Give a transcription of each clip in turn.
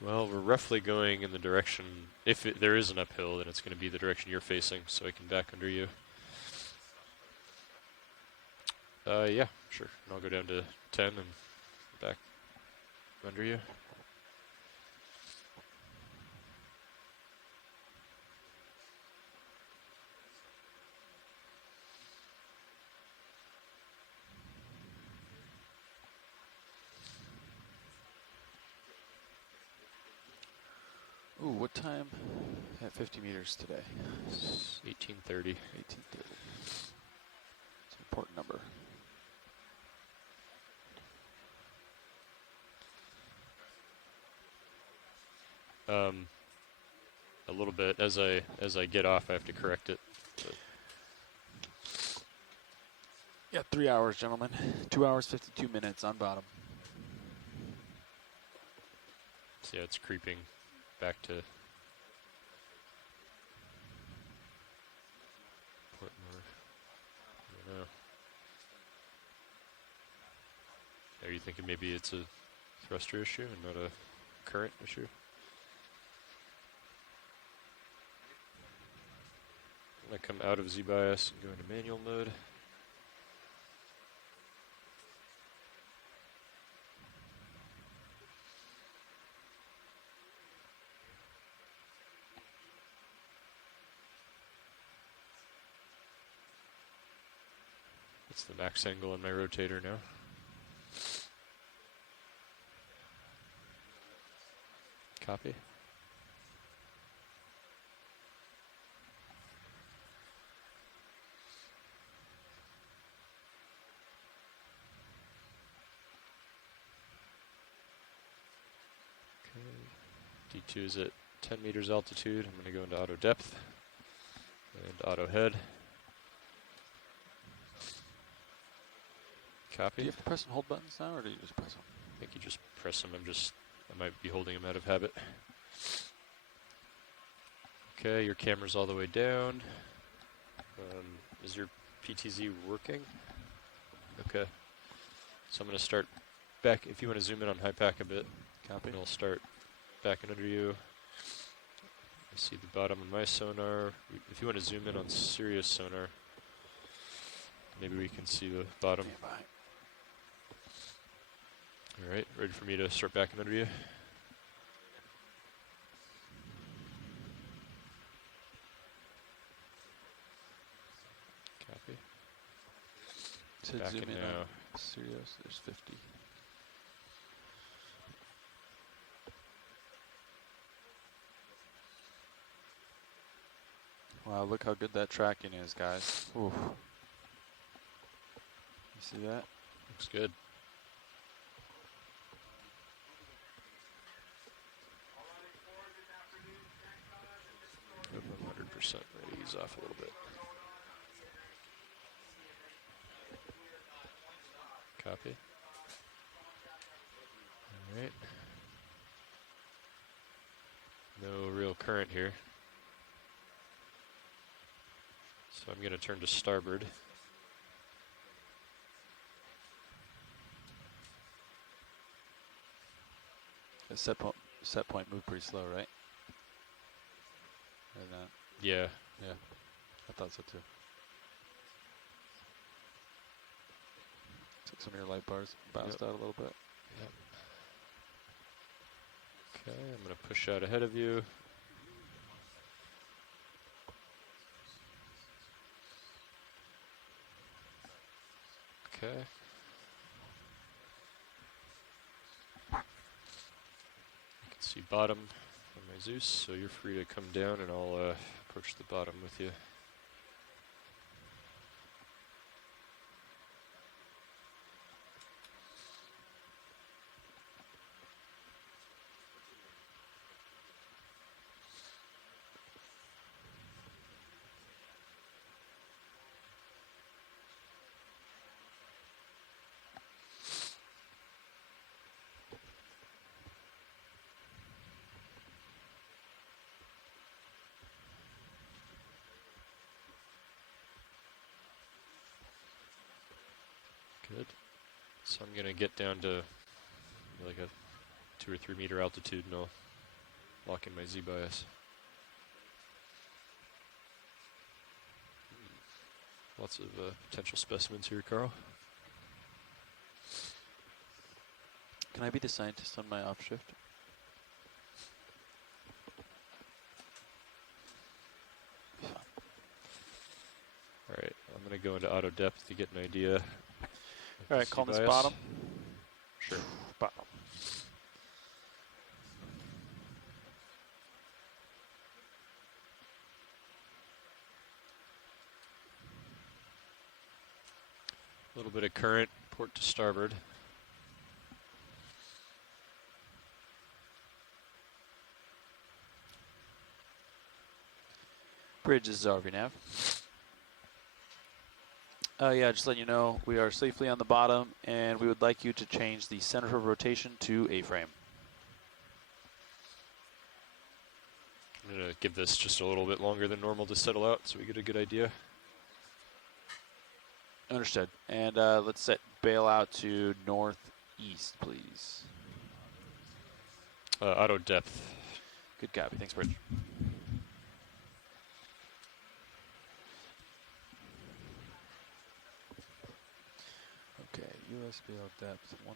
Well, we're roughly going in the direction, if there is an uphill, then it's going to be the direction you're facing, so I can back under you. Yeah, sure. And I'll go down to 10 and back under you. Ooh, what time at 50 meters today? It's 1830. 1830. It's an important number. A little bit. As I get off, I have to correct it. But Yeah, 3 hours, gentlemen. 2 hours, 52 minutes on bottom. so yeah, it's creeping back to Port North. I don't know. Are you thinking maybe it's a thruster issue and not a current issue? I'm going to come out of Z-bias and go into manual mode. That's the max angle on my rotator now. Copy. D2 is at 10 meters altitude. I'm going to go into auto depth and auto head. Copy. Do you have to press and hold buttons now, or do you just press them? I think you just press them. I might be holding them out of habit. Okay, your camera's all the way down. Is your PTZ working? Okay. So I'm going to start back. If you want to zoom in on high pack a bit, Copy. and I'll start backing under you. I see the bottom of my sonar. If you want to zoom in on Sirius sonar, maybe we can see the bottom. Standby. All right, ready for me to start backing under you? Copy. Said Back zoom in in now. on Sirius. There's 50. Wow, look how good that tracking is, guys. Oof. You see that? Looks good. Yep, I'm 100% ready to ease off a little bit. Copy. All right. No real current here. So I'm going to turn to starboard. The set point moved pretty slow, right? And, Yeah. yeah, I thought so too. Took some of your light bars, bounced out a little bit. Yep. Okay, I'm going to push out ahead of you. Okay. I can see bottom on my Zeus, so you're free to come down and I'll approach the bottom with you. Good. So I'm going to get down to like a 2 or 3 meter altitude and I'll Lock in my Z bias. Lots of potential specimens here, Carl. Can I be the scientist on my off shift? Alright, I'm going to go into auto depth to get an idea. Alright, call this bias. bottom. Sure. Bottom. A little bit of current, port to starboard. Bridge is RV nav. Yeah, just letting you know, we are safely on the bottom, and we would like you to change the center of rotation to A-frame. I'm going to give this just a little bit longer than normal to settle out so we get a good idea. Understood. And let's set bail out to northeast, please. Auto depth. Good copy. Thanks, Bridge. Okay, US bail depth 113.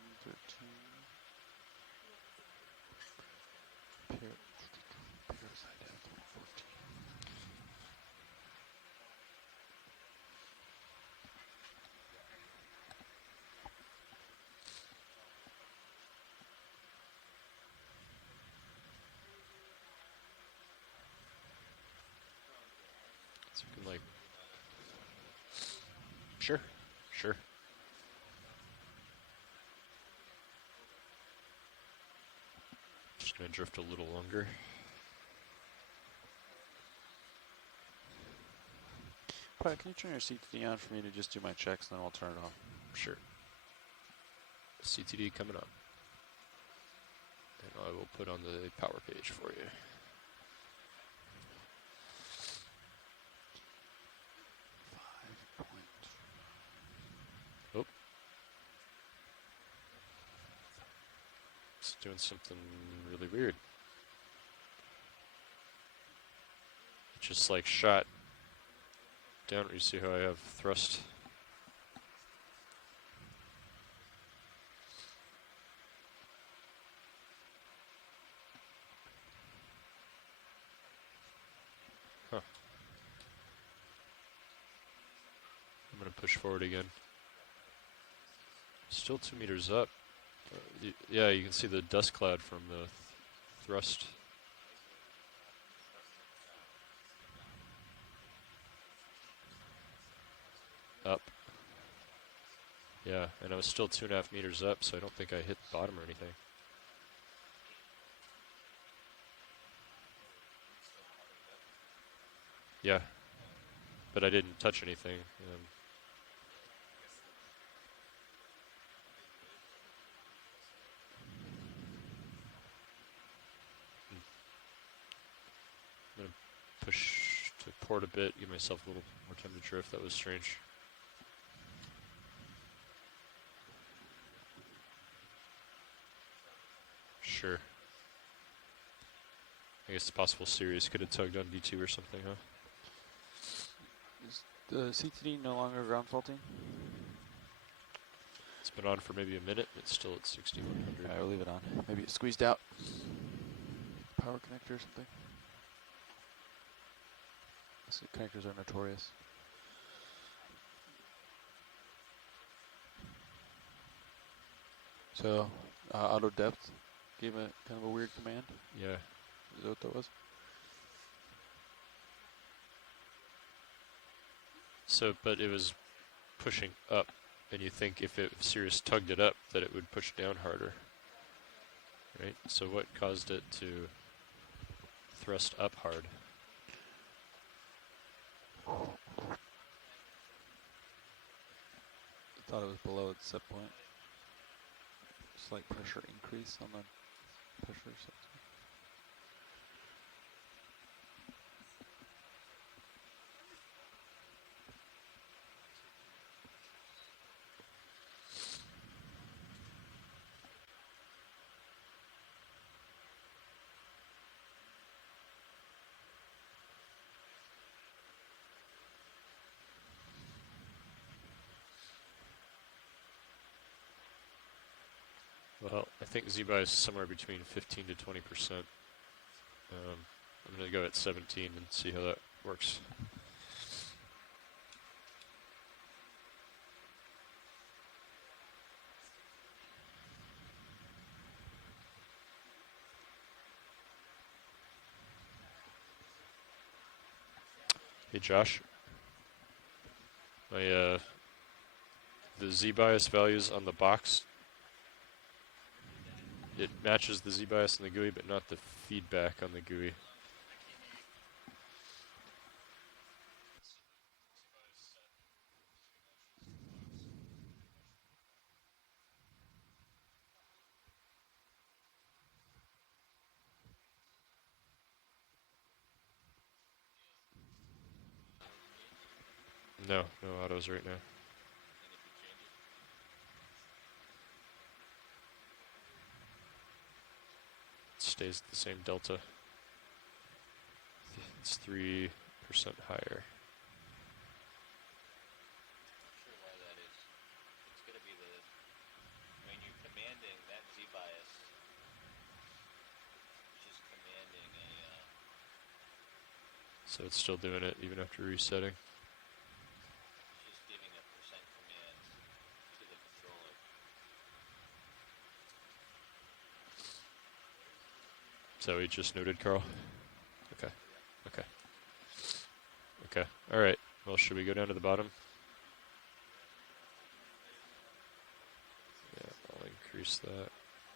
Parasite depth 114. So we can like, sure. Just gonna drift a little longer. Pat, can you turn your CTD on for me to just do my checks, and then I'll turn it off? Sure. CTD coming up. And I will put on the power page for you. Oh. It's doing something really weird. Just like shot down. You see how I have thrust? Huh. I'm going to push forward again. Still 2 meters up. Yeah, you can see the dust cloud from the thrust. Up. Yeah, and I was still 2.5 meters up, so I don't think I hit the bottom or anything. Yeah, but I didn't touch anything. I'm gonna push to port a bit, give myself a little more time to drift. That was strange. Sure. I guess it's possible Sirius could have tugged on D2 or something, huh? Is the CTD no longer ground faulting? It's been on for maybe a minute. It's still at 6,100. Alright, we'll leave it on. Maybe it squeezed out. Power connector or something. These connectors are notorious. So, auto depth gave a kind of a weird command. Yeah. Is that what that was? So, but it was pushing up, and you think if Sirius tugged it up, that it would push down harder, right? So what caused it to thrust up hard? I thought it was below its set point. Slight pressure increase on the pressure set. Well, I think Z-bias is somewhere between 15 to 20%. I'm going to go at 17 and see how that works. Hey Josh, my the Z-bias values on the box, it matches the Z-bias in the GUI, but not the feedback on the GUI. No, no autos right now. It stays at the same delta. It's 3% higher. Sure why that is. It's going to be the, when you're commanding that Z-bias, just commanding a, So it's still doing it even after resetting. just giving a percent command to the controller. So we just noted, Carl? Okay. Okay. Okay. Alright. Well, should we go down to the bottom? Yeah, I'll increase that.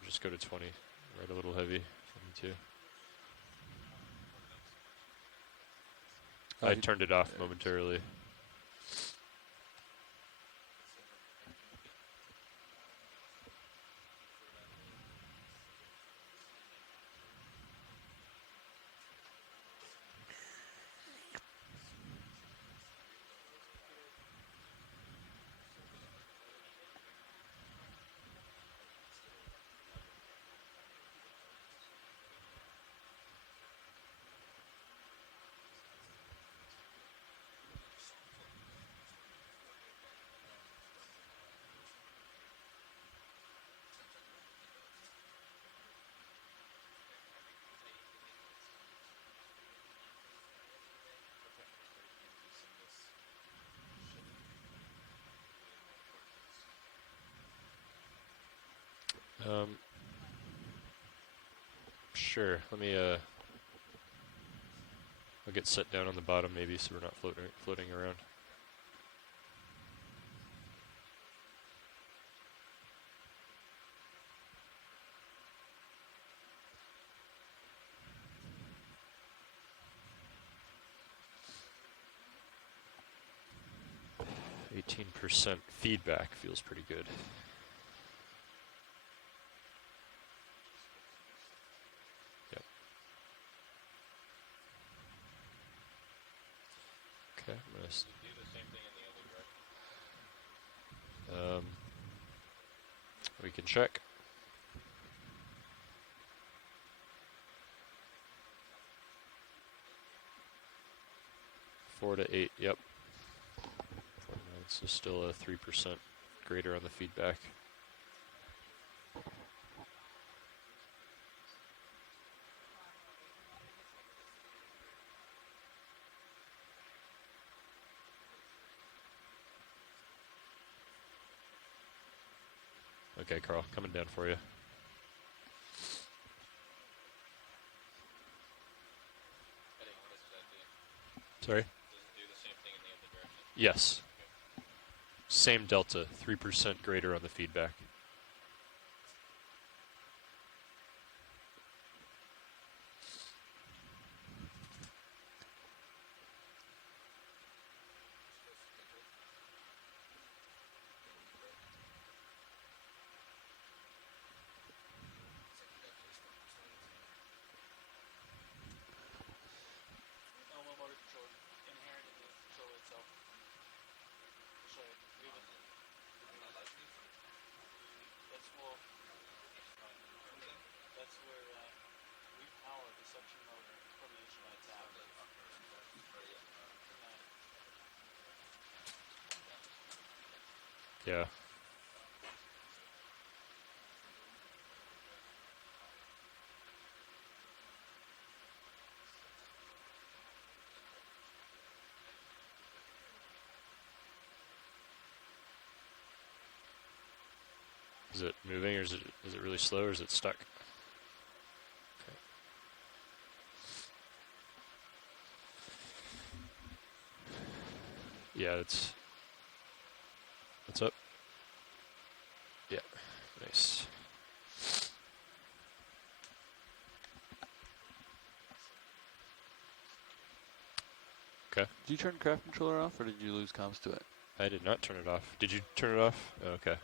Just go to 20. Right a little heavy. 22. I turned it off momentarily. Sure. Let me I'll get set down on the bottom maybe so we're not floating around. %. Feedback feels pretty good. Yep. Okay, I'm gonna Do the same thing in the other direction. we can check. 4 to 8, yep. So still a 3% greater on the feedback. Okay, Carl, coming down for you. Sorry? Does it do the same thing in the other direction? Yes. Same delta, 3% greater on the feedback. Element motor controller, inherent in the controller itself. I'll show you. That's well. That's where we power the suction motor from the HMI tab. Yeah. Is it moving, or is it really slow, or is it stuck? Okay. Yeah, it's up. Yeah, nice. Okay. Did you turn craft controller off, or did you lose comms to it? I did not turn it off. Did you turn it off? Oh, okay.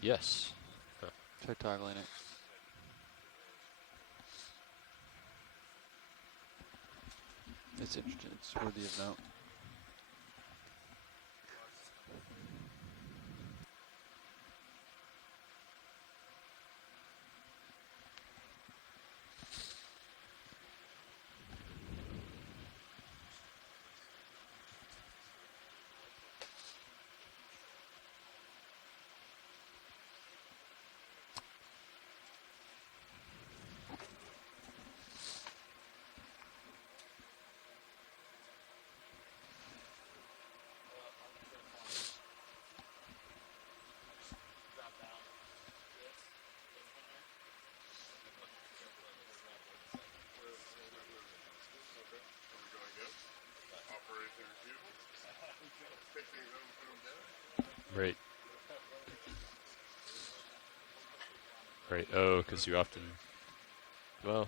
Yes. Huh. Try toggling it. It's interesting. It's worthy of note. Right. Right. Oh, because you often. Well.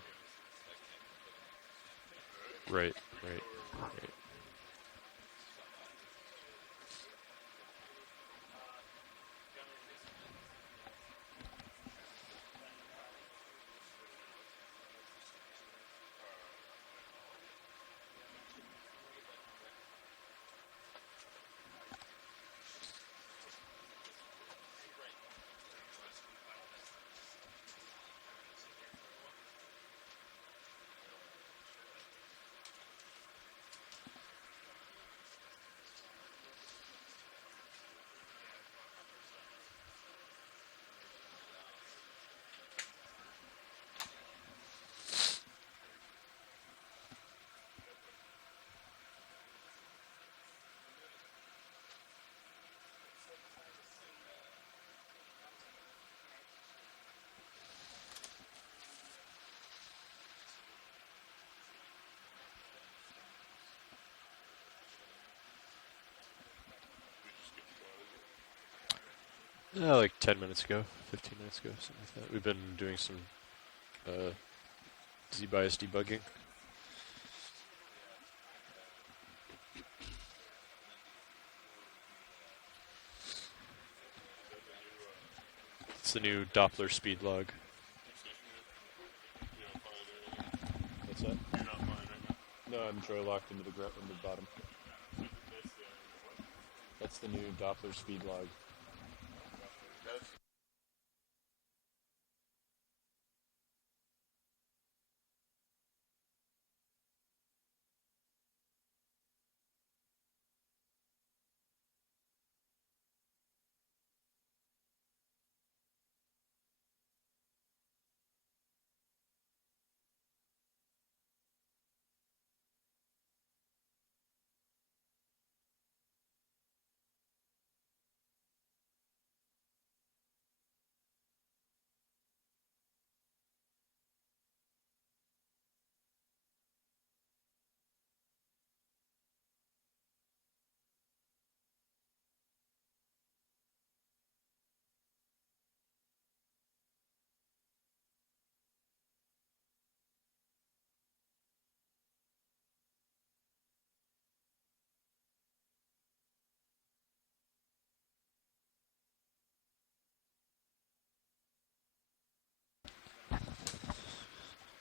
Right. Right. Right. Like 10 minutes ago, 15 minutes ago, something like that. We've been doing some Z-bias debugging. It's the new Doppler speed log. What's that? No, I'm Troy locked into the bottom. That's the new Doppler speed log.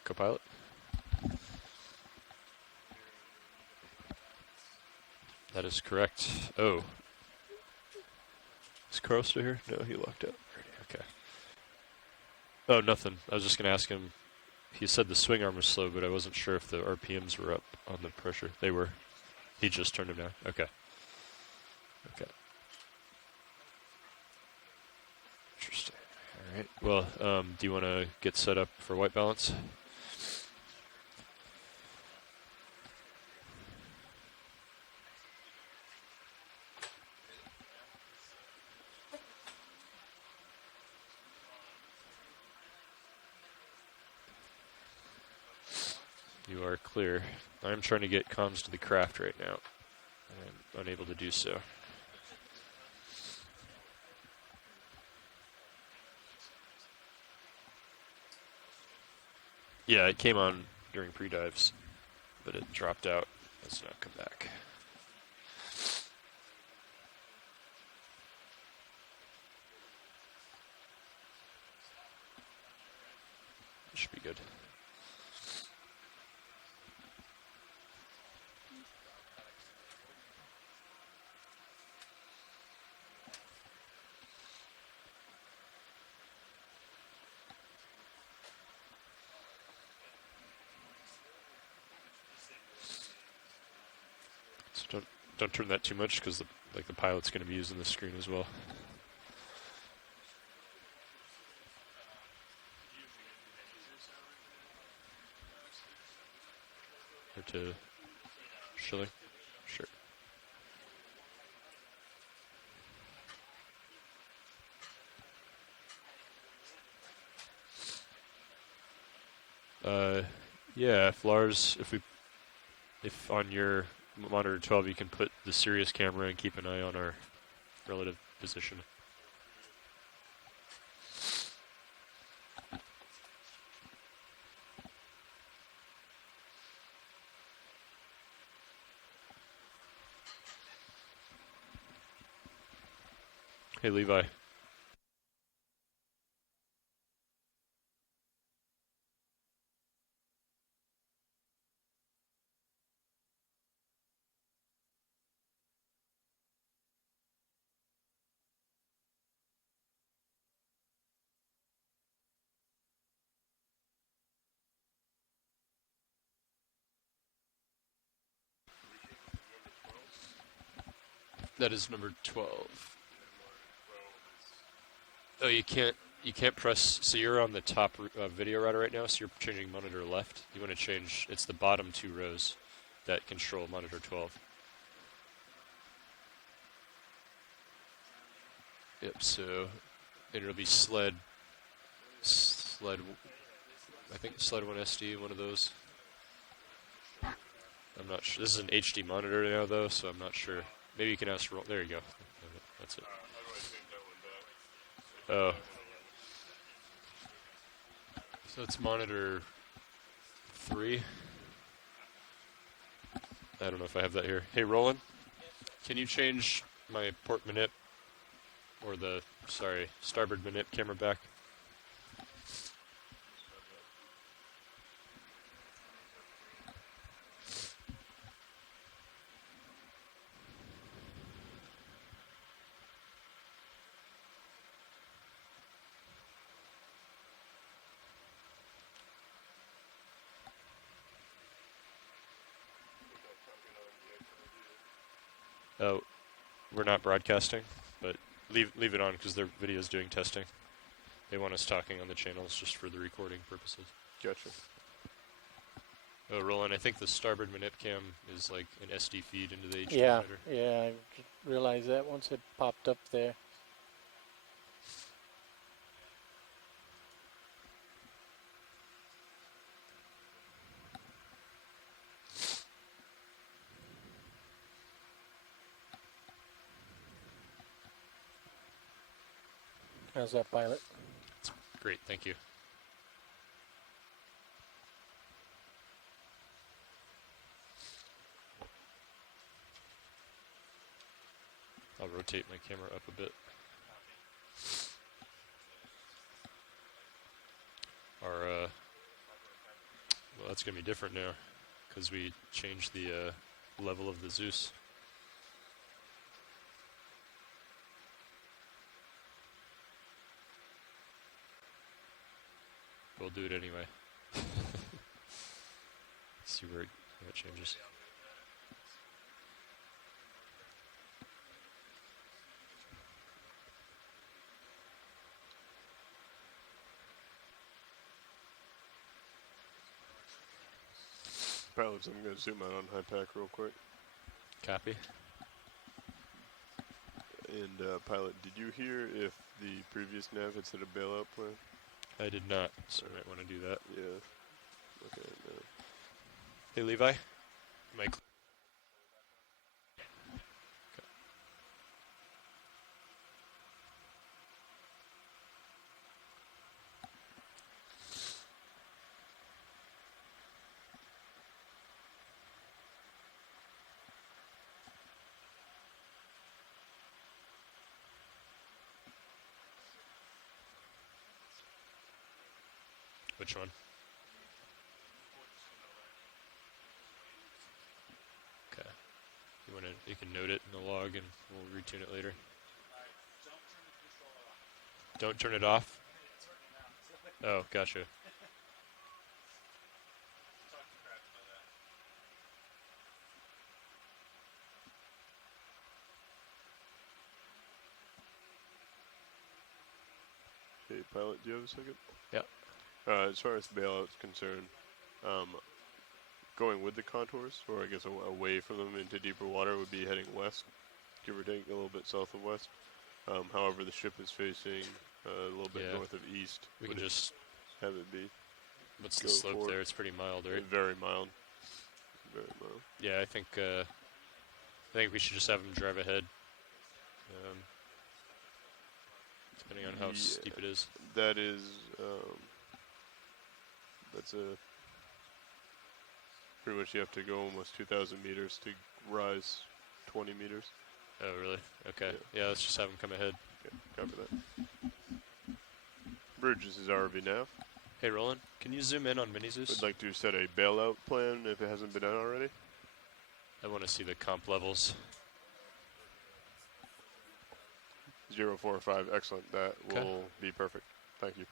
Copilot? That is correct. Oh. Is Carl still here? No, he locked out. Okay. Oh, nothing. I was just going to ask him. He said the swing arm was slow, but I wasn't sure if the RPMs were up on the pressure. They were. He just turned them down. Okay. Okay. Interesting. All right. Well, do you want to get set up for white balance? You are clear. I'm trying to get comms to the craft right now. I'm unable to do so. Yeah, it came on during pre-dives, but it dropped out. It's not come back. It should be good. So don't turn that too much because the pilot's going to be using the screen as well. Or to Schilling? Sure. Yeah, if Lars, if on your monitor 12 you can put the Sirius camera and keep an eye on our relative position. Hey, Levi. That is number 12. Oh, you can't press. So you're on the top video router right now. So you're changing monitor left. You want to change. It's the bottom 2 rows that control monitor 12. Yep. So it'll be sled. I think sled 1 SD. One of those. I'm not sure. This is an HD monitor now, though, so I'm not sure. Maybe you can ask Roll. There you go. That's it. Oh. So it's monitor 3. I don't know if I have that here. Hey, Roland, can you change my port manip or the, starboard manip camera back? Oh, we're not broadcasting, but leave it on because their video's doing testing. They want us talking on the channels just for the recording purposes. Gotcha. Oh, Roland, I think the starboard manip cam is like an SD feed into the HD Yeah, monitor. yeah, I just realized that once it popped up there. How's that, pilot? Great, thank you. I'll rotate my camera up a bit. Well, that's going to be different now because we changed the level of the Zeus. We'll do it anyway. See where it changes. Pilots, I'm going to zoom out on high pack real quick. Copy. And pilot, did you hear if the previous nav had set a bailout plan? I did not, so I might want to do that. Yeah. Okay. No. Hey, Levi. Am I cl- Which one? Okay. You can note it in the log and we'll retune it later. Don't turn it off? Oh, gotcha. Hey, Pilot, do you have a second? Yep. As far as bailout's concerned, going with the contours, or I guess away from them into deeper water, would be heading west, give or take a little bit south of west. However, the ship is facing a little bit Yeah. north of east. We would can it just... have it be What's the go slope forward? there? It's pretty mild, right? Very mild. Very mild. Yeah, I think we should just have him drive ahead. Depending on how steep it is. That is, that's a, pretty much you have to go almost 2,000 meters to rise 20 meters. Oh, really? Okay. Yeah, let's just have him come ahead. Okay, copy that. Bridge, this is RV nav. Hey, Roland, can you zoom in on Mini Zeus? We'd like to set a bailout plan if it hasn't been done already. I want to see the comp levels. 045, excellent. That Okay. will be perfect. Thank you.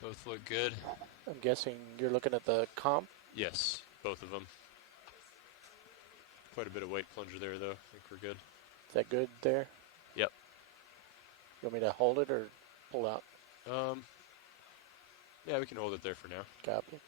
Both look good. I'm guessing you're looking at the comp. Yes, both of them. Quite a bit of white plunger there, though. I think we're good. Is that good there? Yep. You want me to hold it or pull out? Yeah, we can hold it there for now. Copy.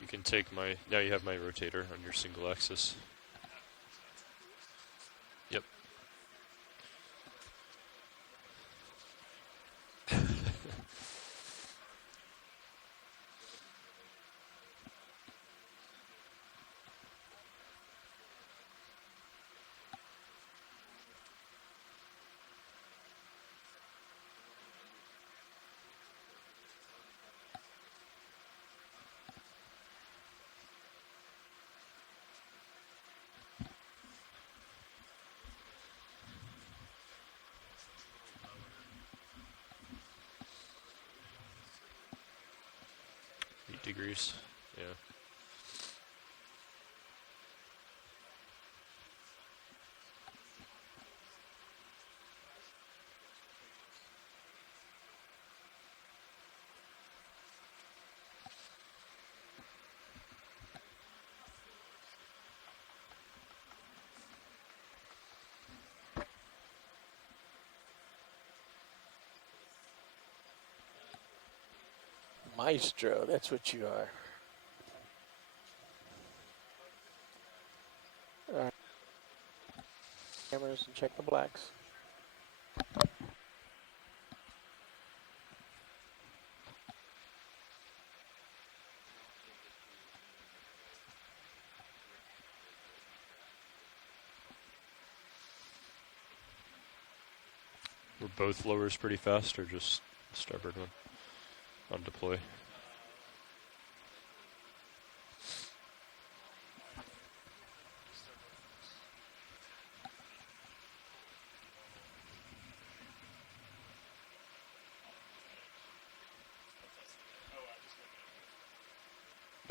You can take my... Now you have my rotator on your single axis. Yep. Degrees. Yeah. Maestro, that's what you are. All right. Cameras and check the blacks. Were both lowers pretty fast or just starboard one on deploy?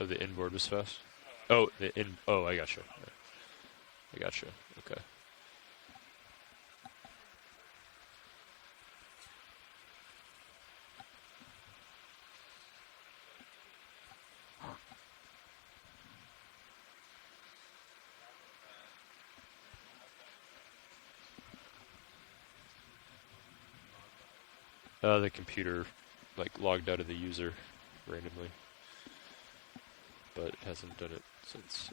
Oh, the inboard was fast? Oh, the in. Oh, I gotcha. I gotcha. Okay. The computer, like, logged out of the user randomly, but it hasn't done it since.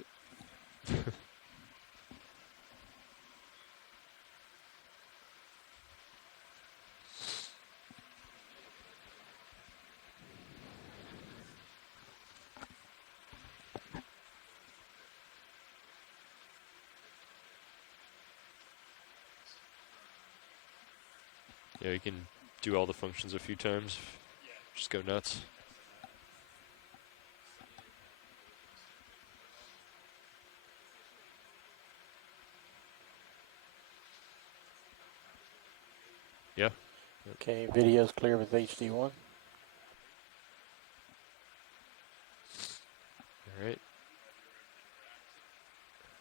Yeah, you can do all the functions a few times. Just go nuts. Yeah. Okay, video's clear with HD1. All right.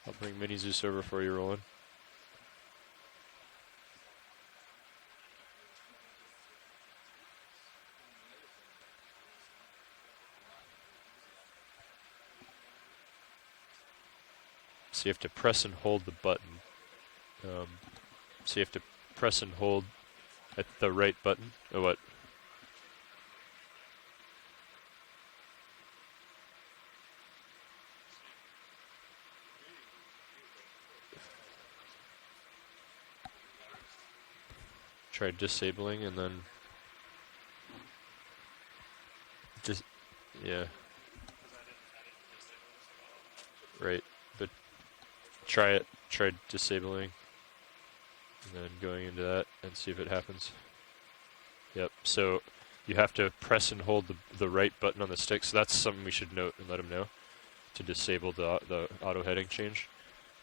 I'll bring Mini Zeus over for you, Roland. So you have to press and hold the button. So you have to press and hold at the right button. Oh, what? Try disabling and then just, yeah. Right, but try it. Try disabling and then going into that and see if it happens. Yep, so you have to press and hold the right button on the stick. So that's something we should note and let them know to disable the auto heading change.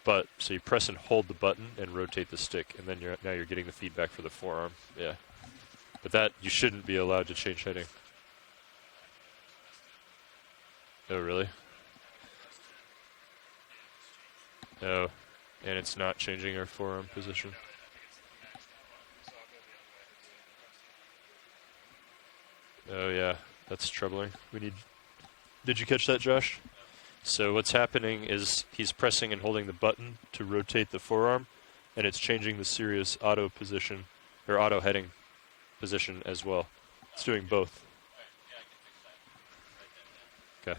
But so you press and hold the button and rotate the stick, and then now you're getting the feedback for the forearm. Yeah, but that you shouldn't be allowed to change heading. Oh really? Oh, and it's not changing our forearm position. Oh yeah, that's troubling. We need. Did you catch that, Josh? So what's happening is he's pressing and holding the button to rotate the forearm, and it's changing the Sirius auto position, or auto heading position as well. It's doing both. Okay.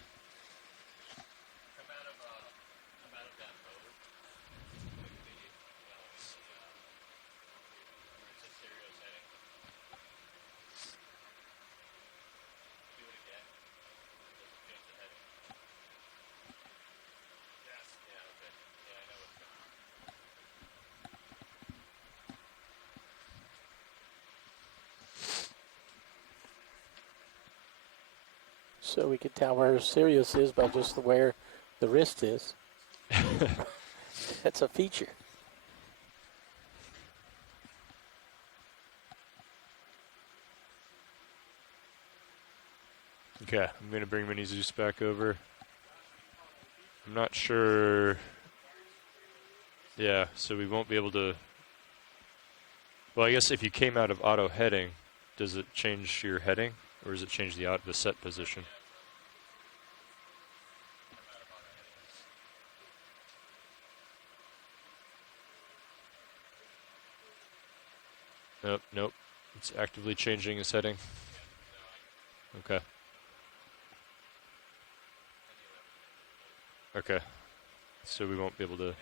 So we can tell where Sirius is by just where the wrist is. That's a feature. Okay, I'm going to bring Mini Zeus back over. I'm not sure. Yeah, so we won't be able to. Well, I guess if you came out of auto heading, does it change your heading, or does it change the set position? Nope, nope. It's actively changing its heading. Okay. Okay. So we won't be able to.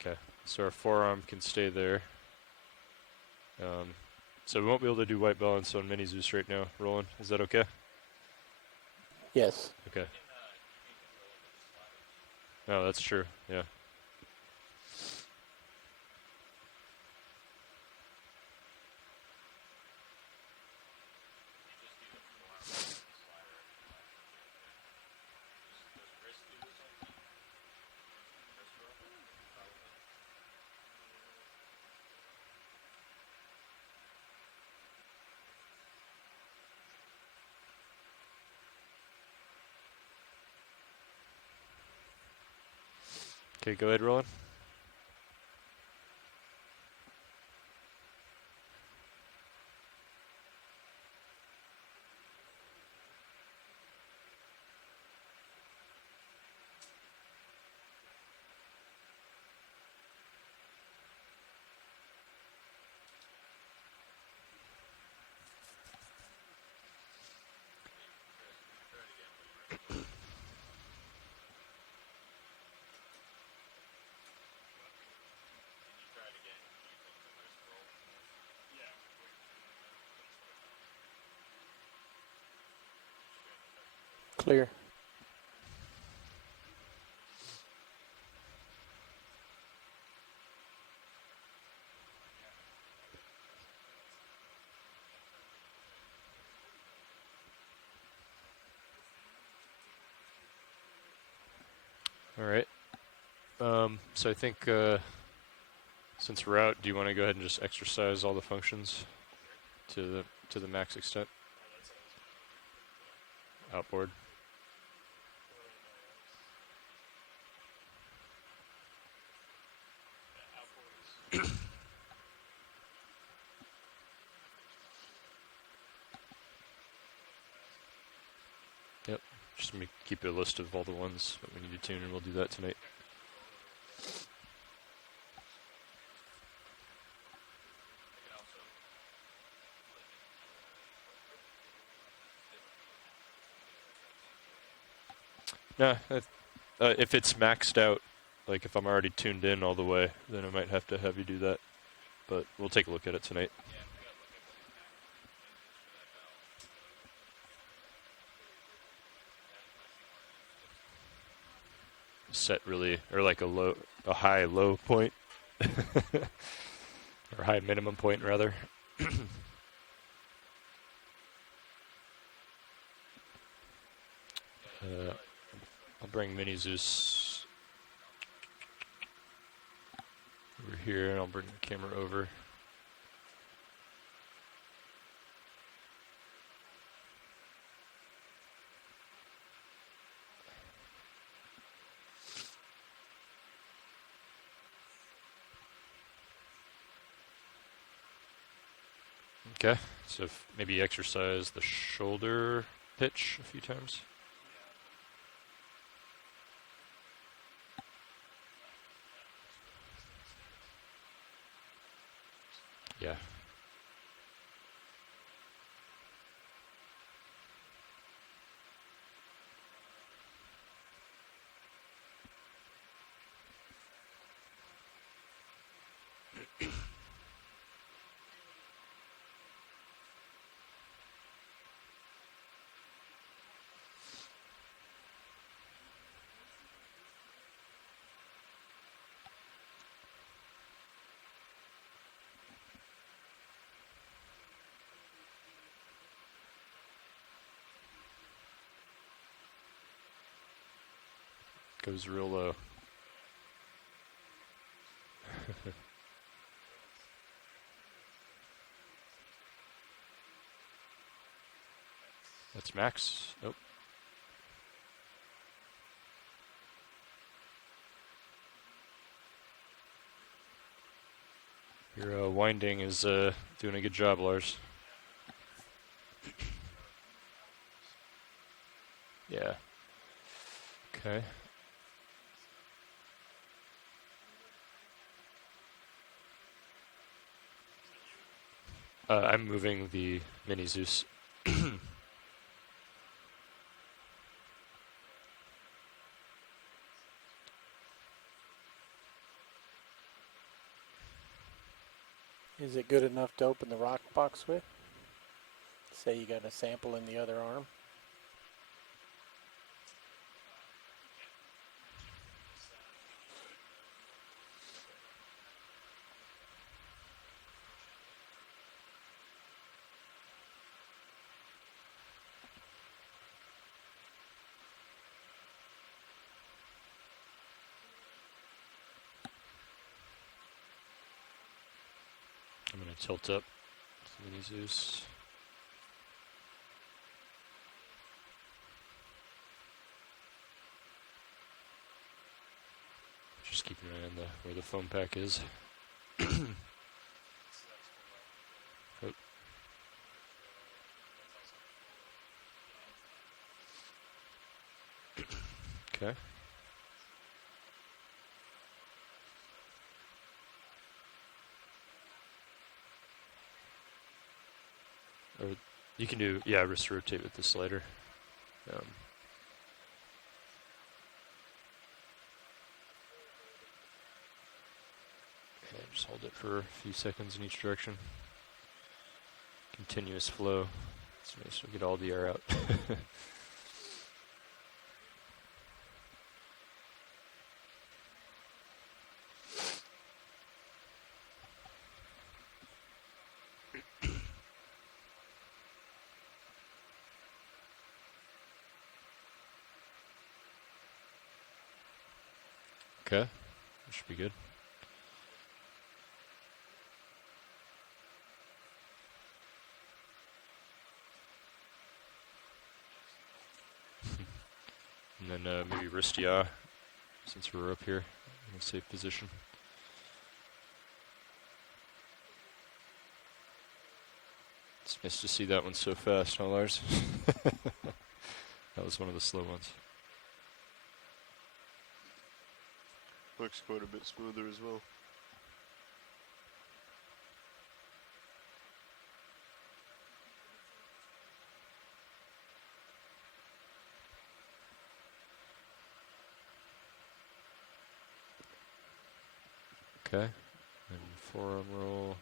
Okay. So our forearm can stay there. So we won't be able to do white balance on Mini Zeus right now, Roland. Is that okay? Yes. Okay. Oh, that's true. Yeah. Okay, go ahead, Roland. Clear. All right. So I think since we're out, do you want to go ahead and just exercise all the functions to the max extent? Outboard. Yep. Just let me keep a list of all the ones that we need to tune, and we'll do that tonight. Nah, if it's maxed out, like if I'm already tuned in all the way, then I might have to have you do that. But we'll take a look at it tonight. Set really, or like a high low point, or high minimum point rather. I'll bring Mini Zeus over here, and I'll bring the camera over. Okay, so maybe exercise the shoulder pitch a few times. Yeah. Goes real low. That's max. Nope. Your winding is doing a good job, Lars. Yeah. Okay. I'm moving the Mini Zeus. Is it good enough to open the rock box with? Say you got a sample in the other arm. I'm going to tilt up Mini Zeus. Just keep an eye on where the foam pack is. Okay. Or you can do, yeah, wrist rotate with the slider. And just hold it for a few seconds in each direction. Continuous flow. It's nice to get all the air out. Okay, that should be good. And then maybe wrist yaw, since we're up here in a safe position. It's nice to see that one so fast, huh, Lars? That was one of the slow ones. Looks quite a bit smoother as well. Okay, and forearm roll.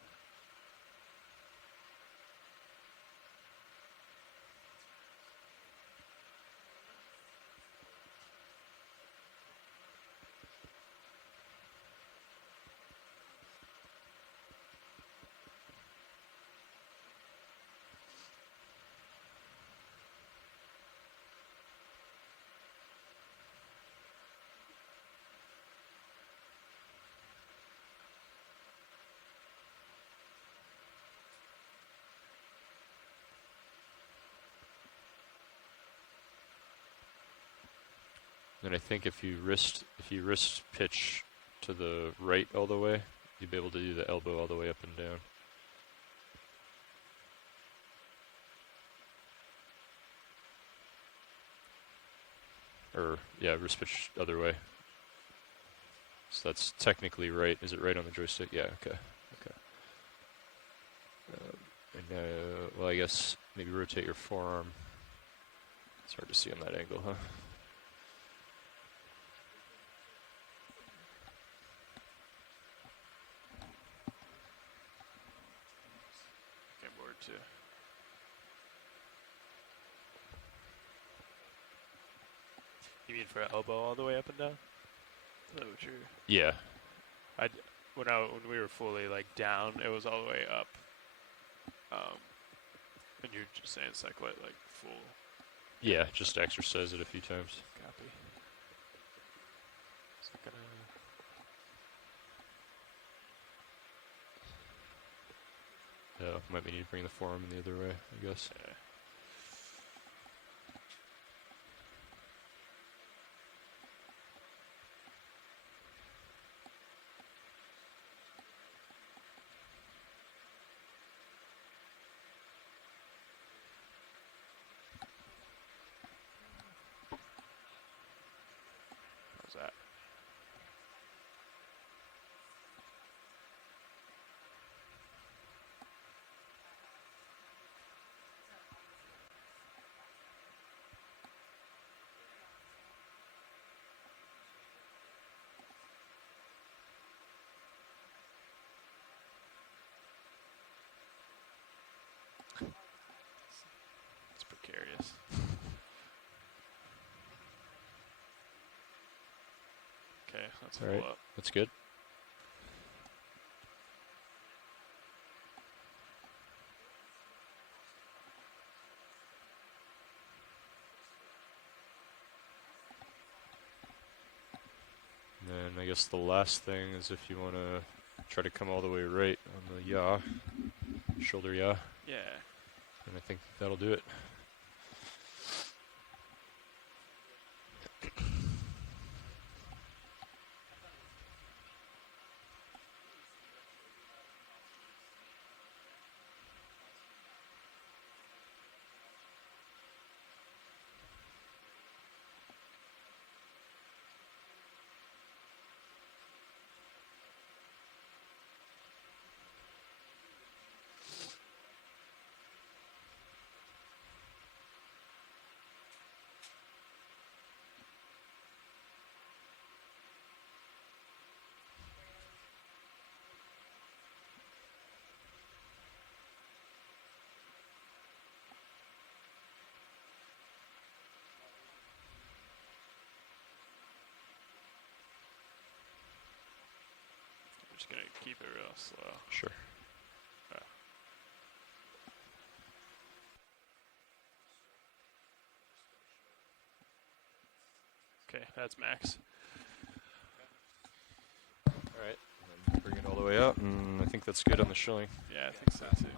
Then I think if you wrist pitch to the right all the way, you'd be able to do the elbow all the way up and down. Or yeah, wrist pitch other way. So that's technically right. Is it right on the joystick? Yeah. Okay. Okay. And well, I guess maybe rotate your forearm. It's hard to see on that angle, huh? Too. You mean for elbow all the way up and down? Is that what you're? Yeah. When we were fully like down, it was all the way up. And you're just saying cycle it like full. Yeah, just exercise it a few times. Copy. Is it gonna? Might need to bring the forearm in the other way, I guess. Yeah. How's that? It's precarious. Okay, let's All pull right, up. that's good. And then I guess the last thing is if you want to try to come all the way right on the yaw, shoulder yaw, Yeah. and I think that'll do it. just gonna keep it real slow. Sure. Okay, that's max. All right. And then bring it all the way out, and I think that's good on the shilling. Yeah, I think so too.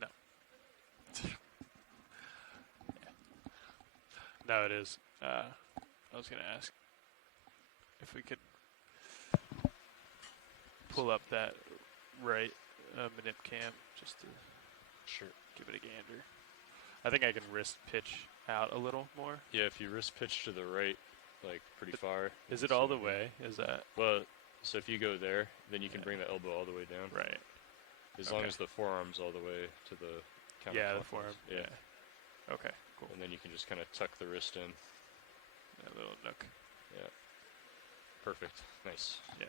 No. No, it is. I was gonna ask if we could pull up that right manip cam just to Sure. give it a gander. I think I can wrist pitch out a little more. Yeah, if you wrist pitch to the right, like pretty far. Is you it can all see the way? Is that Well, so if you go there, then you can Yeah. bring the elbow all the way down. right? As long Okay. as the forearm's all the way to the counterclockwise. Yeah, the forearm. Yeah. Yeah. Okay, cool. And then you can just kind of tuck the wrist in. That little nook. Yeah. Perfect. Nice. Yeah.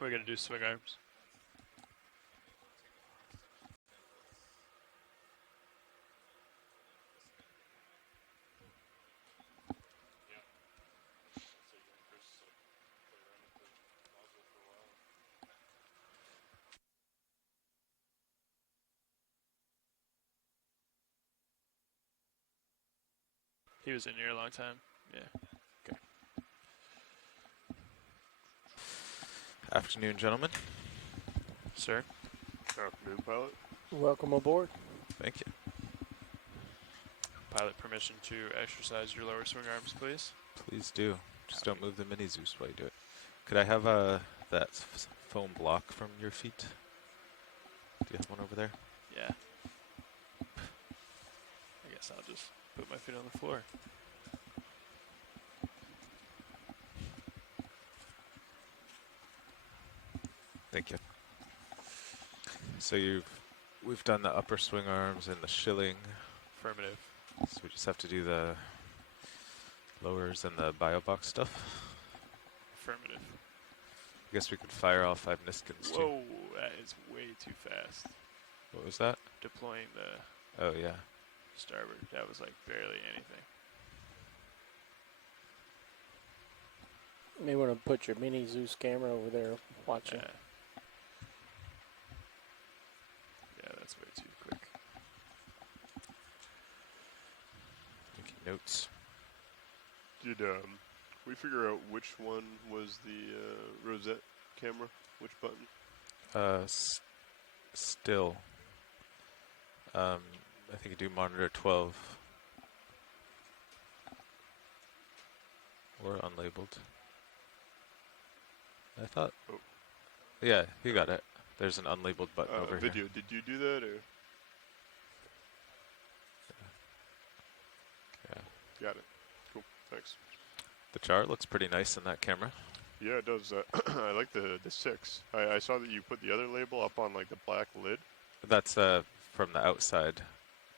We're gonna do swing arms. He was in here a long time. Yeah. Afternoon, gentlemen. Sir. Afternoon, pilot. Welcome aboard. Thank you. Pilot permission to exercise your lower swing arms, please. Please do. Just don't move the mini Zeus while you do it. Could I have that foam block from your feet? Do you have one over there? Yeah. I guess I'll just put my feet on the floor. Thank you. So we've done the upper swing arms and the shilling. Affirmative. So we just have to do the lowers and the biobox stuff. Affirmative. I guess we could fire all 5 Niskins too. Whoa, that is way too fast. What was that? Deploying the Oh yeah. starboard. That was like barely anything. You may want to put your mini Zeus camera over there watching. Yeah, that's way too quick. Making notes. Did we figure out which one was the rosette camera? Which button? Still. I think you do monitor 12. Or unlabeled. I thought. Oh. Yeah, you got it. There's an unlabeled button over video. here. Did you do that or? Yeah. Got it. Cool. Thanks. The chart looks pretty nice in that camera. Yeah, it does. I like the 6. I saw that you put the other label up on like the black lid. That's from the outside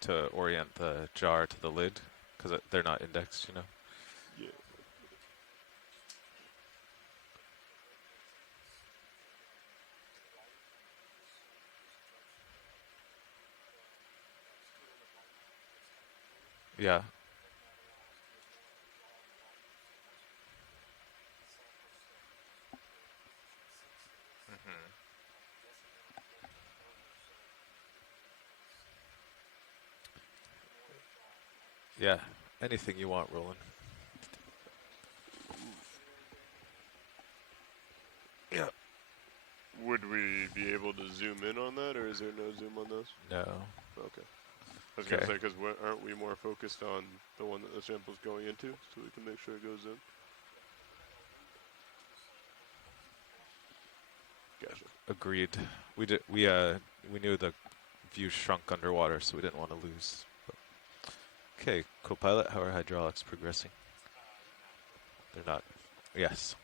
to orient the jar to the lid because they're not indexed, you know. Yeah. Yeah. Yeah, anything you want, Roland. Yeah. Would we be able to zoom in on that, or is there no zoom on those? No. Okay. I was gonna say, because aren't we more focused on the one that the sample's going into, so we can make sure it goes in? Gotcha. Agreed. We knew the view shrunk underwater, so we didn't want to lose. Okay, Copilot, how are hydraulics progressing? They're not. Yes.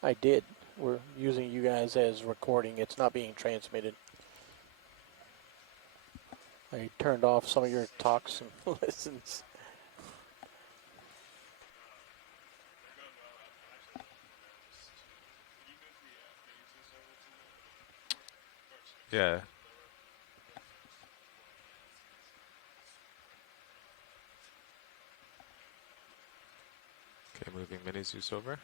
I did. We're using you guys as recording. It's not being transmitted. I turned off some of your talks and listens. Yeah. Okay, moving mini Zeus over.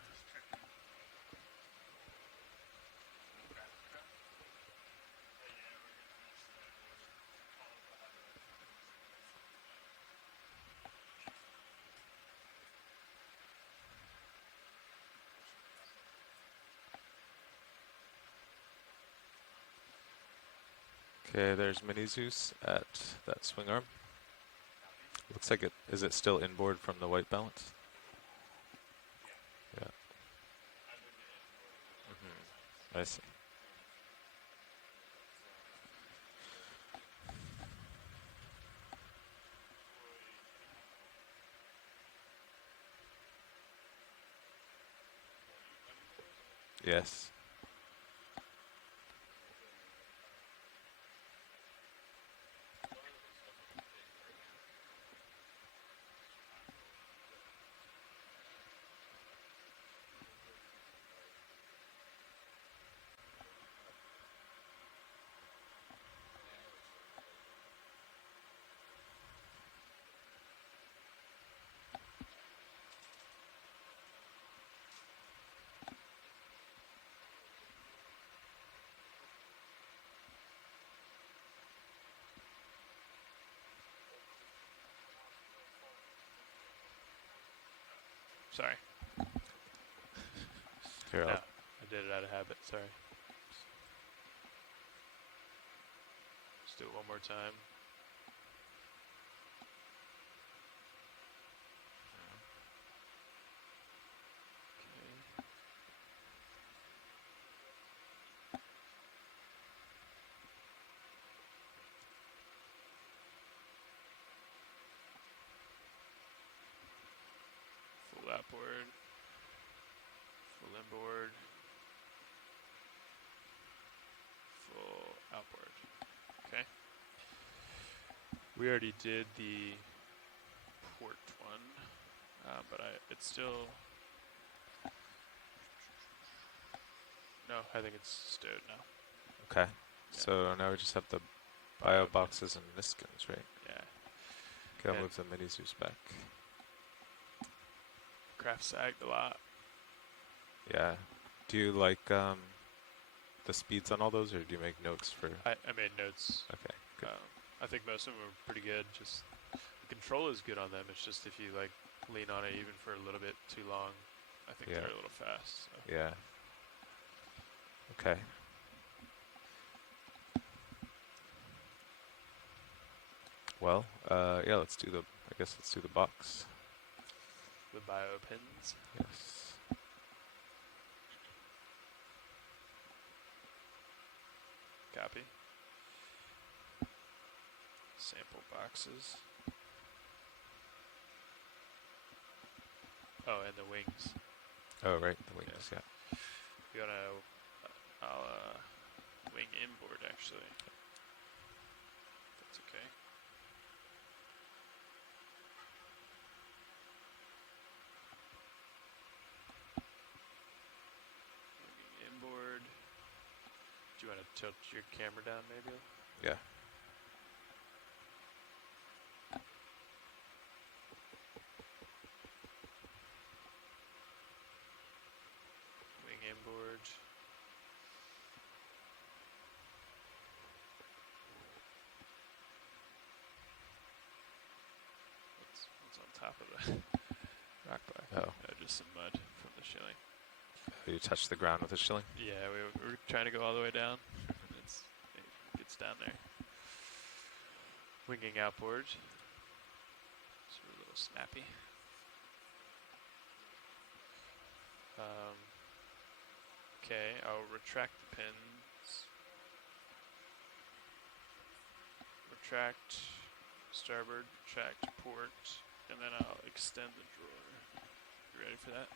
Okay, there's mini Zeus at that swing arm. Looks like it. Is it still inboard from the white balance? Yeah. I see. Yes. Sorry. Here, No, I did it out of habit. Sorry. Let's do it one more time. Okay. Full outboard. Full inboard. Full outboard. Okay. We already did the port one, but it's still. No, I think it's stowed now. Okay. Yeah. So now we just have the bio boxes and Niskins, right? Yeah. Okay, I'll And move the mini Zeus back. Craft sagged a lot. Yeah. Do you like the speeds on all those, or do you make notes for? I made notes. Okay. Good. I think most of them were pretty good. Just The control is good on them. It's just if you like lean on it even for a little bit too long, I think Yeah. they're a little fast. So. Yeah. Okay. Well, yeah, let's do the, I guess let's do the box. The bio pins. Yes. Copy. Sample boxes. Oh, and the wings. Oh, right, the wings, yeah. You wanna? I'll wing inboard actually. That's okay. Winging inboard. Do you want to tilt your camera down maybe? Yeah. Wing inboard. What's on top of the rock bar? Oh. Just some mud from the shilling. You touch the ground with a shilling? Yeah, we're trying to go all the way down. And it gets down there. Winging outboard. So we're a little snappy. Okay, I'll retract the pins. Retract starboard, retract port, and then I'll extend the drawer. You ready for that?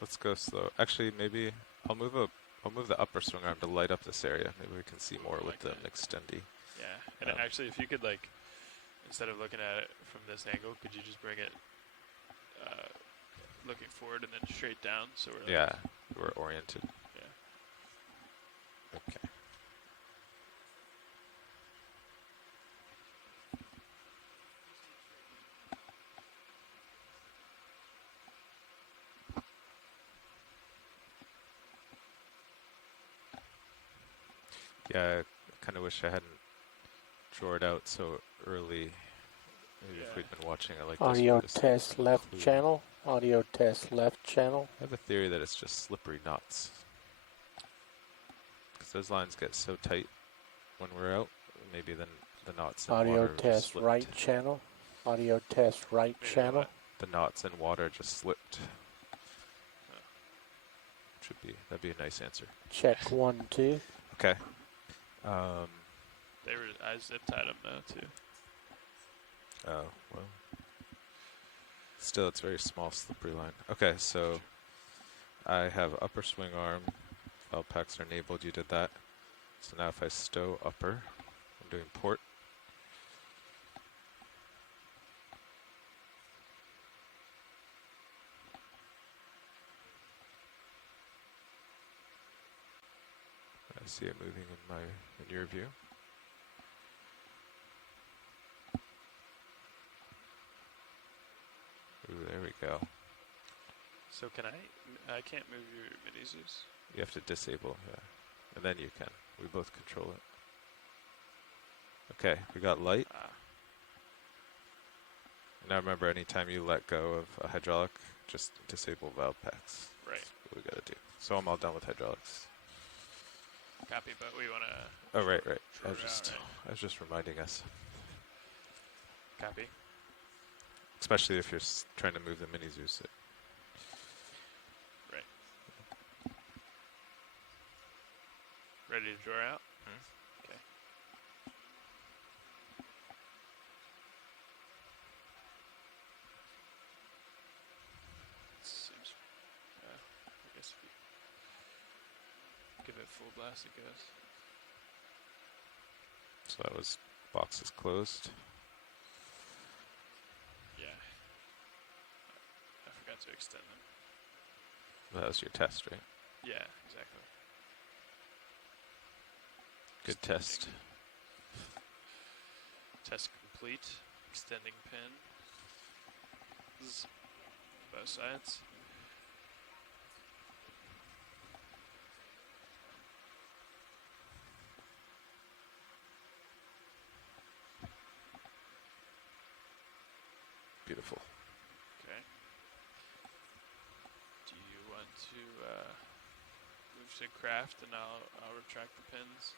Let's go slow. Actually, maybe I'll move the upper swing arm to light up this area. Maybe we can see more with the Like that. extendy. Yeah, and actually if you could like, instead of looking at it from this angle, could you just bring it looking forward and then straight down so we're like, Yeah, we're oriented. Yeah. Okay. Yeah, I kind of wish I hadn't drawn it out so early. Maybe if Yeah. we'd been watching it like Audio this. we just test left clue. channel. Audio test left channel. I have a theory that it's just slippery knots. Because those lines get so tight when we're out, maybe then the knots in Audio water just test slipped. right channel. Audio test right Maybe channel. what? The knots in water just slipped. That'd be a nice answer. Check 1, 2. Okay. I zip tied them though too. Oh, well. Still, it's a very small, slippery line. Okay, so I have upper swing arm. Valve packs are enabled. You did that. So now if I stow upper, I'm doing port. I see it moving in your view. Ooh, there we go. So can I can't move your mini Zeus. You have to disable, yeah. And then you can. We both control it. Okay, we got light. Now remember, anytime you let go of a hydraulic, just disable valve packs. Right. That's what we gotta do. So I'm all done with hydraulics. Copy, but we want to. Oh, right. I draw was it just, out, I was just reminding us. right? Copy. Especially if you're trying to move the mini Zeus. Right. Ready to draw out? Okay. Seems. I guess if you give it full blast, it goes. So that was boxes closed. Yeah. I forgot to extend them. That was your test, right? Yeah, exactly. Good test. Test complete. Extending pin. Both sides. Beautiful. Okay. Do you want to move to craft, and I'll retract the pins?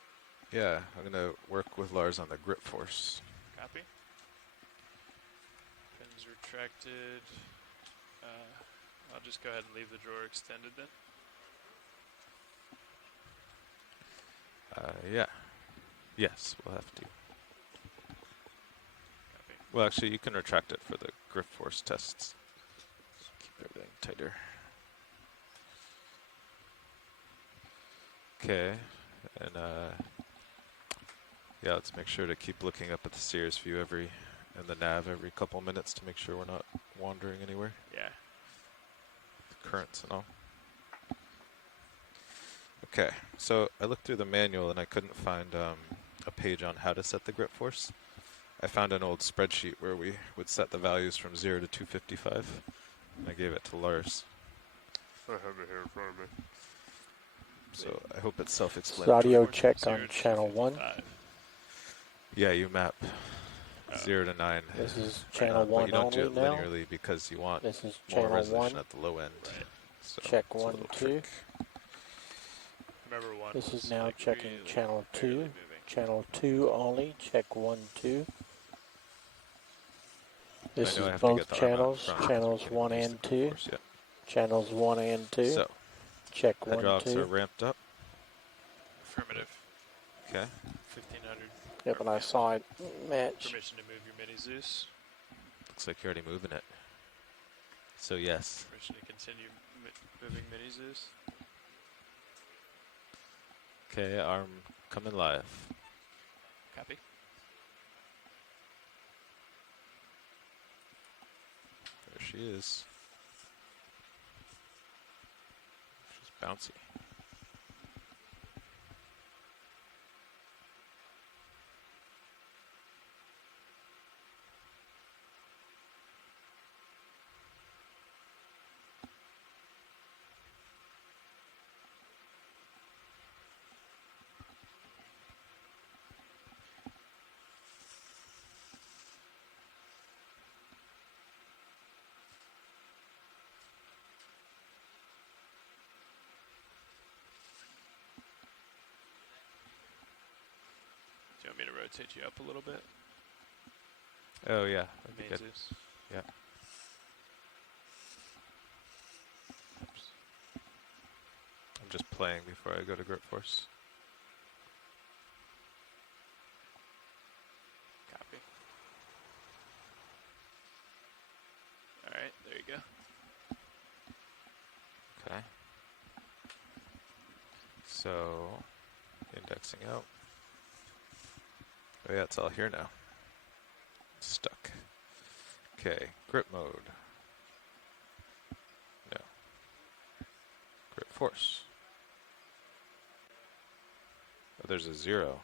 Yeah, I'm gonna work with Lars on the grip force. Copy. Pins retracted. I'll just go ahead and leave the drawer extended then. Yeah. Yes, we'll have to. Copy. Well, actually, you can retract it for the grip force tests. Keep everything tighter. Okay, and yeah, let's make sure to keep looking up at the Sears view and the nav every couple minutes to make sure we're not wandering anywhere. Yeah. The currents and all. Okay, so I looked through the manual and I couldn't find a page on how to set the grip force. I found an old spreadsheet where we would set the values from 0 to 255. And I gave it to Lars. I have it here in front of me. So I hope it's It's self-explanatory. audio check 0 on to channel 1. 255. Yeah, you map Oh. 0 to 9. This is channel But 1 you don't do only it now. linearly because you want This is more channel resolution 1. at the low end. Right. So Check it's a 1, little 2. trick. Remember one. This was is now like checking really channel barely 2. moving. Channel 2 only. Check 1, 2. This I know is I have to both get the arm out channels. front 'cause we Channels can't 1 even use the and grip 2. force yet. Channels 1 and 2. So Check 1, hydraulics are 2. ramped up. Affirmative. Okay. 1500. Yep, and I saw it match. Permission to move your mini Zeus. Looks like you're already moving it. So yes. Permission to continue moving mini Zeus. Okay, arm coming live. Copy. There she is. She's bouncy. Do you want me to rotate you up a little bit? Oh yeah, that'd be Main good. Zeus. Yeah. Oops. I'm just playing before I go to grip force. Copy. Alright, there you go. Okay. So indexing out. Oh yeah, it's all here now. Stuck. Okay, grip mode. No. Grip force. Oh, there's a 0.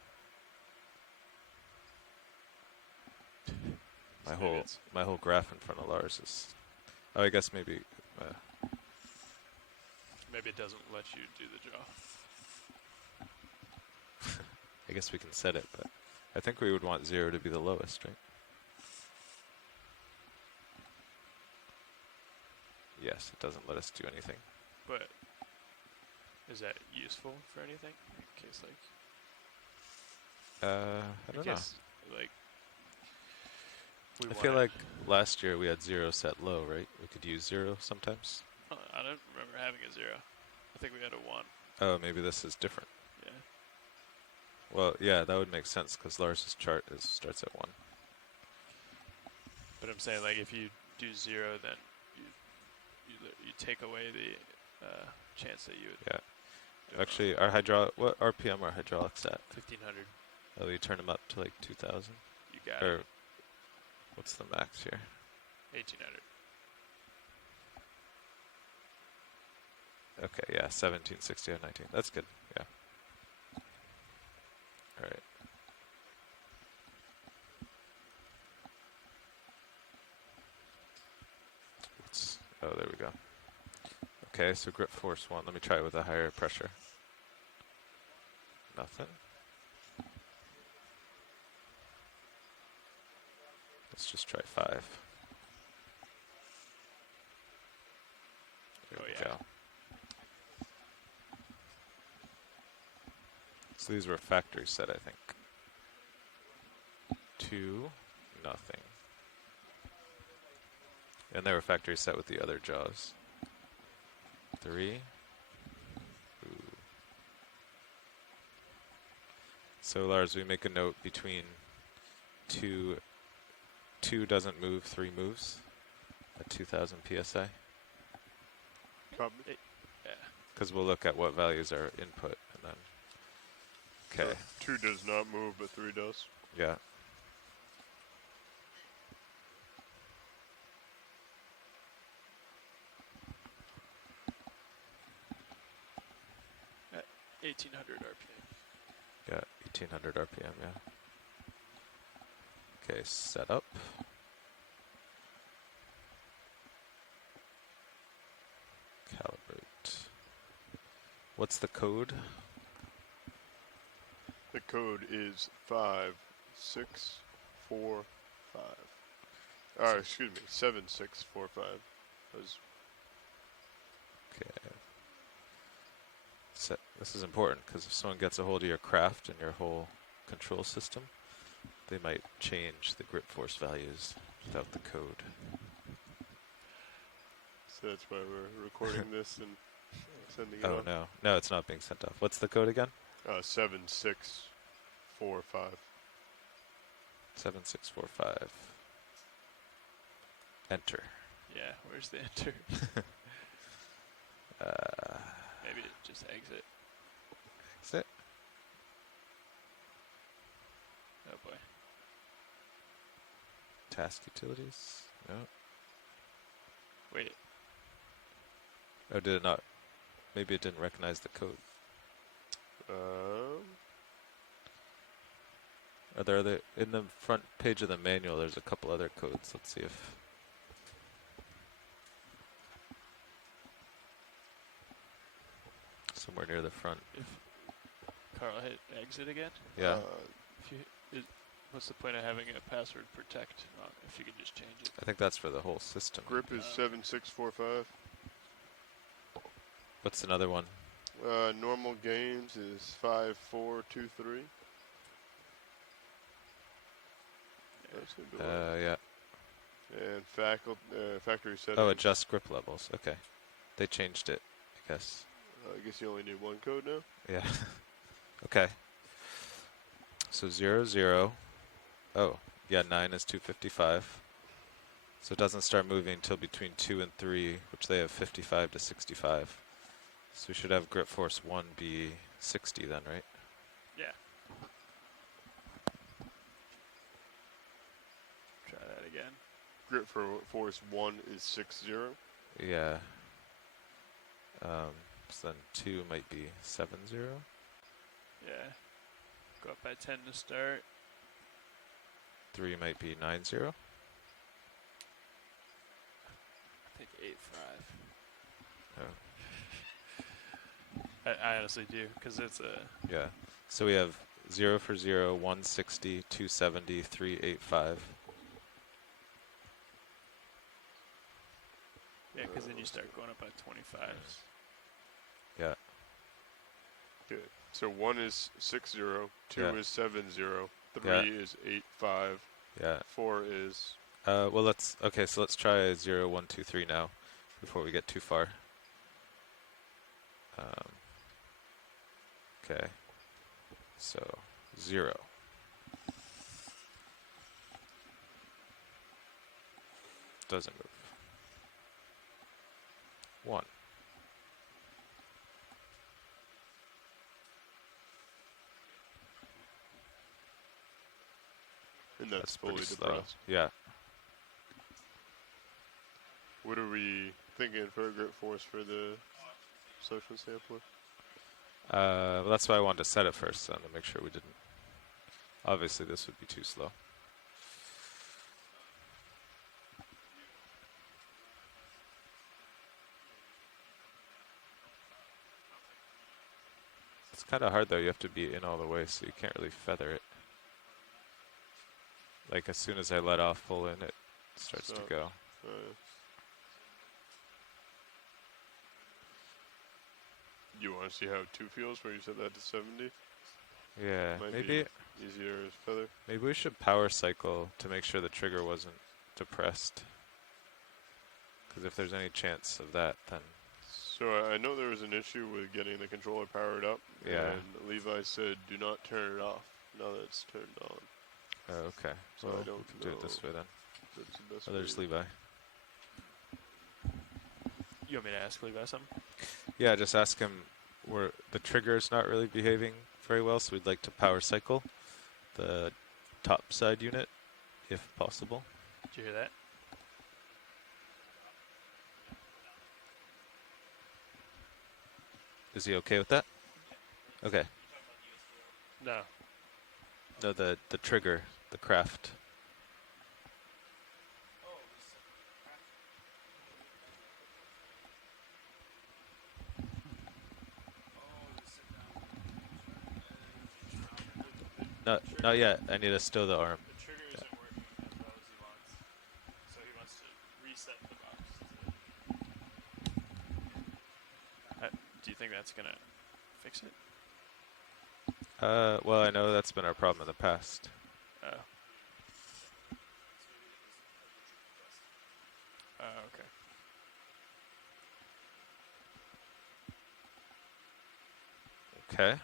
So maybe it's- My whole graph in front of Lars is. Oh, I guess maybe. Maybe it doesn't let you do the draw. I guess we can set it, but I think we would want 0 to be the lowest, right? Yes, it doesn't let us do anything. But is that useful for anything? In case like I don't know. like we I feel wanna- like last year we had 0 set low, right? We could use 0 sometimes. I don't remember having a 0. I think we had a 1. Oh, maybe this is different. Yeah. Well, yeah, that would make sense because Lars's chart starts at 1. But I'm saying like if you do 0, then you take away the chance that you would. Yeah. do Actually, what RPM are hydraulics at? 1500. Oh, we turn them up to like 2,000? You got Or it. what's the max here? 1800. Okay, yeah, 17, 16, 19. That's good, yeah. All right. Oh, there we go. Okay, so grip force 1. Let me try it with a higher pressure. Nothing. Let's just try 5. There Oh, we yeah. go. So these were factory set, I think. 2, nothing. And they were factory set with the other jaws. 3. Ooh. So Lars, we make a note between 2 doesn't move, 3 moves at 2000 psi. Copy. Yeah. Because we'll look at what values are input and then. Okay. So 2 does not move, but 3 does. Yeah. At 1800 RPM. Yeah. 1800 RPM. Yeah. Okay. Setup. Calibrate. What's the code? The code is 5645. Excuse me, 7645. Okay. This is important because if someone gets a hold of your craft and your whole control system, they might change the grip force values without the code. So that's why we're recording this and sending it Oh off. no. No, it's not being sent off. What's the code again? 7645. 7645. Enter. Yeah, where's the enter? Maybe it just exit. Exit. Oh boy. Task utilities. No. Wait. Oh, did it not? Maybe it didn't recognize the code. Are there other in the front page of the manual? There's a couple other codes. Let's see if. Somewhere near the front. If Carl hit exit again? Yeah. If you, what's the point of having a password protect if you can just change it? I think that's for the whole system. Grip is 7645. What's another one? Normal games is 5423. That's gonna be one. Yeah. And factory settings. Oh, adjust grip levels. Okay. They changed it, I guess. I guess you only need one code now. Yeah. Okay. So 0, 0. Oh, yeah, 9 is 255. So it doesn't start moving until between 2 and 3, which they have 55 to 65. So we should have grip force 1 be 60 then, right? Yeah. Try that again. Grip for force 1 is 60. Yeah. So then 2 might be 70. Yeah. Go up by 10 to start. 3 might be 90. I think 8.5. Oh. I honestly do, because it's a... Yeah. So we have 0 for 0, 160, 270, 385. Yeah, because then you start going up by 25s. Yeah. Okay. So 1 is 60, 2 Yeah. is 70, 3 Yeah. is 85, Yeah. 4 is... Well, okay, so let's try 0, 1, 2, 3 now before we get too far. Okay. So 0. Doesn't move. 1. And that's fully pretty slow. depressed. Yeah. What are we thinking for a grip force for the social sampler? Well, that's why I wanted to set it first, then, to make sure we didn't. Obviously, this would be too slow. It's kind of hard, though. You have to be in all the way, so you can't really feather it. Like, as soon as I let off full in, it starts to go. You want to see how 2 feels where you set that to 70? Yeah, Might maybe be easier as feather. maybe we should power cycle to make sure the trigger wasn't depressed. Because if there's any chance of that, then So I know there was an issue with getting the controller powered up. Yeah. And Levi said, do not turn it off now that it's turned on. oh, okay. So Well, I don't we can do it this know. way then. That's the best Oh, way. there's Levi. You want me to ask Levi something? Yeah, just ask him where the trigger's not really behaving very well, so we'd like to power cycle the top side unit, if possible. Did you hear that? Is he okay with that? Okay. No. No, the trigger, the craft. Not yet. I need to stow the arm. The trigger isn't working as well as he wants. So he wants to reset the box. Do you think that's going to fix it? Well, I know that's been our problem in the past. Oh. Oh, okay. Okay.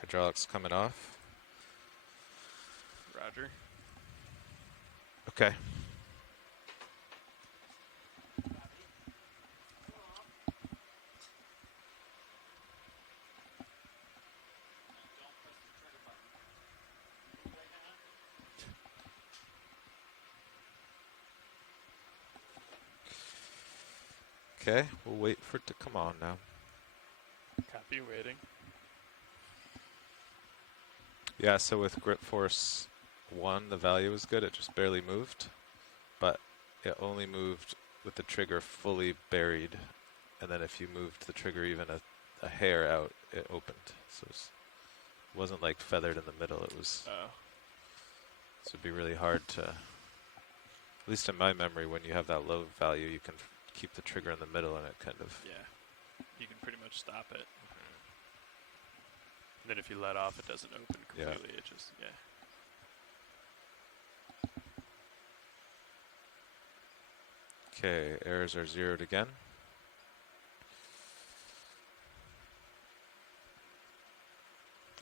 Hydraulics coming off. Roger. Okay. Okay, we'll wait for it to come on now. Copy, waiting. Yeah, so with grip force 1, the value was good. It just barely moved, but it only moved with the trigger fully buried. And then if you moved the trigger even a hair out, it opened. So it wasn't like feathered in the middle. It was, Oh. so it'd be really hard to, at least in my memory, when you have that low value, you can keep the trigger in the middle and it kind of, Yeah. You can pretty much stop it. And then if you let off, it doesn't open Yeah. completely. It just, yeah. okay, errors are zeroed again.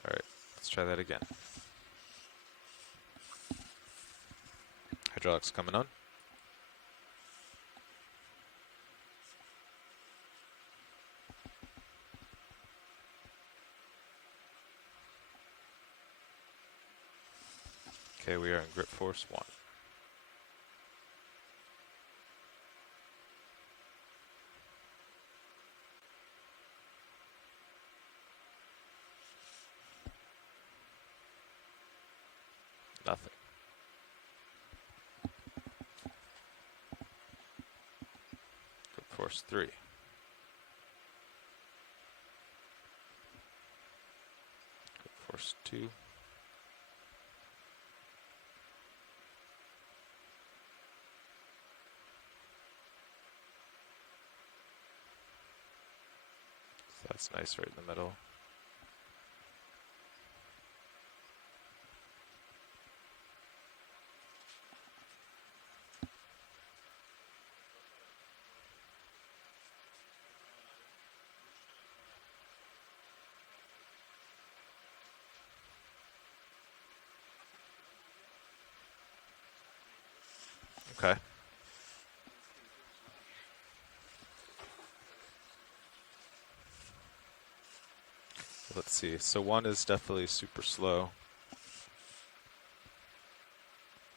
All right, let's try that again. Hydraulics coming on. Okay, we are in grip force 1. Nothing. Grip force 3. Grip force 2. So that's nice right in the middle. Okay. Let's see. So 1 is definitely super slow.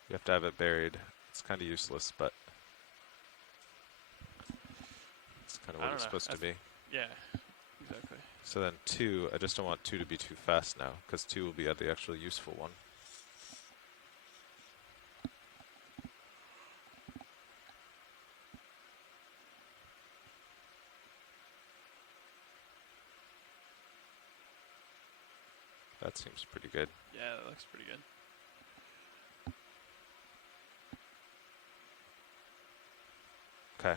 You have to have it buried. It's kind of useless, but it's kind of I what don't it's know. supposed to be. Yeah, exactly. So then 2, I just don't want 2 to be too fast now, because 2 will be at the actual useful one. That seems pretty good. Yeah, that looks pretty good. Okay.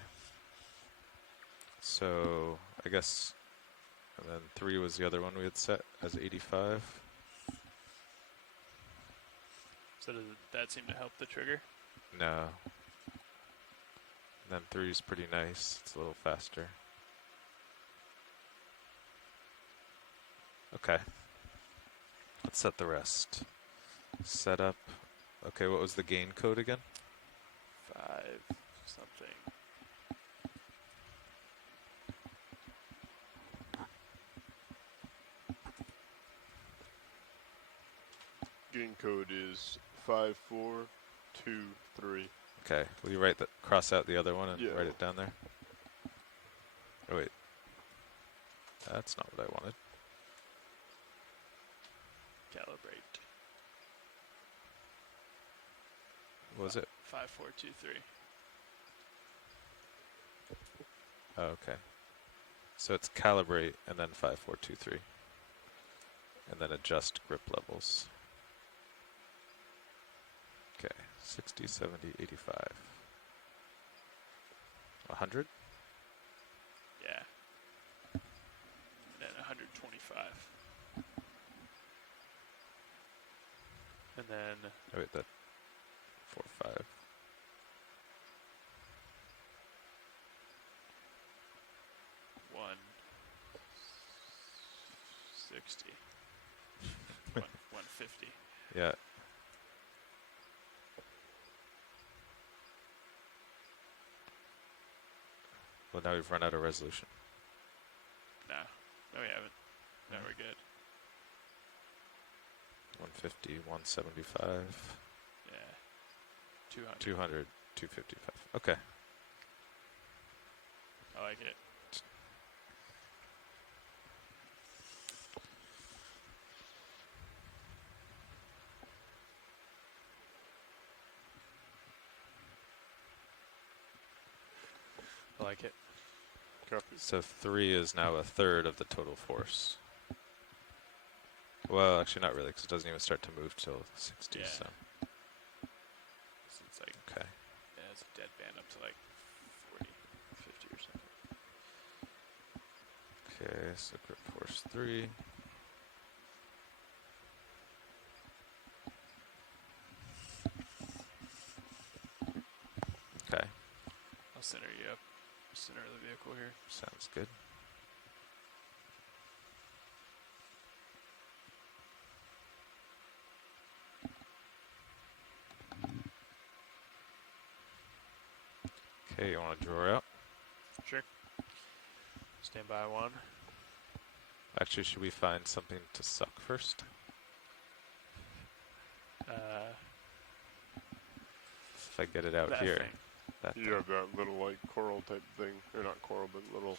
So I guess, and then 3 was the other one we had set as 85. So does that seem to help the trigger? No. And then 3 is pretty nice. It's a little faster. Okay. Let's set the rest. Setup. Okay, what was the gain code again? 5 something. Gain code is 5423. Okay, will you write that? Cross out the other one and Yeah. write it down there. Oh wait, that's not what I wanted. Calibrate. What was it? 5423. Oh, okay. So it's calibrate and then 5423, and then adjust grip levels. Okay, 60, 70, 85. 100? Yeah. And then 125. And then Oh wait, that 4, 5. 160. 150. Yeah. Well, now we've run out of resolution. No. No, we haven't. No, we're good. 150, 175, Yeah. 200. 200, 255. Okay. I like it. I like it. Copy. So 3 is now a third of the total force. Well, actually not really, because it doesn't even start to move till 60, Yeah. so, So it's like, okay. yeah, it's a dead band up to like 40, 50 or something. Okay, so grip force 3. Okay, I'll center you up. Center of the vehicle here. sounds good. Okay, you want to draw out? Sure. Stand by 1. Actually, should we find something to suck first? If I get it out That here. thing. That You thing. have that little like coral type thing, or not coral, but little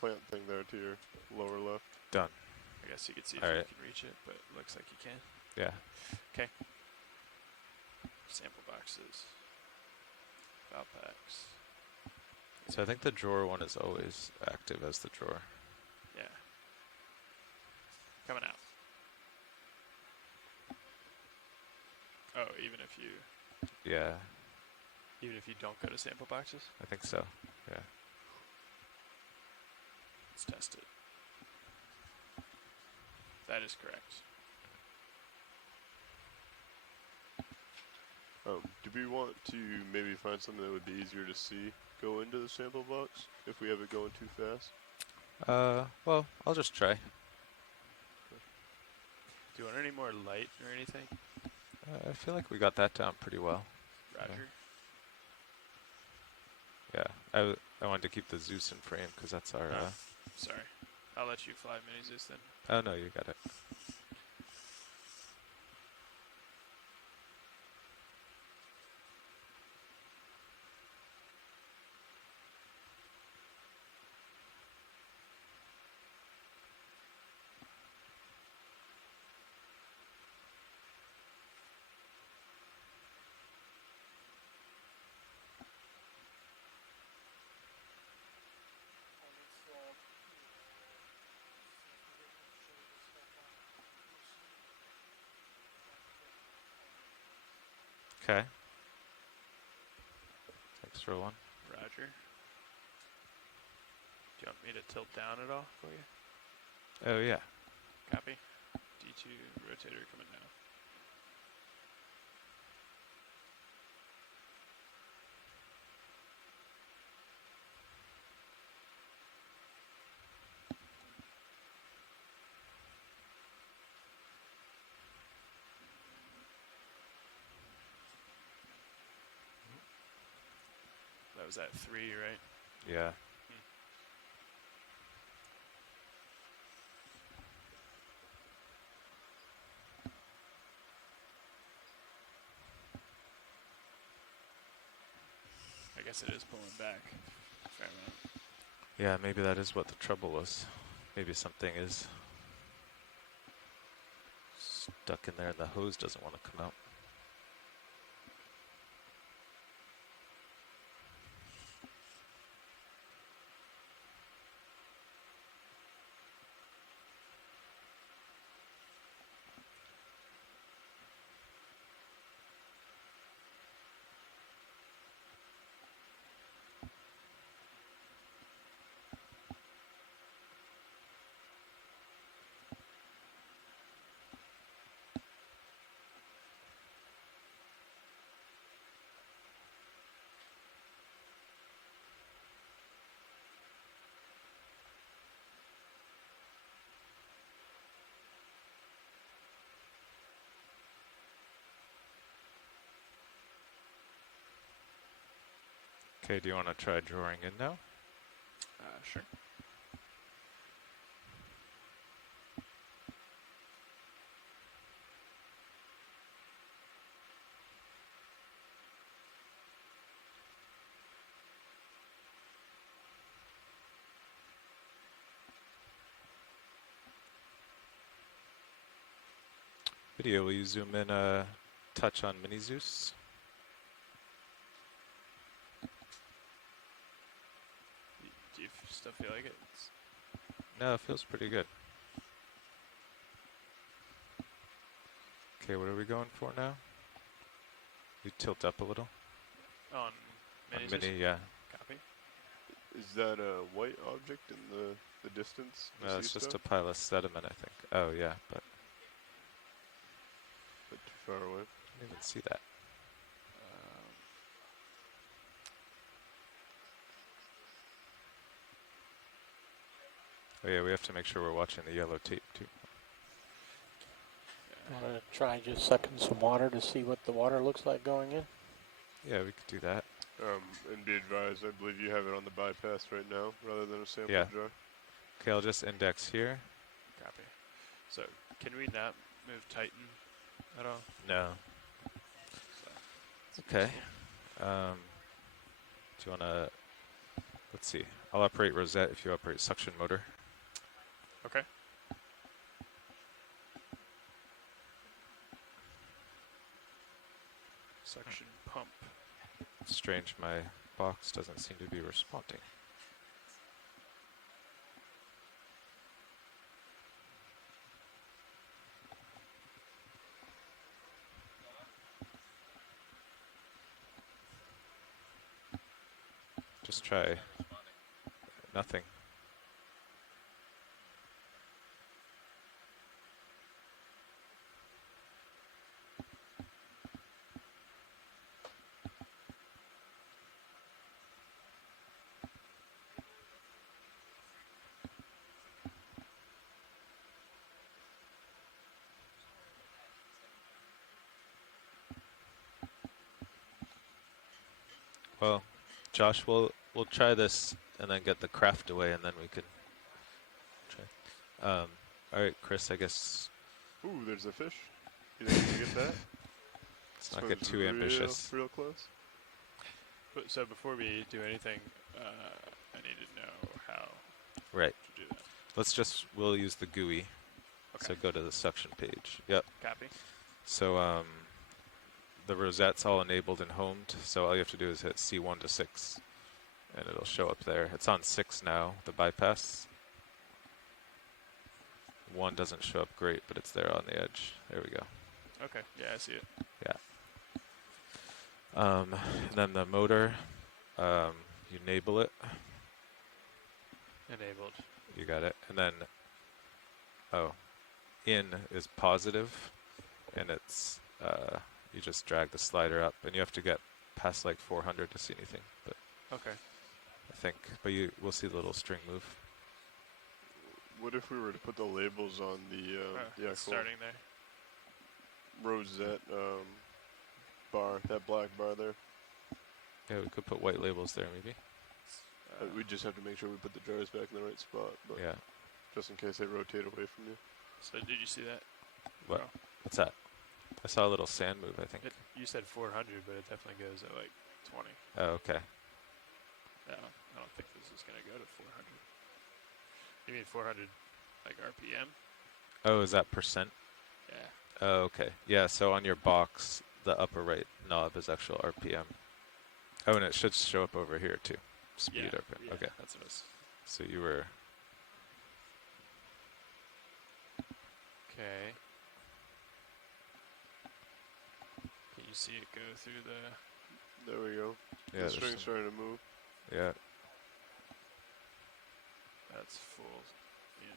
plant thing there to your lower left. Done. I guess you could see if All you right. can reach it, but it looks like you can. Yeah. Sample boxes. Valve packs. So I think the drawer one is always active as the drawer. Yeah. Coming out. Oh, even if you Yeah, don't go to sample boxes, I think so. Yeah. let's test it. That is correct. Do we want to maybe find something that would be easier to see go into the sample box if we have it going too fast? Well, I'll just try. Do you want any more light or anything? I feel like we got that down pretty well. Roger. Yeah, I wanted to keep the Zeus in frame because that's our. Sorry. I'll let you fly Mini Zeus then. Oh no, you got it. Okay. Extra one. Roger. you want me to tilt down at all for you? Oh yeah. Copy. D2 rotator coming down. That was at 3, right? Yeah. I guess it is pulling back. Fair amount. Yeah, maybe that is what the trouble was. Maybe something is stuck in there and the hose doesn't want to come out. Okay, do you want to try drawing in now? Sure. Video, will you zoom in a touch on Mini Zeus? Do you still feel like it? No, it feels pretty good. Okay, what are we going for now? You tilt up a little. On On mini? Mini, yeah. Copy. Is that a white object in the distance? No, it's just a pile of sediment, I think. Oh, yeah, but bit too far away. I didn't even see that. Oh, yeah, we have to make sure we're watching the yellow tape, too. Want to try just sucking some water to see what the water looks like going in? Yeah, we could do that. And be advised, I believe you have it on the bypass right now, rather than a sample Yeah. draw. Okay, I'll just index here. Copy. So, can we not move Titan at all? No. So, Okay. Do you want to... Let's see. I'll operate Rosette if you operate suction motor. okay. Suction pump. Strange, my box doesn't seem to be responding. Just try nothing. Well, Josh, we'll try this and then get the craft away, and then we can try. All right, Chris. I guess Ooh, there's a fish. You think you can get that? let's not get too ambitious. Real close. But, so before we do anything, I need to know how Right. to do that. We'll use the GUI. Okay. So go to the suction page. Yep. Copy. So the rosette's all enabled and homed. So all you have to do is hit C1 to 6, and it'll show up there. It's on 6 now, the bypass. 1 doesn't show up great, but it's there on the edge. There we go. Okay. Yeah, I see it. Yeah. And then the motor, you enable it. Enabled. You got it. And then, oh, in is positive, and it's, you just drag the slider up, and you have to get past like 400 to see anything, but Okay. I think, but we'll see the little string move. What if we were to put the labels on the It's actual starting there. rosette bar, that black bar there? Yeah, we could put white labels there maybe. We just have to make sure we put the jars back in the right spot, but Yeah. just in case they rotate away from you. So did you see that? What? Oh. What's that? I saw a little sand move, I think. You said 400, but it definitely goes at like 20. Oh, okay. No, I don't think this is going to go to 400. You mean 400 like RPM? Oh, is that percent? Yeah. Oh, okay. Yeah, so on your box, the upper right knob is actual RPM. Oh, and it should show up over here too. Speed Yeah, RPM. yeah, Okay. that's what it was. So you were... Okay. Can you see it go through the... There we go. Yeah, The there's string's some- starting to move. yeah. That's full in.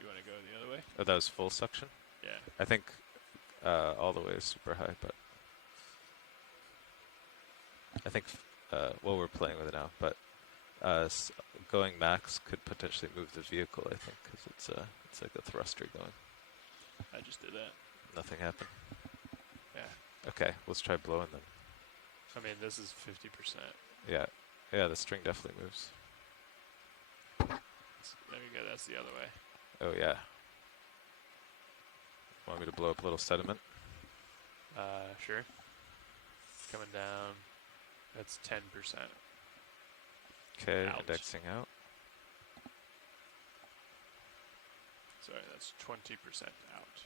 You want to go the other way? Oh, that was full suction? Yeah. I think all the way is super high, but I think, well, we're playing with it now, but going max could potentially move the vehicle, I think, because it's like a thruster going. I just did that. Nothing happened. Yeah. Okay, let's try blowing them. I mean, this is 50%. Yeah, yeah, the string definitely moves. There you go. That's the other way. Oh, yeah. Want me to blow up a little sediment? Sure. Coming down. That's 10%. Okay, Out. indexing out. Sorry, that's 20% out.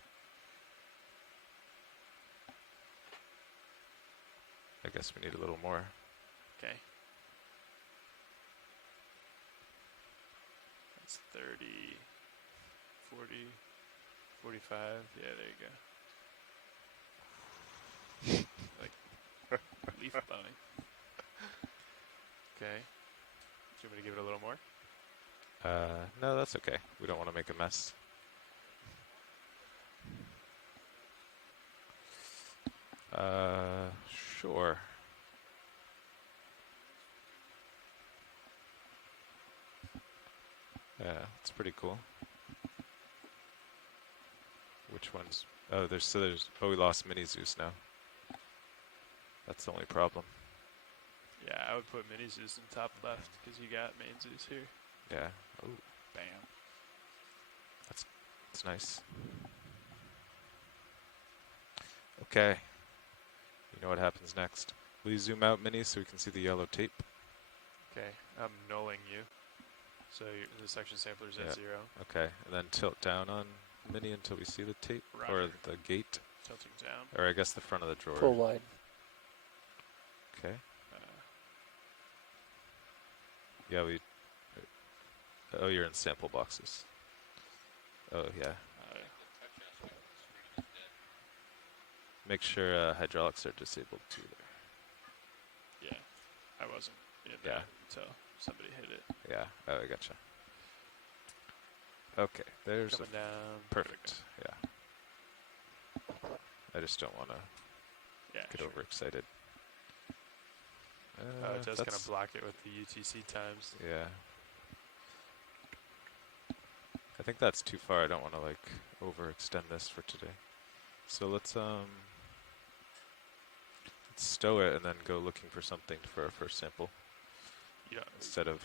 I guess we need a little more. Okay. That's 30, 40, 45. Yeah, there you go. Like leaf blowing. Okay. Do you want me to give it a little more? No, that's okay. We don't want to make a mess. Sure. Yeah, it's pretty cool. Which ones? Oh, oh, we lost Mini Zeus now. That's the only problem. Yeah, I would put Mini Zeus in top left because you got main Zeus here. Yeah. Oh, Bam. that's nice. Okay. You know what happens next. Will you zoom out, Mini, so we can see the yellow tape? Okay, I'm nulling you. So the section sampler's Yeah. at 0. Okay, and then tilt down on Mini until we see the tape or Roger. the gate, Tilting down. or I guess the front of the drawer. Pull wide. Okay. Uh, Yeah, we. Oh, you're in sample boxes. Oh yeah. Make sure hydraulics are disabled too. There. yeah, I wasn't in Yeah. that until somebody hit it. Yeah. Oh, I gotcha. Okay, there's Coming down. perfect. Yeah. I just don't want to Yeah, get sure. overexcited. Oh, it does kind that's- of block it with the UTC times. Yeah. I think that's too far. I don't want to like overextend this for today. So let's stow it and then go looking for something for our first sample Yeah. instead of.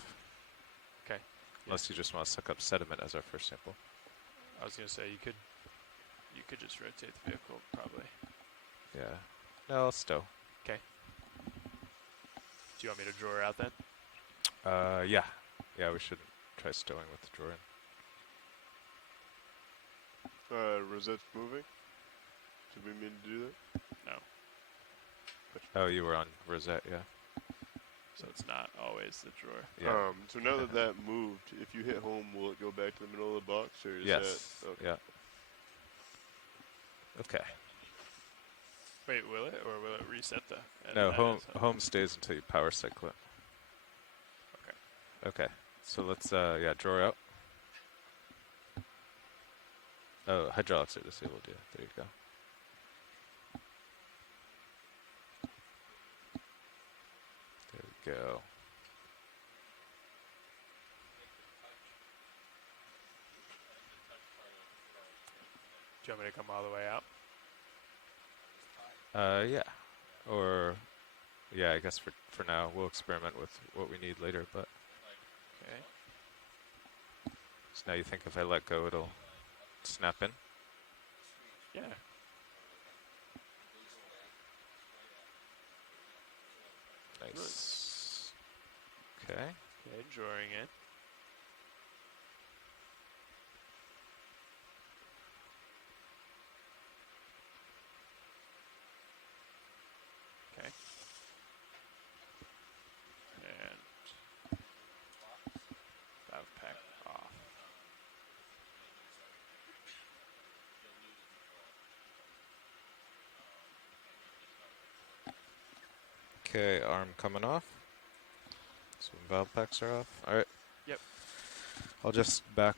Okay. Unless you just want to suck up sediment as our first sample. I was gonna say you could just rotate the vehicle probably. Yeah. No, I'll stow. Do you want me to draw her out then? Yeah. Yeah, we should try stowing with the drawer in. Rosette's moving. Did we mean to do that? No. Oh, you were on Rosette, yeah. So it's not always the drawer. Yeah. So now that that moved, if you hit home, will it go back to the middle of the box, or is Yes. that okay? Yeah. Okay. Wait, will it, or will it reset the? No, home stays until you power cycle it. Okay. So let's draw out. Oh, hydraulics are disabled. Yeah, there you go. There we go. Do you want me to come all the way out? Yeah. Or yeah, I guess for now we'll experiment with what we need later. But Okay. so now you think if I let go, it'll snap in? Yeah. Nice. Okay. Okay, drawing in. Okay. And valve pack off. Okay, arm coming off. So valve packs are off. All right. Yep. I'll just back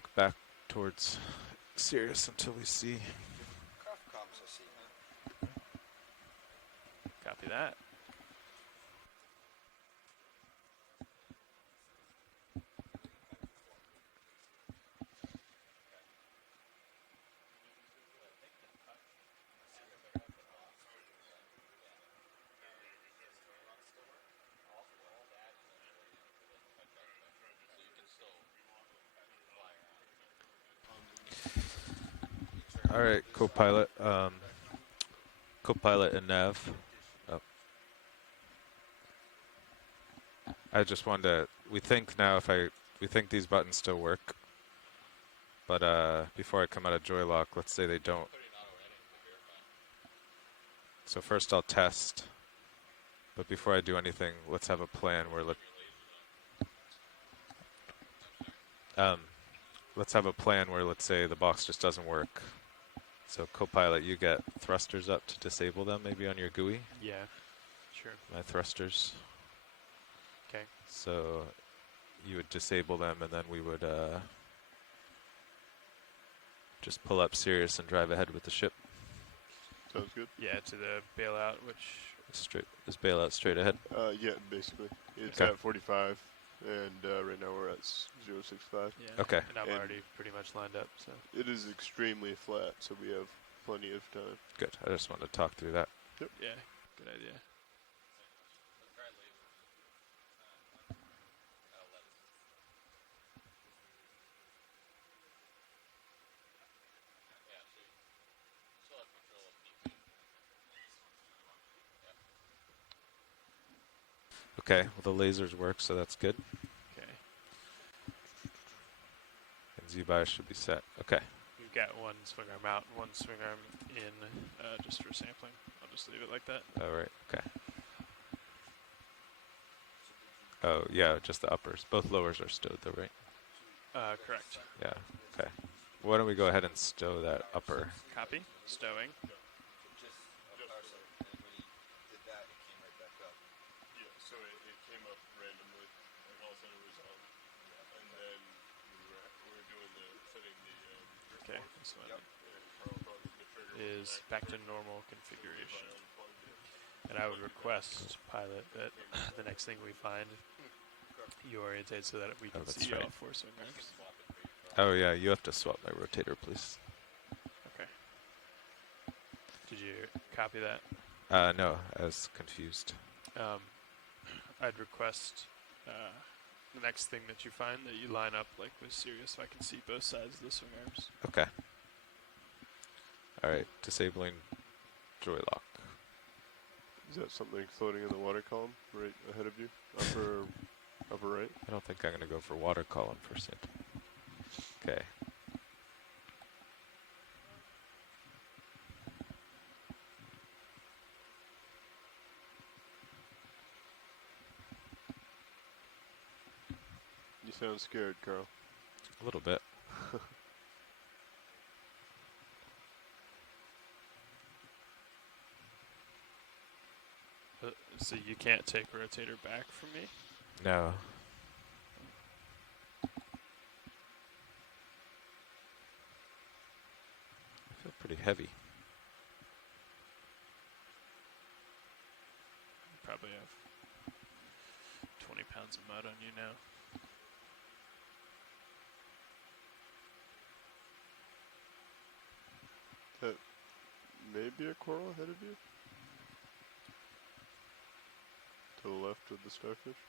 towards Sirius until we see. Copy that. All right, Copilot. Copilot and Nav. Oh. I just wanted to. We think now we think these buttons still work, but before I come out of Joylock, let's say they don't. So first I'll test, but before I do anything, let's have a plan where let's have a plan where let's say the box just doesn't work. So Copilot, you get thrusters up to disable them, maybe on your GUI. Yeah. Sure. My thrusters. Okay. So you would disable them, and then we would just pull up Sirius and drive ahead with the ship. Sounds good. Yeah, to the bailout, which Straight is bailout straight ahead. Yeah, basically. It's Okay. at 45, and right now we're at 065. yeah. Okay. And I'm And- already pretty much lined up, so It is extremely flat, so we have plenty of time. Good. I just wanted to talk through that. yeah, good idea. Okay. Well, the lasers work, so that's good. Okay. And Z-bias should be set. Okay. We've got one swing arm out, one swing arm in, just for sampling. I'll just leave it like that. All right. Okay. Oh yeah, just the uppers. Both lowers are stowed though, right? Correct. Yeah. Okay. Why don't we go ahead and stow that upper? Copy. Stowing. Yeah, so it came up randomly, and all of a sudden it was on, and then we were doing setting the Okay. This one and Carl called it the trigger is back to normal configuration. And I would request, Pilot, that the next thing we find, you orientate so that we can that's see right. all four swing arms. Oh yeah, you have to swap my rotator, please. Okay. Did you copy that? No, I was confused. I'd request the next thing that you find that you line up like with Sirius so I can see both sides of the swing arms. Okay. All right, disabling joylock. Is that something floating in the water column right ahead of you? Upper right? I don't think I'm gonna go for water column first. Okay. You sound scared, Carl. A little bit. So you can't take rotator back from me? No. heavy. Probably have 20 pounds of mud on you now. That may be a coral ahead of you. To the left of the starfish.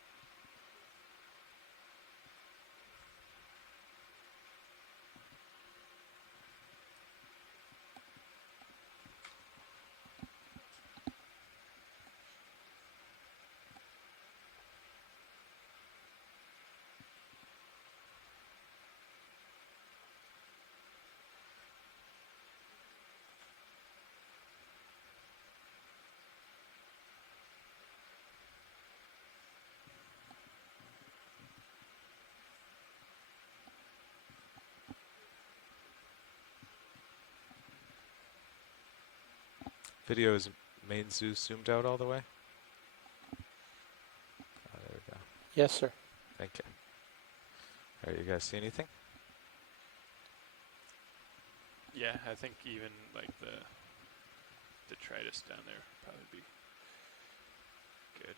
Video is main Zeus zoomed out all the way? Oh, there we go. Yes, sir. Thank you. Alright, you guys see anything? Yeah, I think even like the detritus down there would probably be good.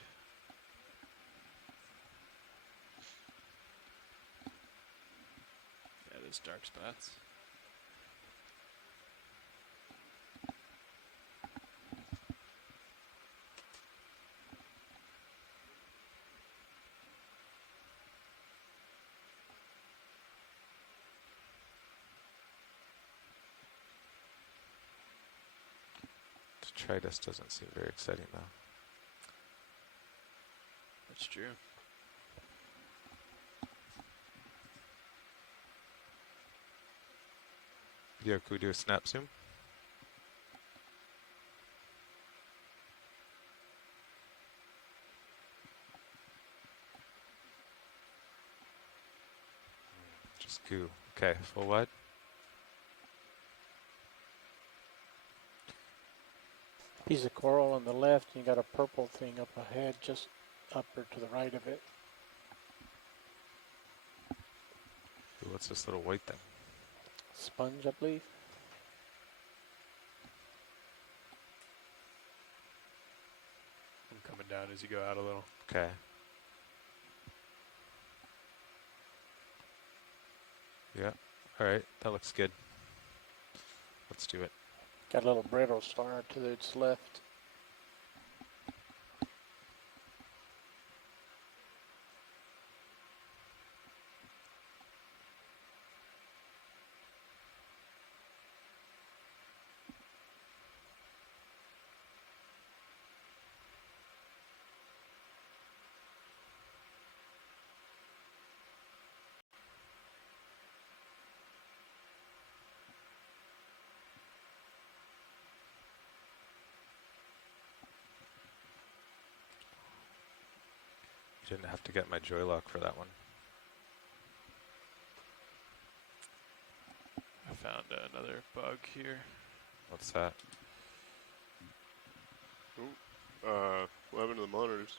Yeah, those dark spots. Detritus doesn't seem very exciting though. That's true. Video, could we do a snap zoom? Just goo. Okay, full wide. Piece of coral on the left, and you got a purple thing up ahead, just up or to the right of it. Ooh, what's this little white thing? Sponge, I believe. I'm coming down as you go out a little. Okay. Yeah. Alright, that looks good. Let's do it. Got a little brittle star to its left. Didn't have to get my joy lock for that one. I found another bug here. What's that? What happened to the monitors?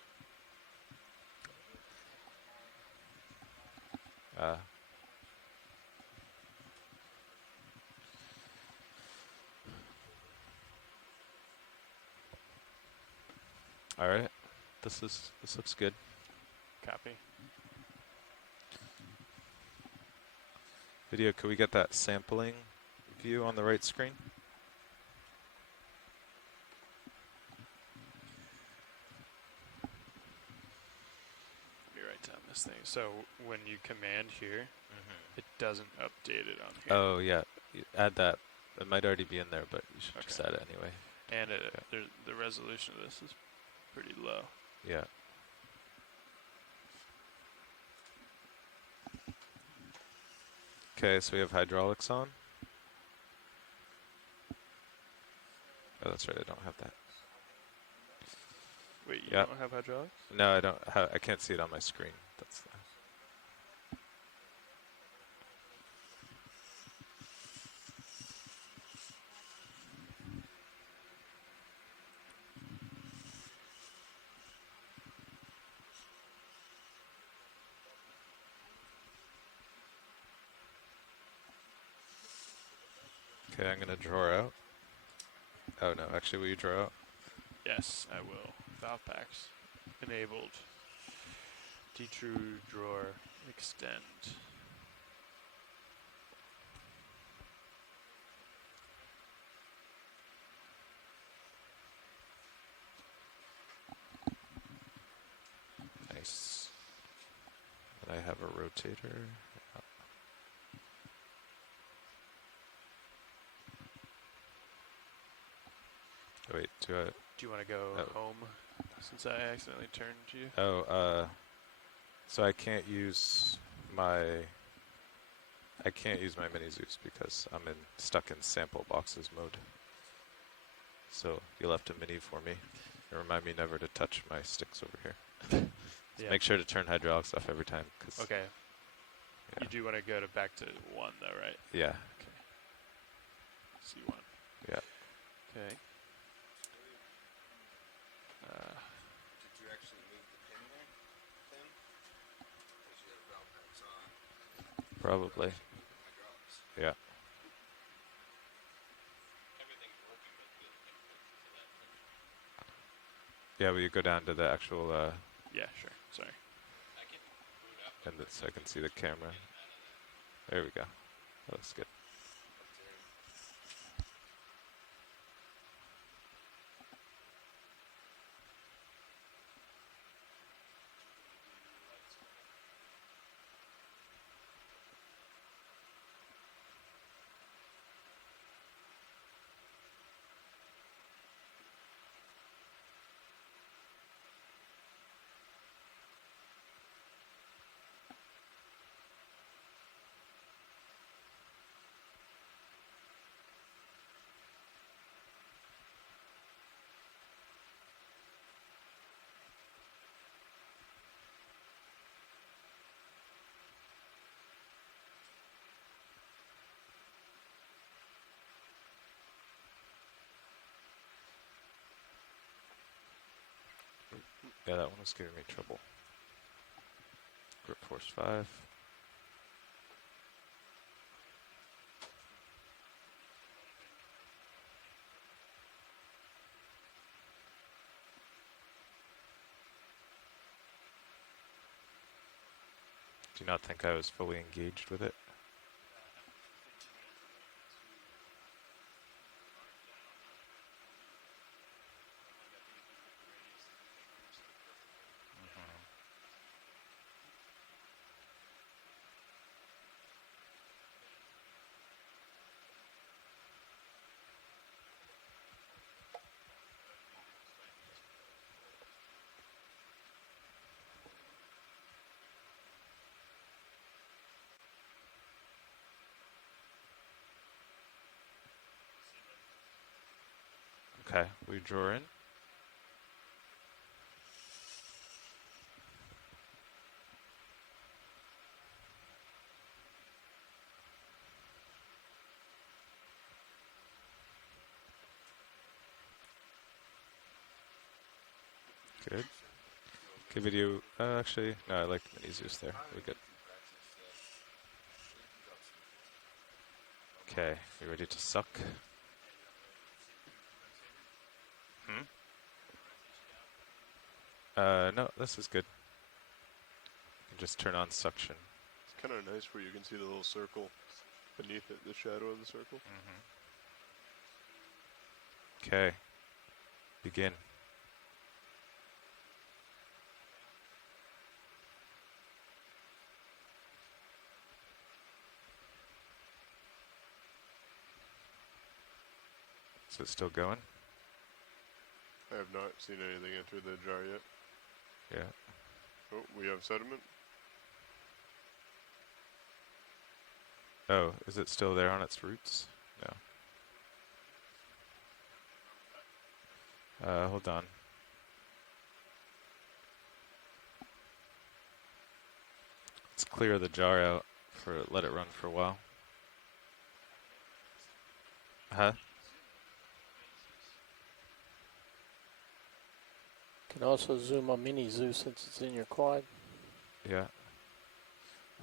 Alright. This looks good. Copy. Video, could we get that sampling view on the right screen? Let me write down this thing. So when you command here, it doesn't update it on here. Oh yeah, you add that. It might already be in there, but you should just Okay. add it anyway. And the resolution of this is pretty low. Yeah. Okay, so we have hydraulics on. Oh, that's right. I don't have that. Wait, you Yeah. don't have hydraulics? No, I don't. I can't see it on my screen. That's. Okay, I'm gonna draw out. Oh no, actually, will you draw out? Yes, I will. Valve packs enabled. D-True drawer extend. Nice. And I have a rotator. Oh, wait, Do you want to go Oh. home since I accidentally turned you? So I can't use my mini Zeus because I'm stuck in sample boxes mode. So you left a mini for me. And remind me never to touch my sticks over here. So Yeah. make sure to turn hydraulics off every time. Cause Okay. Yeah. You do want to go back to 1 though, right? Yeah. C1. Yeah. Okay. Did you actually move the pin there, Tim? Because you have valve packs on. Probably. Actually move the hydraulics. Yeah. Everything's working with the input to that thing. Yeah, will you go down to the actual, Yeah, sure. Sorry. I can boot up. and so I can see the camera. There we go. That looks good. Yeah, that one was giving me trouble. Grip force 5. Do you not think I was fully engaged with it? Okay, we draw in. Good. Good video. Actually, no, I like mini Zeus there. We're good. Okay, you ready to suck? Hmm? No, this is good. You can just turn on suction. It's kind of nice where you can see the little circle beneath it, the shadow of the circle. Okay. Begin. Is it still going? I have not seen anything enter the jar yet. Yeah. Oh, we have sediment. Oh, is it still there on its roots? No. Hold on. Let's clear the jar out let it run for a while. Huh? Can also zoom on mini Zeus since it's in your quad. Yeah.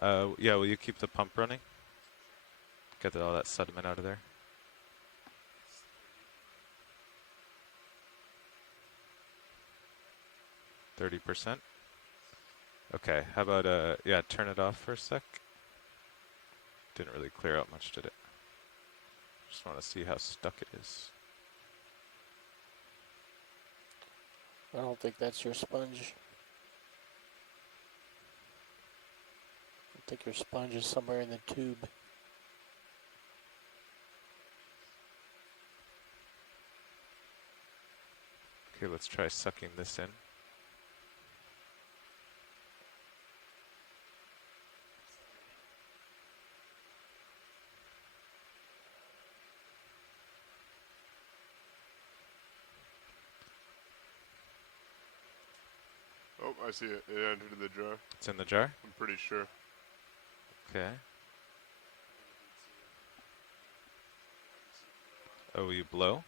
Yeah, will you keep the pump running? Get all that sediment out of there. 30%. Okay, how about, yeah, turn it off for a sec. Didn't really clear out much, did it? Just want to see how stuck it is. I don't think that's your sponge. I think your sponge is somewhere in the tube. Okay, let's try sucking this in. Oh, I see it. It entered the jar. It's in the jar? I'm pretty sure. Okay. Oh, you blow?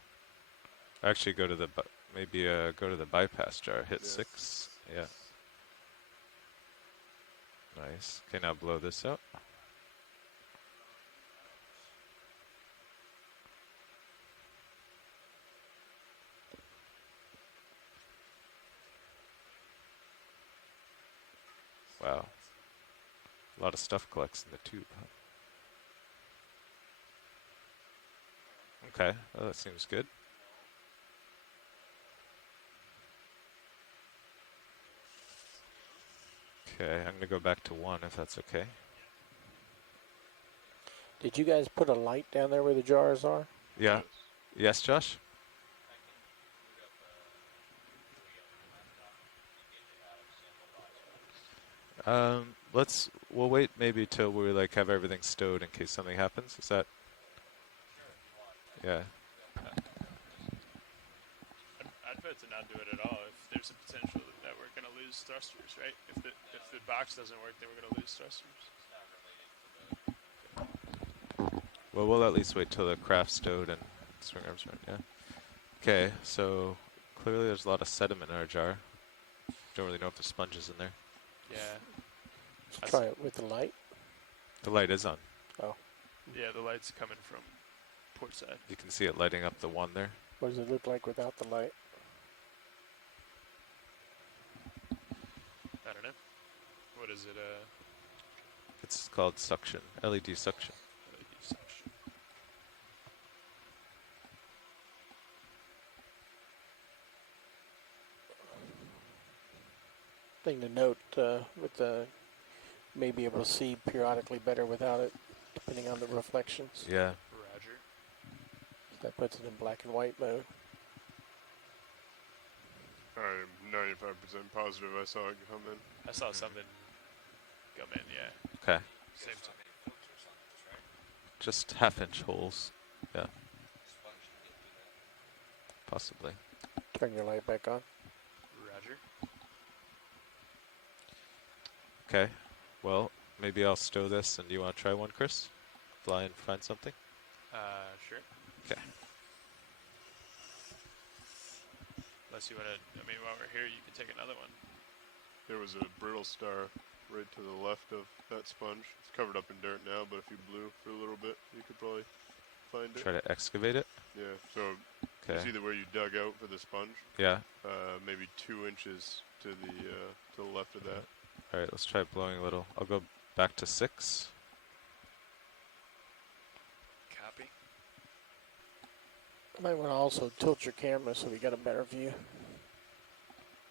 Actually, go to the maybe go to the bypass jar. Hit Yeah. 6. Yeah. Nice. Okay, now blow this out. Wow. A lot of stuff collects in the tube. Huh? Okay, well, that seems good. Okay, I'm gonna go back to 1 if that's okay. Did you guys put a light down there where the jars are? Yeah. Yes, Josh? I can boot up a GUI on my laptop and get it out of sample box. We'll wait maybe till we like have everything stowed in case something happens. Is that? Sure, if you want. Yeah. I'd vote to not do it at all if there's a potential that we're going to lose thrusters, right? If the box doesn't work, then we're going to lose thrusters. It's not related to the. Well, we'll at least wait till the craft's stowed and swing arms around. Yeah. Okay, so clearly there's a lot of sediment in our jar. Don't really know if there's sponges in there. Yeah. Let's try it with the light. The light is on. Oh, Yeah, the light's coming from port side. You can see it lighting up the 1 there. what does it look like without the light? I don't know. What is it? It's called suction. LED suction. LED suction. Thing to note with the may be able to see periodically better without it, depending on the reflections. Yeah. Roger. That puts it in black and white mode. I'm 95% positive I saw it come in. I saw something come in, yeah. Okay. Same time. Filters on those, right? Just half-inch holes. Yeah, Sponge can do that. possibly. Turn your light back on. Roger. Okay. Well, maybe I'll stow this, and do you want to try one, Chris? Fly and find something? Sure. Okay. Unless you want to, I mean, while we're here, you can take another one. There was a brittle star right to the left of that sponge. It's covered up in dirt now, but if you blew for a little bit, you could probably find it. Try to excavate it? Yeah, so Okay. you see where you dug out for the sponge? Yeah. Maybe 2 inches to the left of that. All right, let's try blowing a little. I'll go back to 6. Copy. You might want to also tilt your camera so we got a better view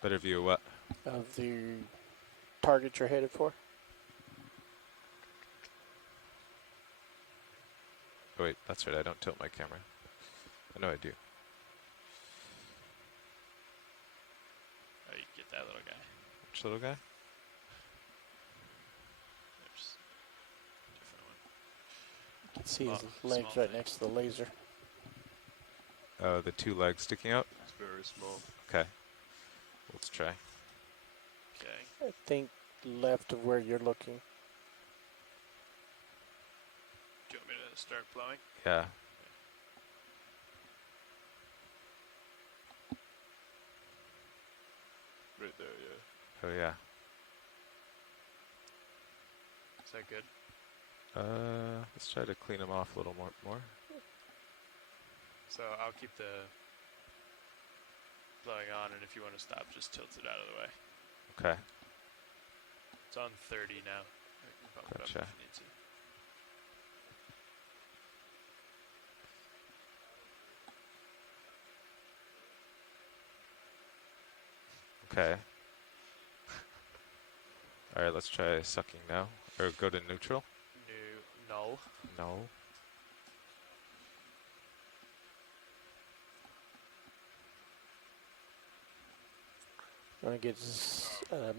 Better view of what? of the target you're headed for. Oh, wait, that's right. I don't tilt my camera. I know I do. Oh, you can get that little guy. Which little guy? There's a different one. You can see his Oh, legs small right thing. next to the laser. Oh, the 2 legs sticking out? It's very small. Okay. Let's try. Okay. I think left of where you're looking. Do you want me to start blowing? Yeah. Right there, yeah. Oh, yeah. Is that good? Let's try to clean them off a little more. So I'll keep the blowing on, and if you want to stop, just tilt it out of the way. Okay. It's on 30 now. I can bump it up Gotcha. if you need to. Okay. All right, let's try sucking now. Or go to neutral. Null. No. Want to get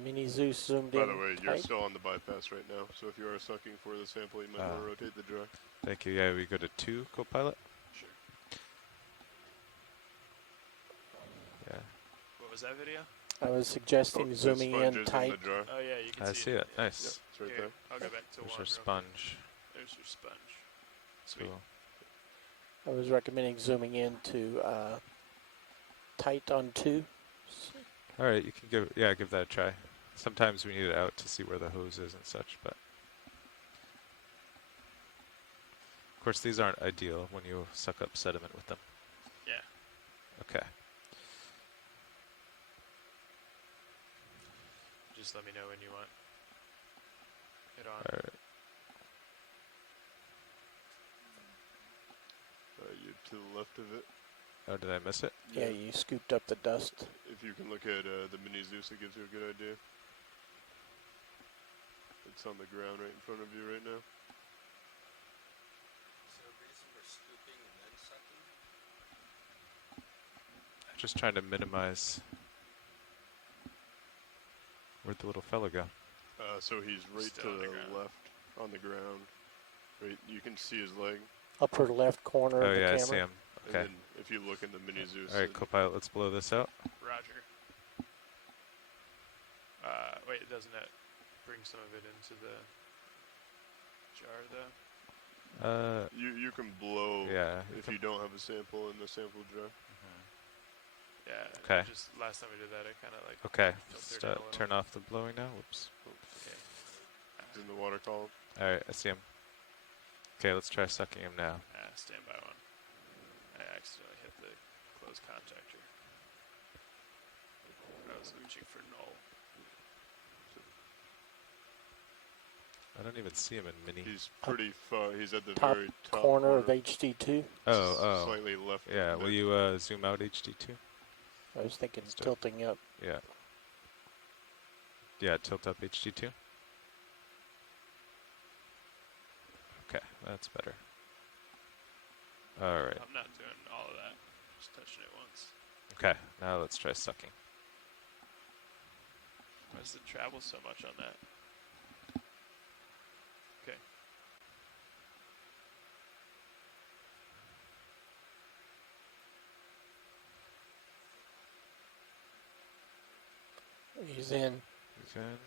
mini Zeus zoomed By in the way, you're tight? still on the bypass right now, so if you are sucking for the sample, you might want to rotate the draw. Thank you. Yeah, we go to 2, Copilot. Sure. Yeah. What was that video? I was suggesting the zooming in sponges tight. in the jar. Oh yeah, you can I see see it. Yeah, Nice. it's right Here, there. I'll go back to There's 1 our real quick. sponge. There's your sponge. Sweet. Cool. I was recommending zooming in to tight on 2. All right, you can give that a try. Sometimes we need it out to see where the hose is and such, but of course these aren't ideal when you suck up sediment with them. Yeah. Okay. Just let me know when you want it on. All right. You to the left of it. Oh, did I miss it? Yeah, you scooped up the dust. If you can look at the mini Zeus, it gives you a good idea. It's on the ground right in front of you right now. Is there a reason for scooping and then sucking? I'm just trying to minimize. Where'd the little fella go? So he's right Still to on the the ground. left on the ground. Right, you can see his leg. Upper left corner Oh of the yeah, I camera. see him. Okay. And then if you look in the mini Zeus, All right, Copilot, let's blow this out. Roger. Wait, doesn't that bring some of it into the jar though? you can blow Yeah. if you don't have a sample in the sample jar. Yeah. Okay. Just last time we did that, it kind of like Okay. filtered in a little. Turn off the blowing now. Whoops. Okay. It's in the water column. All right, I see him. Okay, let's try sucking him now. Stand by one. I accidentally hit the closed contactor. I was reaching for null. I don't even see him in mini. He's pretty far. He's at the Top very top corner of HD2. Oh. Slightly left. Yeah, of will it. you zoom out HD2? I was thinking Let's do it. tilting up. Yeah. Yeah, tilt up HD2. Okay, that's better. All right. I'm not doing all of that. Just touching it once. Okay, now let's try sucking. Why does it travel so much on that? Okay. He's in. He's in.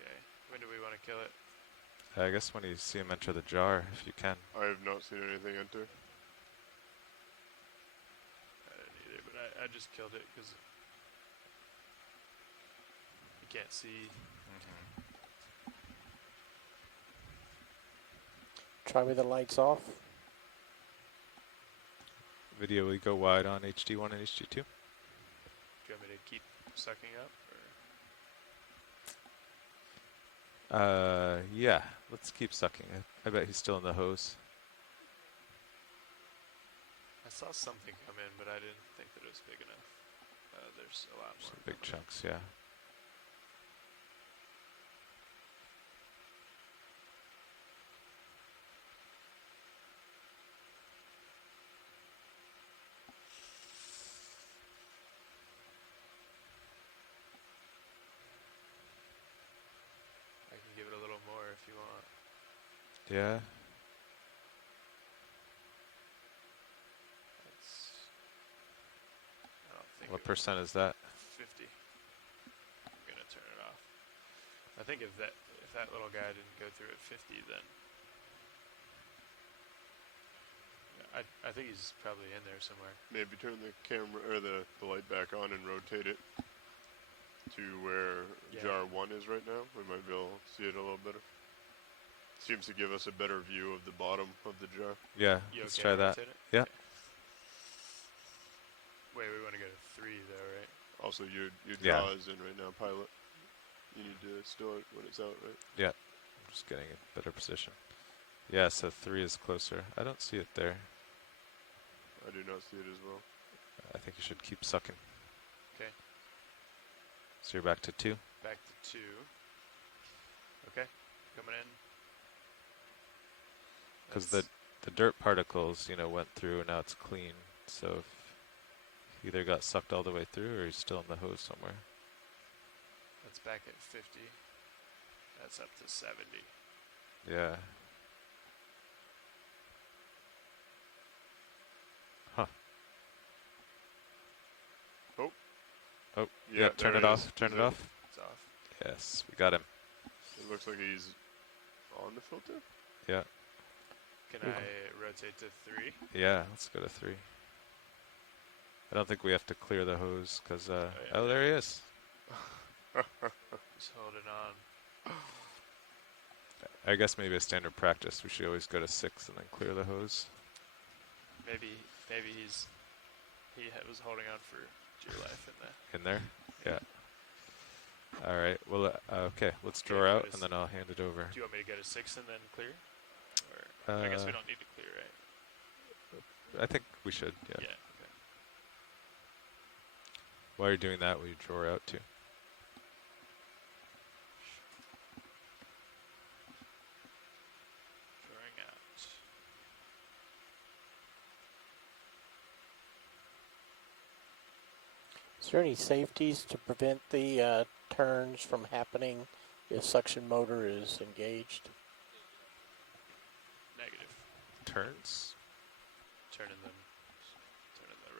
Okay. When do we want to kill it? I guess when you see him enter the jar, if you can. I have not seen anything enter. I didn't either, but I just killed it because you can't see. Try with the lights off. Video, will you go wide on HD1 and HD2? Do you want me to keep sucking up? Or? Yeah, let's keep sucking. I bet he's still in the hose. I saw something come in, but I didn't think that it was big enough. There's a lot more. Some big coming in. chunks, yeah. I can give it a little more if you want. Yeah. That's. I don't think. What it was percent is that? 50. I'm gonna turn it off. I think if that little guy didn't go through at 50, then I think he's probably in there somewhere. Maybe turn the camera or the light back on and rotate it to where Yeah. jar 1 is right now. We might be able to see it a little better. Seems to give us a better view of the bottom of the jar. Yeah, You let's okay try to that. rotate it? Yeah. Wait, we want to go to 3 though, right? Also, your Yeah. draw is in right now, Pilot. You need to store it when it's out, right? Yeah, I'm just getting a better position. Yeah, so 3 is closer. I don't see it there. I do not see it as well. I think you should keep sucking. Okay. So you're back to 2. Back to 2. Okay, coming in. Because That's- the dirt particles, you know, went through and now it's clean. So if he either got sucked all the way through or he's still in the hose somewhere. That's back at 50. That's up to 70. Yeah. Huh. Oh, yeah, turn there it off. Turn Is it off. It's off. Yes, we got him. It looks like he's on the filter. Yeah. Can I rotate to 3? Yeah, let's go to 3. I don't think we have to clear the hose because, yeah. oh, there he is. Just holding on. I guess maybe a standard practice. We should always go to 6 and then clear the hose. Maybe he was holding on for dear life in there. In there? Yeah. All right. Well, okay. Let's Okay, draw out what is- and then I'll hand it over. Do you want me to go to 6 and then clear? Or I guess we don't need to clear, right? I think we should. Yeah. Yeah. Okay. While you're doing that, will you draw out too? Drawing out. Is there any safeties to prevent the turns from happening if suction motor is engaged? Negative. Turns? Turning the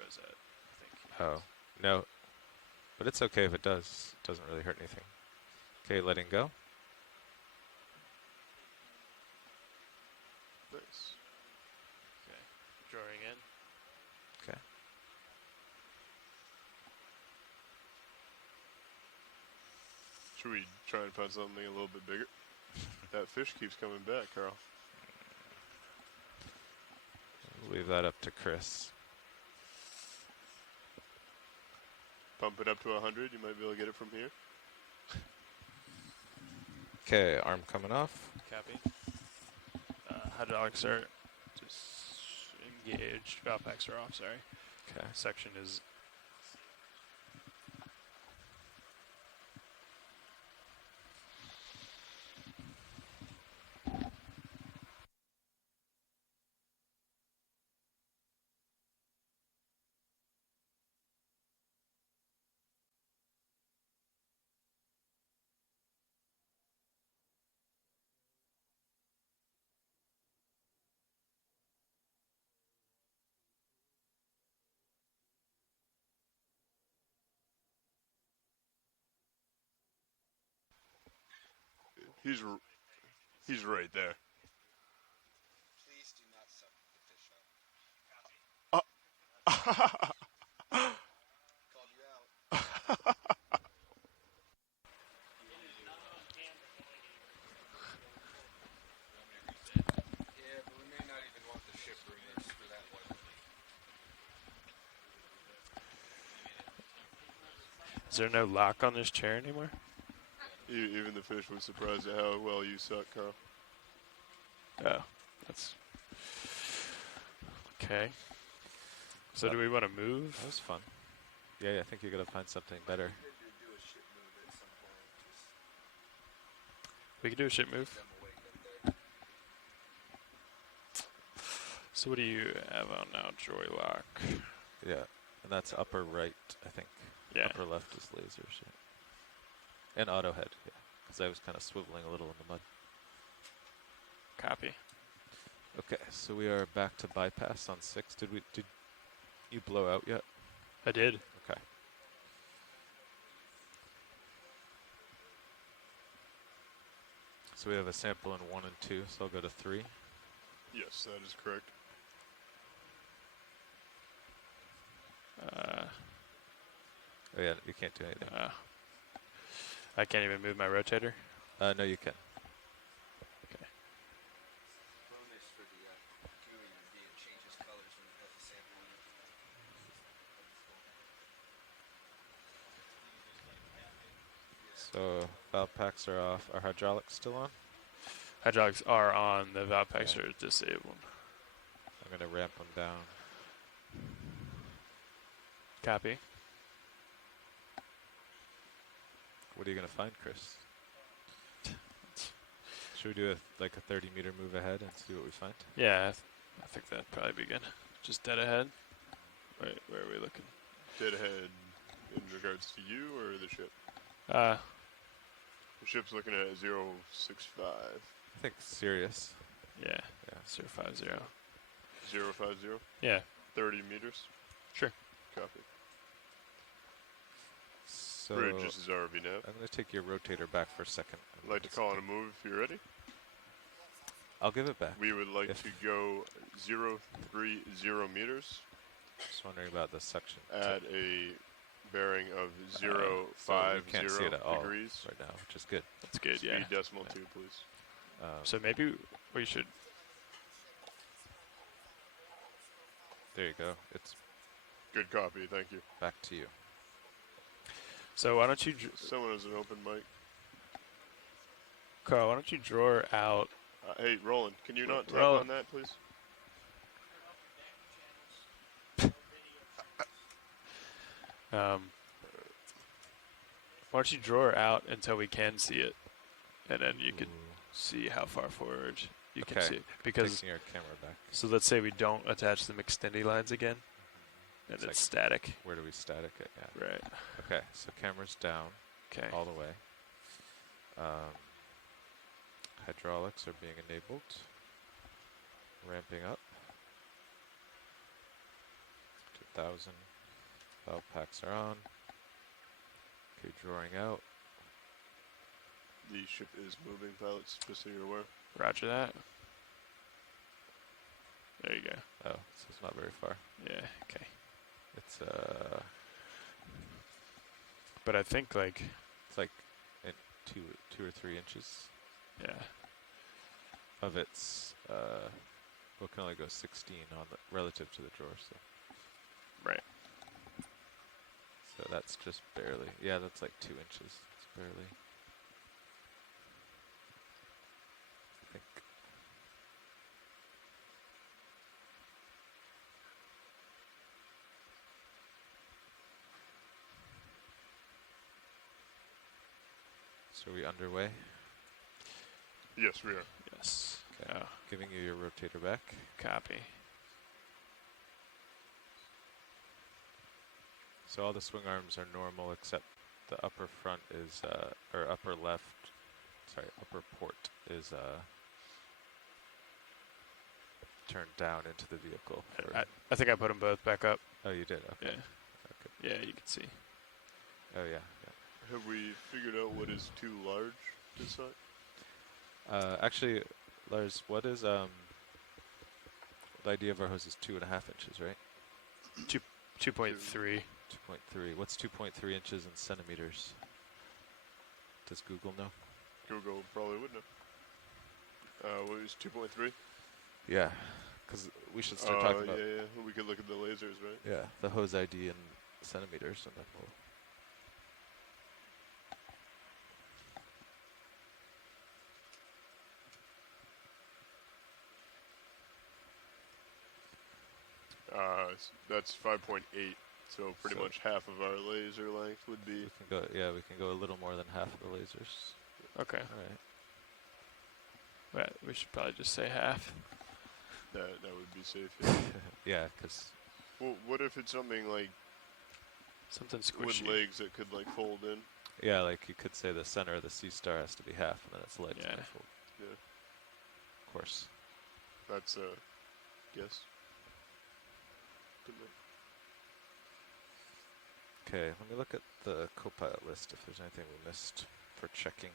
rosette, I think. Oh, no. But it's okay if it does. It doesn't really hurt anything. Okay, letting go. Nice. Okay. Drawing in. Okay. Should we try and find something a little bit bigger? That fish keeps coming back, Carl. Leave that up to Chris. Pump it up to 100. You might be able to get it from here. Okay, arm coming off. Copy. Hydraulics are just engaged. Valve packs are off, sorry. Okay. Section is He's right there. Please do not suck the fish up. Called you out. Yeah, but we may not even want the ship removed for that one. Is there no lock on this chair anymore? Even the fish was surprised at how well you suck, Carl. Oh, that's okay. So do we want to move? That was fun. Yeah, I think you're going to find something better. We can do a ship move. So what do you have on now? Joy lock. Yeah, and that's upper right, I think. Yeah. Upper left is laser shit. And auto head, yeah. Because I was kind of swiveling a little in the mud. Copy. Okay, so we are back to bypass on 6. Did you blow out yet? I did. Okay. So we have a sample in 1 and 2, so I'll go to 3. Yes, that is correct. Oh yeah, you can't do anything. I can't even move my rotator. No, you can. So valve packs are off. Are hydraulics still on? Hydraulics are on. The valve packs Yeah. are disabled. I'm gonna ramp them down. Copy. What are you gonna find, Chris? Should we do like a 30-meter move ahead and see what we find? Yeah, I think that'd probably be good. Just dead ahead. Wait, where are we looking? Dead ahead in regards to you or the ship? Uh, The ship's looking at 065. I think serious. yeah, Yeah. 050. 050? Yeah, 30 meters? sure. Copy. So Bridge, this is RV nav. I'm gonna take your rotator back for a second. I'd like to call on a move if you're ready. I'll give it back. We would like If- to go 030 meters Just wondering about the suction at a bearing of so you 050 can't see it at all degrees. right now, which is good. That's good, Speed yeah. decimal 2, please. So maybe we should. There you go. It's Good copy, thank you. back to you. So why don't you, Someone has an open mic. Carl? Why don't you draw out? Hey, Roland, can you not tap Roland. on that, please? Why don't you draw her out until we can see it, and then you can see how far forward you can Okay. see it. Because Taking your camera back. so let's say we don't attach the McStendy lines again, and It's it's like- static. Where do we static it? Yeah. Right. Okay, so camera's down Okay. all the way. Hydraulics are being enabled. Ramping up. 2000. Valve packs are on. Okay, drawing out. The ship is moving, pilots, just so you're aware. Roger that. There you go. Oh, so it's not very far. Yeah. Okay. It's But I think like it's like in two or 3 inches yeah. of its. We can only go 16 on the relative to the drawer, so. Right. So that's just barely. Yeah, that's like 2 inches. It's barely. I think. So are we underway? Yes, we are. Yes. Okay. Oh, Giving you your rotator back. copy. So all the swing arms are normal except the upper front is, or upper left, sorry, upper port is turned down into the vehicle. I think I put them both back up. Oh, you did? Okay. Yeah. Yeah, you can see. Oh, yeah. Have we figured out what is too large to sight? Actually, Lars, what is, the idea of our hose is 2.5 inches, right? 2.3. 2.3. What's 2.3 inches in centimeters? Does Google know? Google probably would know. What is 2.3? Yeah, because we should start talking about yeah. We could look at the lasers, right? the hose ID in centimeters, and then we'll. That's 5.8, so pretty So- much half of our laser length would be. We can go. Yeah, we can go a little more than half of the lasers. Okay. All right. Right. We should probably just say half. That would be safe. Yeah. Yeah, because Well, what if it's something like Something with squishy. legs that could like fold in? yeah, like you could say the center of the C star has to be half, and then its legs Yeah. are full. Yeah, Of course. that's a guess. Good luck. Okay, let me look at the Copilot list if there's anything we missed for checking.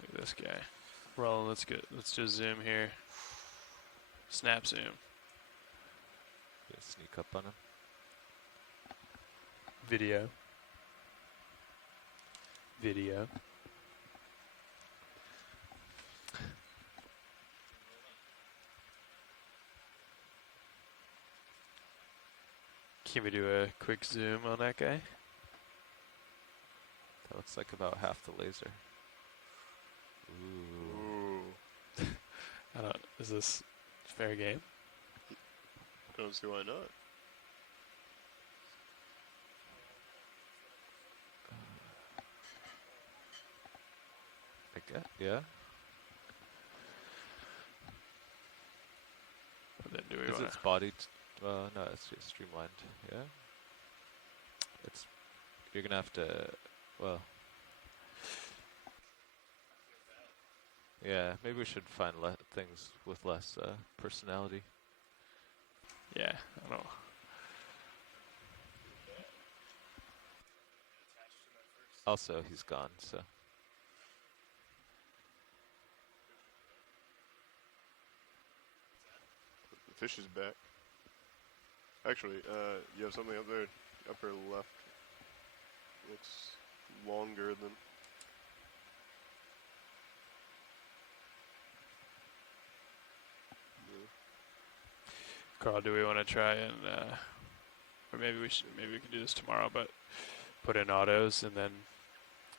Look at this guy. Roll. Let's just zoom here. Snap zoom. Gonna sneak up on him. Video. Video. Can we do a quick zoom on that guy? That looks like about half the laser. Ooh. Ooh. I don't. Is this fair game? I don't see why not. I guess, yeah. And then do we Is want its body? No, it's just streamlined. Yeah. It's. You're gonna have to. Well. Yeah, maybe we should find things with less personality. Yeah, I don't know. Also, he's gone, so. The fish is back. Actually, you have something up there, upper left. Looks longer than. Carl, do we want to try and, or maybe we can do this tomorrow, but put in autos and then.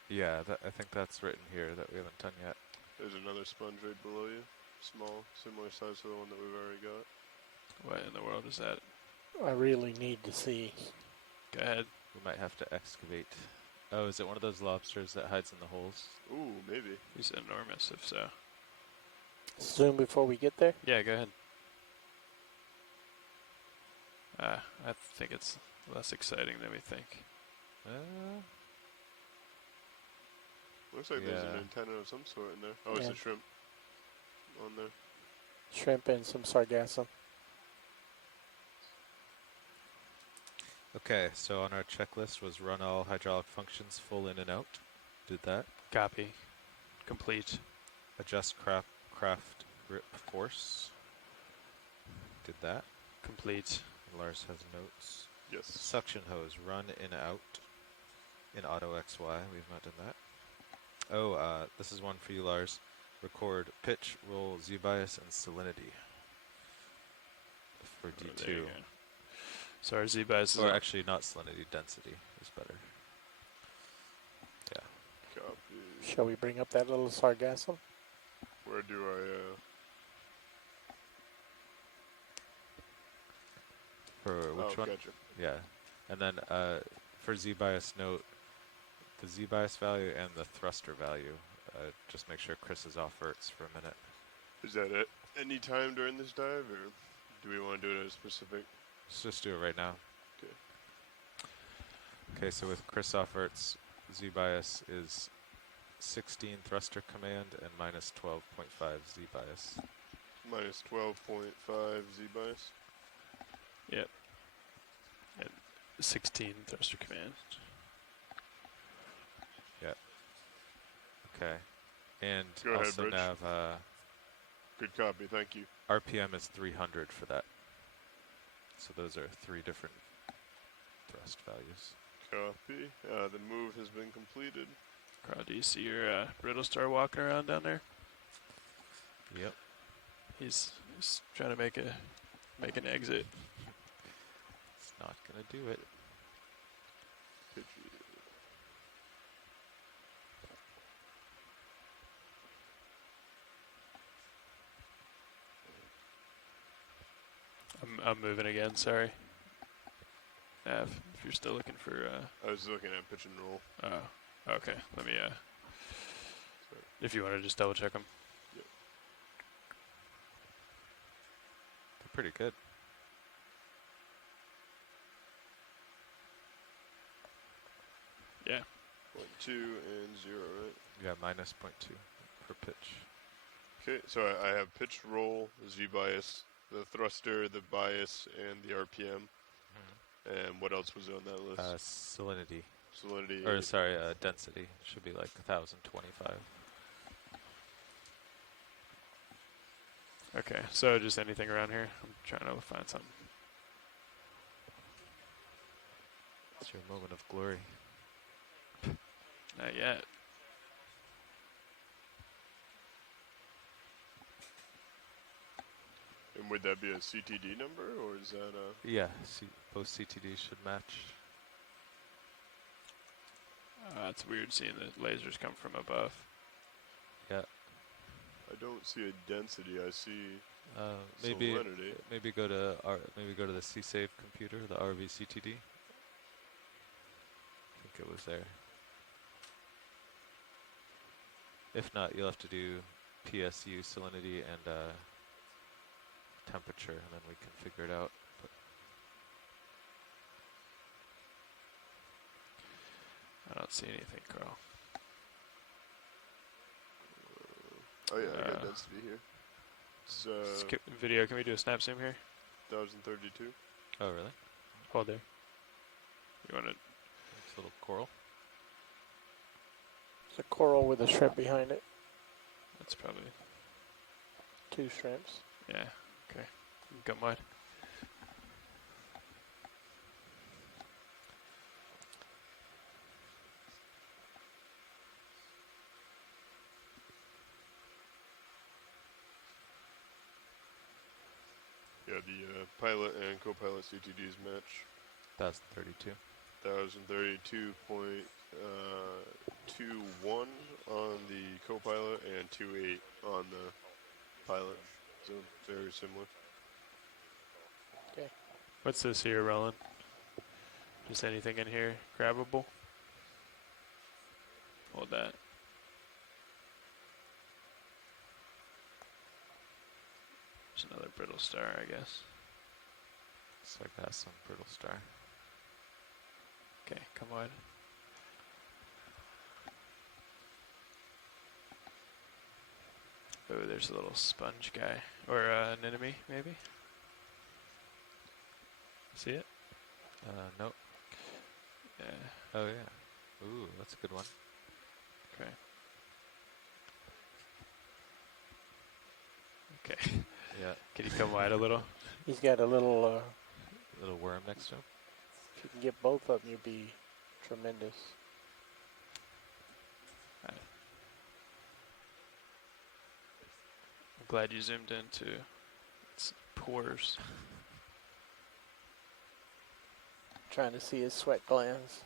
Yeah, I think that's written here that we haven't done yet. There's another sponge right below you. Small, similar size to the one that we've already got. What in the world is that? I really need to see. Go ahead. We might have to excavate. Oh, is it one of those lobsters that hides in the holes? Ooh, maybe. He's enormous, if so. Zoom before we get there. Yeah, go ahead. I think it's less exciting than we think. Looks like there's an Yeah. antenna of some sort in there. Oh, it's Yeah. a shrimp on there. Shrimp and some sargassum. Okay, so on our checklist was run all hydraulic functions full in and out. Did that. Copy. Complete. Adjust craft grip force. Did that. Complete. Lars has notes. Yes. Suction hose, run in out in auto XY. We've not done that. Oh, this is one for you, Lars. Record pitch, roll, Z-bias, and salinity for Oh, D2. there you go. So our Z-bias is Or on- actually, not salinity, density is better. Yeah. Copy. Shall we bring up that little sargassum? Where do I, For which one? Gotcha. Yeah. And then for Z-bias, note the Z-bias value and the thruster value. Just make sure Chris is off verts for a minute. Is that at any time during this dive, or do we want to do it at a specific? Let's just do it right now. Okay. Okay, so with Chris off verts, Z-bias is 16 thruster command and minus 12.5 Z-bias. Minus 12.5 Z-bias. Yep. And 16 thruster command. Okay. And Go ahead, also Rich. nav Good copy, thank you. RPM is 300 for that. So those are 3 different thrust values. Copy. The move has been completed. Carl, do you see your brittle star walking around down there? Yep. He's trying to make an exit. It's not gonna do it. Pitch. I'm moving again. Sorry. Nav, if you're still looking for. I was looking at pitch and roll. Oh, okay. Let me. If you want to just double check them. They're pretty good. Yeah. 0.2 and 0, right? Yeah, minus 0.2 for pitch. Okay, so I have pitch, roll, Z-bias, the thruster, the bias, and the RPM. And what else was on that list? Salinity. Salinity. Or sorry, density. Should be like 1,025. Okay. So just anything around here. I'm trying to find something. It's your moment of glory. Not yet. And would that be a CTD number, or is that a... Yeah, both CTDs should match. it's weird seeing the lasers come from above. Yeah. I don't see a density. I see Maybe salinity. maybe go to the C-Save computer, the RVCTD. I think it was there. If not, you'll have to do PSU, salinity, and temperature, and then we can figure it out. But I don't see anything, Carl. Oh yeah, I got density here. It's Skip video. Can we do a snap zoom here? 1032. oh, really? Hold there. You want to? It's a little coral. It's a coral with a shrimp behind it. That's probably. 2 shrimps. Yeah. Okay. Come wide. Yeah, the pilot and co-pilot CTDs match. 1032. 1032.21 on the co-pilot and 2.8 on the pilot. So very similar. What's this here, Roland? Just anything in here grabbable? Hold that. There's another brittle star, I guess. Looks like it has some brittle star. Okay, come wide. Oh, there's a little sponge guy. Or an enemy, maybe? See it? Nope. Yeah. Oh, yeah. Ooh, that's a good one. Okay. Okay. Yeah. Can you come wide a little? He's got a little, Little worm next to him. if you can get both of them, you'd be tremendous. I'm glad you zoomed into its pores. Trying to see his sweat glands.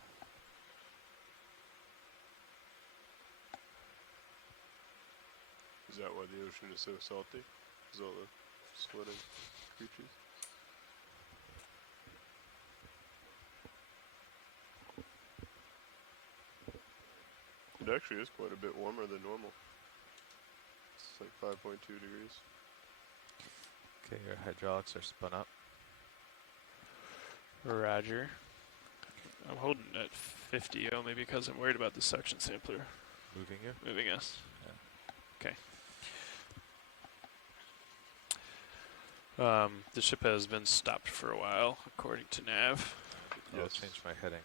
Is that why the ocean is so salty? Is all the sweating creatures? It actually is quite a bit warmer than normal. It's like 5.2 degrees. Okay, your hydraulics are spun up. Roger. I'm holding at 50 only because I'm worried about the suction sampler Moving you. moving us. Yeah. Okay. The ship has been stopped for a while, according to nav. I'll Yes. change my heading.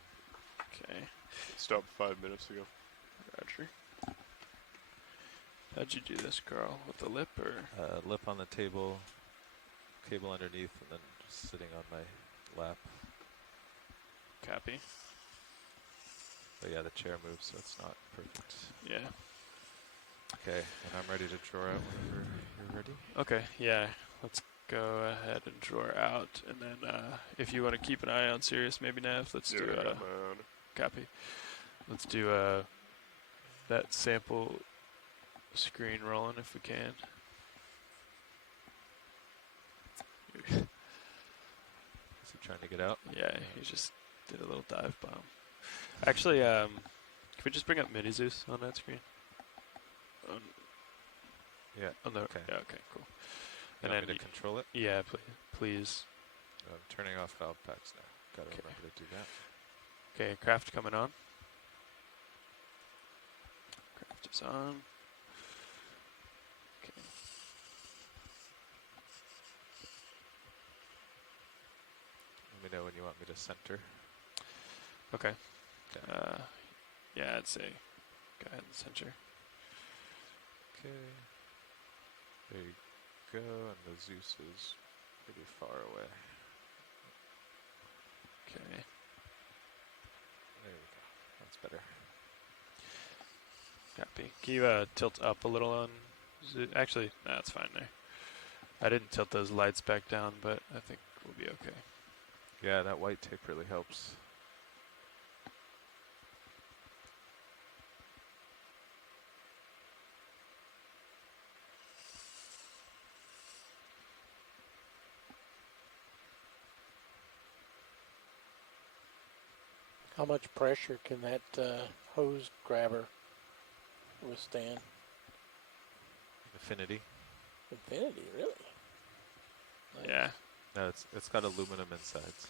Okay. It stopped 5 minutes ago. Roger. How'd you do this, Carl? With the lip or? Lip on the table, cable underneath, and then just sitting on my lap. Copy. But yeah, the chair moves, so it's not perfect. Yeah. Okay, and I'm ready to draw out whenever you're ready. Okay, yeah. Let's go ahead and draw out. And then if you want to keep an eye on Sirius, maybe Nav, let's do I got my own. copy. Let's do that sample screen rolling if we can. Is he trying to get out? Yeah, he just did a little dive bomb. Actually, can we just bring up Mini Zeus on that screen? Yeah. On the, Okay. Yeah, okay, cool. You And want then me to control it? yeah, please. I'm turning off valve packs now. Gotta Okay. remember to do that. Okay, craft coming on. Craft is on. Okay. Let me know when you want me to center. Okay. Okay. Yeah, I'd say go ahead and center. Okay. There you go, and the Zeus is pretty far away. Okay. There we go. That's better. Copy. Can you tilt up a little on Actually, no, it's fine there. I didn't tilt those lights back down, but I think we'll be okay. Yeah, that white tape really helps. How much pressure can that hose grabber withstand? Infinity. Infinity, really? Nice. Yeah. No, it's got aluminum inside. So.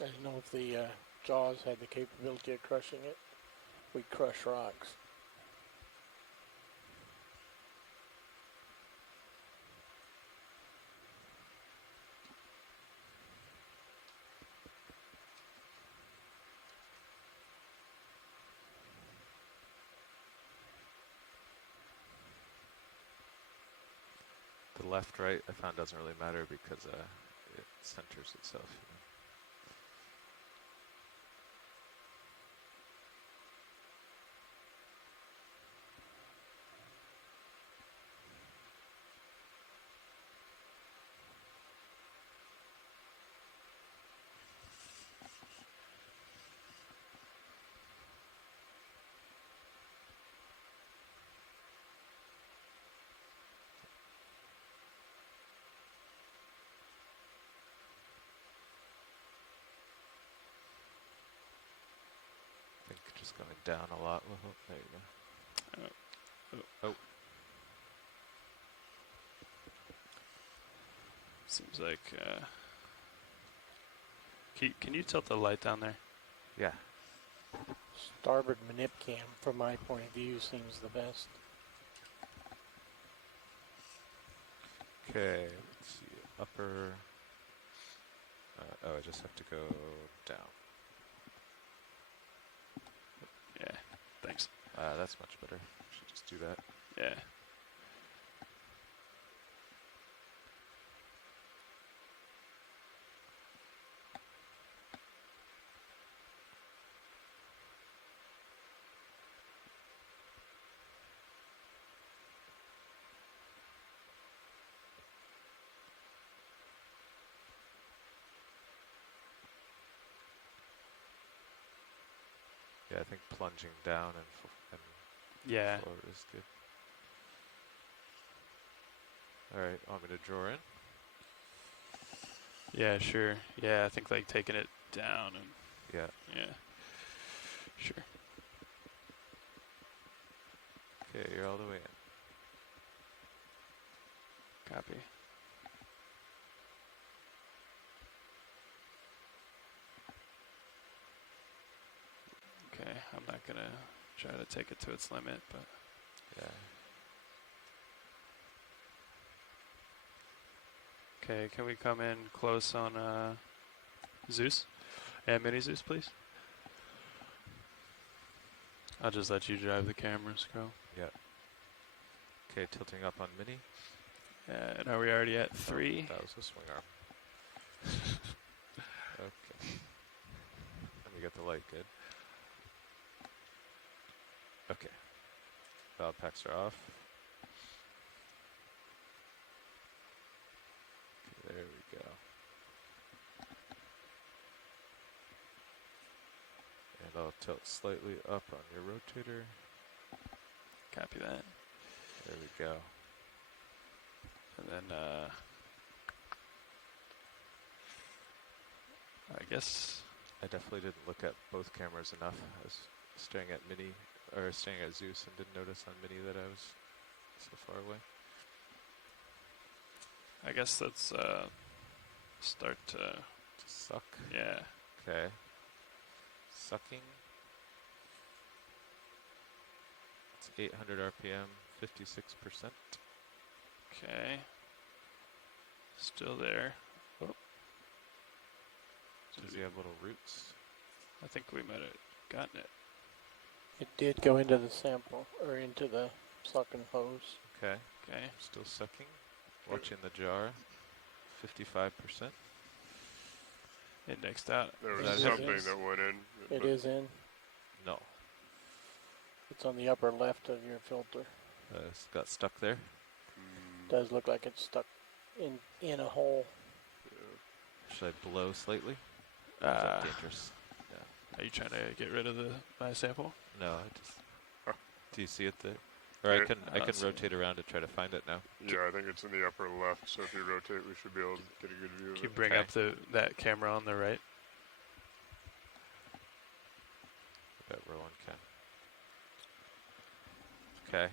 I didn't know if the jaws had the capability of crushing it. We crush rocks. The left, right, I found doesn't really matter because it centers itself. I think just going down a lot will help. There you go. Seems like. Can you tilt the light down there? Yeah. Starboard manip cam, from my point of view, seems the best. Okay, let's see. Upper. Oh, I just have to go down. Yeah. Thanks. That's much better. Should just do that. Yeah. Yeah, I think plunging down and Yeah. forward is good. Alright, want me to draw in? Yeah, sure. Yeah, I think like taking it down and Yeah. yeah. Sure. Okay, you're all the way in. Copy. Okay, I'm not gonna try to take it to its limit, but Yeah. okay, can we come in close on Zeus? And mini Zeus, please? I'll just let you drive the cameras, go. Yeah. Okay, tilting up on mini. And are we already at Oh, 3? that was a swing arm. Okay. Let me get the light good. Okay. Valve packs are off. Okay, there we go. And I'll tilt slightly up on your rotator. Copy that. There we go. And then I guess I definitely didn't look at both cameras enough. I was staring at mini, or staring at Zeus, and didn't notice on mini that I was so far away. I guess let's start to Suck. yeah. Okay. Sucking. It's 800 RPM, 56%. Okay. Still there. Oh. Does he have little roots? I think we might have gotten it. It did go into the sample, or into the sucking hose. Okay. Okay. Still sucking. Watching the jar. 55%. Indexed out. There was It is something in. that went in. It but is in. No. It's on the upper left of your filter. It's got stuck there. Does look like it's stuck in a hole. Should I blow slightly? Is that dangerous? Are you trying to get rid of my sample? No, I just. Do you see it there? Or Yeah. I can see rotate around to try to find it now. Yeah, I think it's in the upper left, so if you rotate, we should be able to get a good view of Can you it. bring Okay. up that camera on the right? Roland can. Okay.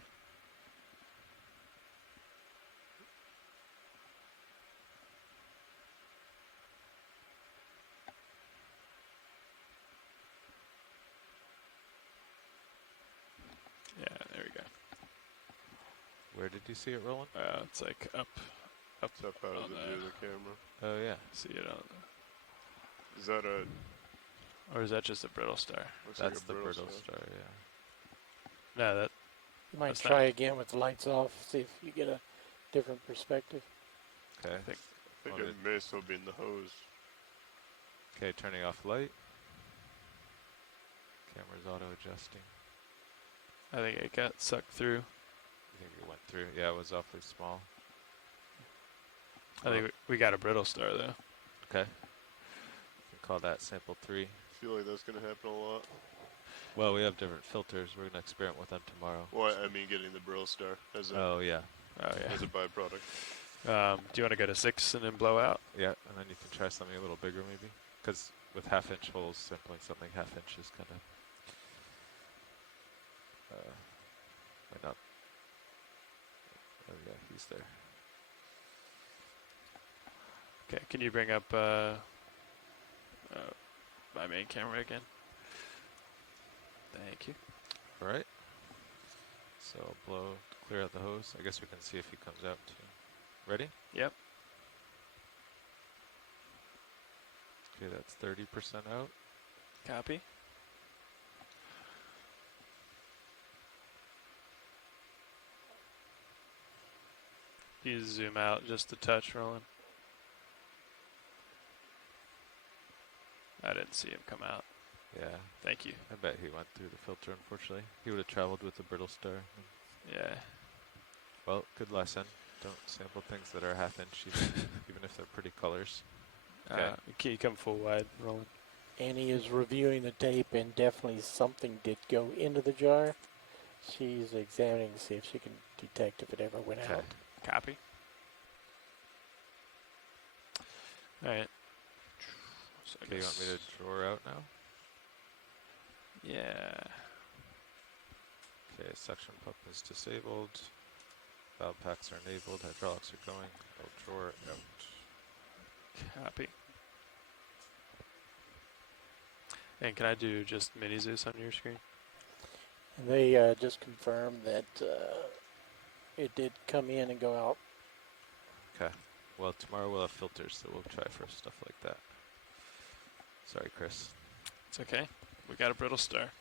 Yeah, there we go. Where did you see it rolling? It's like up. Step out of on the view of the camera. Oh yeah. See it on. Is that a? Or is that just a brittle star? Looks That's like a the brittle star. star, yeah. No, that. You might That's try not- again with the lights off, see if you get a different perspective. Okay. I think. I think Oh, it may still be in the hose. Okay, turning off light. Camera's auto adjusting. I think it got sucked through. I think it went through. Yeah, it was awfully small. I think we got a brittle star though. Okay. We can call that sample 3. I feel like that's going to happen a lot. Well, we have different filters. We're going to experiment with them tomorrow. Well, I mean getting the Brill star as a, Oh, yeah. Oh yeah. as a byproduct. Do you want to go to 6 and then blow out? Yeah, and then you can try something a little bigger maybe. Because with half-inch holes, sampling something half-inch is kind of... might not... Oh, yeah, he's there. Okay. Can you bring up my main camera again? Thank you. All right. So I'll blow, clear out the hose. I guess we can see if he comes out too. Ready? Yep. Okay, that's 30% out. Copy. You zoom out just a touch, Roland. I didn't see him come out. Yeah, Thank you. I bet he went through the filter, unfortunately. He would have traveled with the brittle star. Yeah. Well, good lesson. Don't sample things that are half-inch, even if they're pretty colors. Okay. Can you come full wide, Roland? Annie is reviewing the tape, and definitely something did go into the jar. She's examining to see if she can detect if it ever went Okay. out. Copy. All right. So I Okay, you want me guess- to draw out now? Yeah. Okay, suction pump is disabled. Valve packs are enabled. Hydraulics are going. I'll draw it out. Copy. And can I do just mini Zeus on your screen? And they just confirmed that it did come in and go out. Okay. Well, tomorrow we'll have filters, so we'll try for stuff like that. Sorry, Chris. It's okay. We got a brittle star.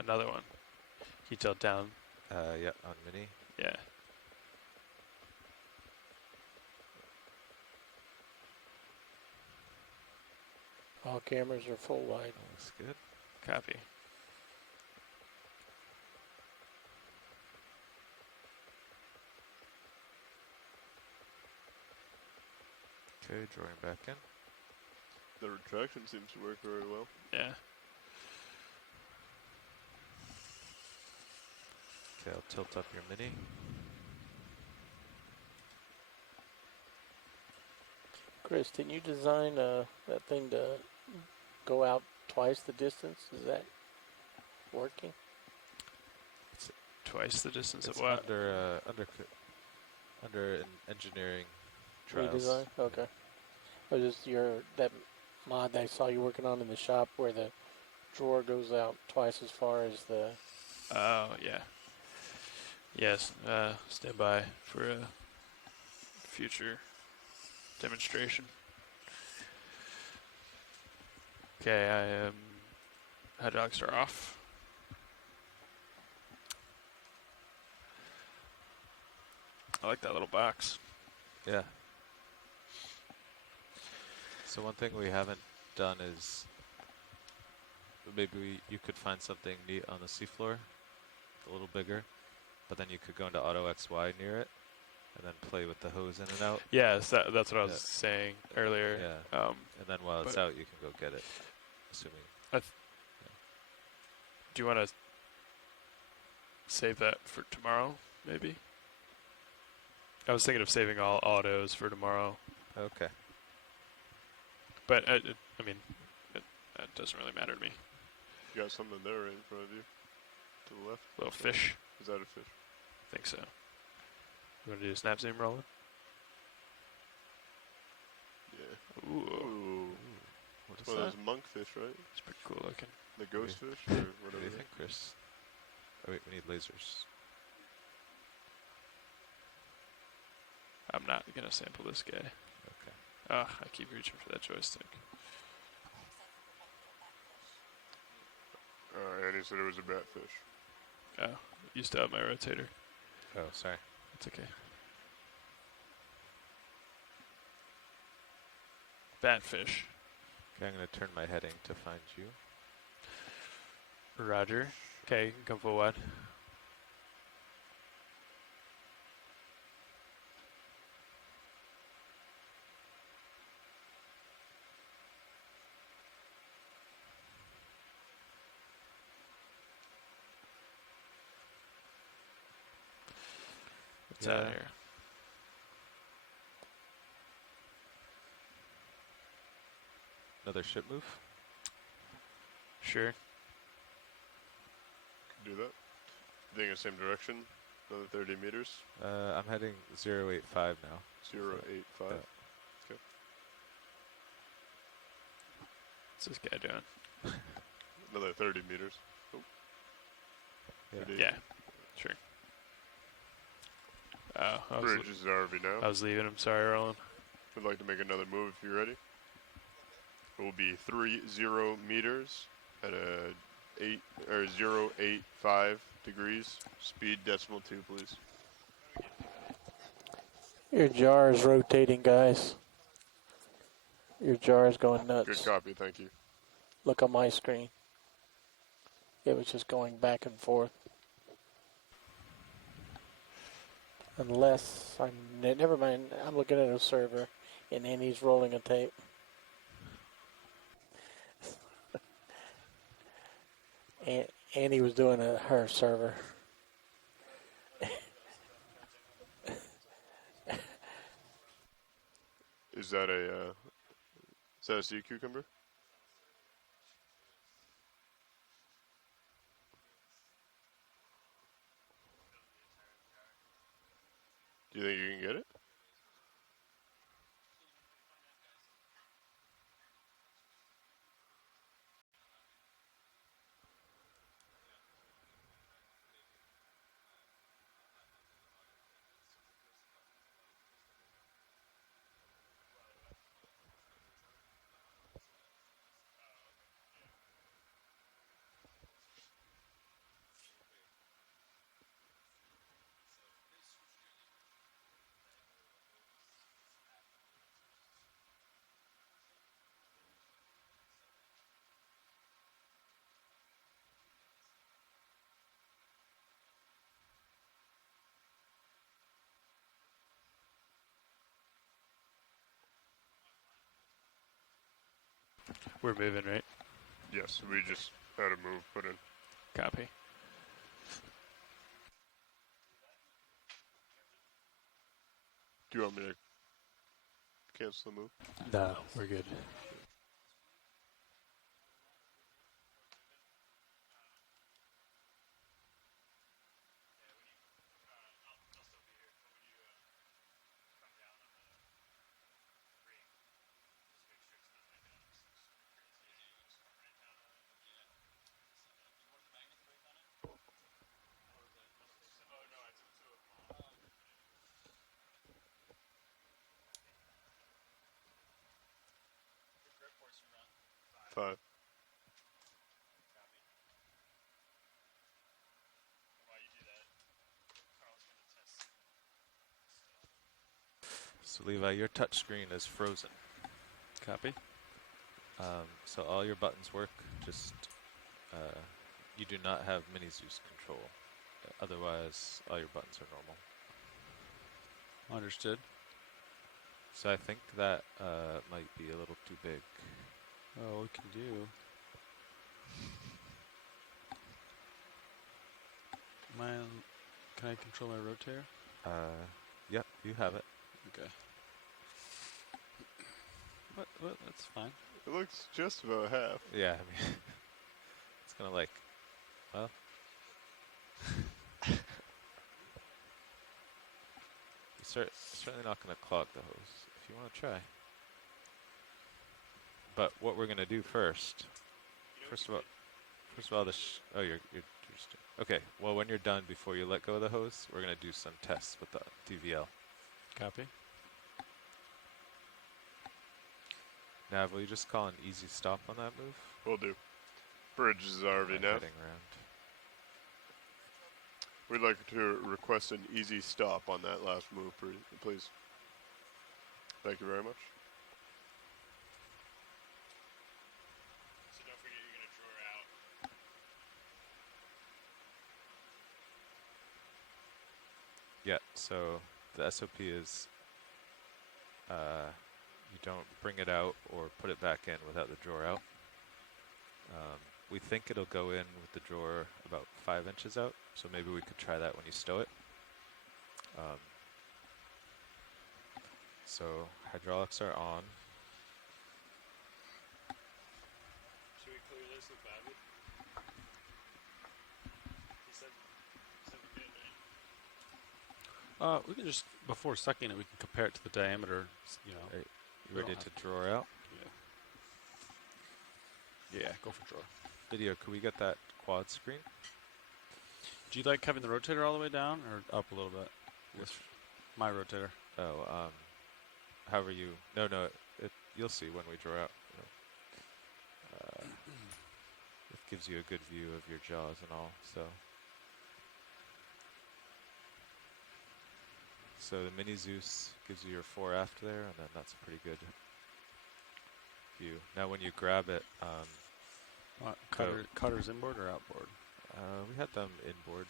Another one. Can you tilt down? Yeah, on mini. Yeah. All cameras are full wide. Looks good. Copy. Okay, drawing back in. The retraction seems to work very well. Yeah. Okay, I'll tilt up your mini. Chris, didn't you design that thing to go out twice the distance? Is that working? Twice the distance It's of what? under an engineering trials. Redesign? Okay. Or just that mod that I saw you working on in the shop where the drawer goes out twice as far as the... Oh, yeah. Yes. Stand by for a future demonstration. Okay, I am. Hydraulics are off. I like that little box. Yeah. So one thing we haven't done is maybe you could find something neat on the seafloor, a little bigger, but then you could go into Auto XY near it, and then play with the hose in and out. Yes, that's what I was Yeah. saying earlier. Yeah. And then while it's but- out, you can go get it, assuming. Do you want to save that for tomorrow, maybe? I was thinking of saving all autos for tomorrow, Okay. but I mean, doesn't really matter to me. You got something there right in front of you. To the left. Little fish. Is that a fish? I think so. You want to do a snap zoom rolling? Yeah. Ooh. Ooh. What is One of that? those monkfish, right? It's pretty cool looking. The ghost Yeah. fish or What whatever. do you they- think, Chris? Oh wait, we need lasers. I'm not going to sample this guy. Okay. Ah, I keep reaching for that joystick. Annie said it was a batfish. Oh, you still have my rotator. Oh, sorry. It's okay. Batfish. Okay, I'm gonna turn my heading to find you. Roger. Okay, you can come full wide. What's out Yeah. here? Another ship move? Sure. Can do that. Being in the same direction. Another 30 meters. I'm heading 085 now. 085. Yeah. What's this guy doing? Another 30 meters. Yeah. Pretty- Yeah, sure. Oh, Bridge is RV now. I was leaving him. Sorry, Roland. Would like to make another move if you're ready. It will be 30 meters at a 085 degrees. Speed decimal 2, please. Your jar is rotating, guys. Your jar is going nuts. Good copy, thank you. Look on my screen. It was just going back and forth. Unless never mind. I'm looking at a server, and Annie's rolling a tape. And Annie was doing her server. Is that a sea cucumber? Do you think you can get it? We're moving, right? Yes, we just had a move put in. Copy. Do you want me to cancel the move? No, we're good. Five. So Levi, your touchscreen is frozen. Copy. So all your buttons work. Just you do not have mini Zeus control. Otherwise, all your buttons are normal. Understood. So I think that might be a little too big. Oh, we can do. Can I control my rotator? Yep, you have it. Okay. What? That's fine. It looks just about half. Yeah, I mean, it's gonna like, well, you're certainly not gonna clog the hose if you want to try. But what we're gonna do first, first of all, oh, you're just okay. Well, when you're done, before you let go of the hose, we're gonna do some tests with the DVL. Copy. Nav, will you just call an easy stop on that move? Will do. Bridge is already now. Heading around. We'd like to request an easy stop on that last move, please. Thank you very much. So don't forget you're going to draw out. Yeah. So the SOP is, you don't bring it out or put it back in without the drawer out. We think it'll go in with the drawer about 5 inches out, so maybe we could try that when you stow it. So hydraulics are on. Should we clear this with Bobby? He said we did, right? We can just, before sucking it, we can compare it to the diameter, you know. Right. we You ready don't to drawer out? Yeah, go for drawer. Video, could we get that quad screen? Do you like having the rotator all the way down or up a little bit? With my rotator. Oh, however you. No, you'll see when we draw out. It gives you a good view of your jaws and all. So the mini Zeus gives you your fore aft there, and then that's a pretty good view. Now when you grab it, Cutters inboard or outboard? we had them inboard,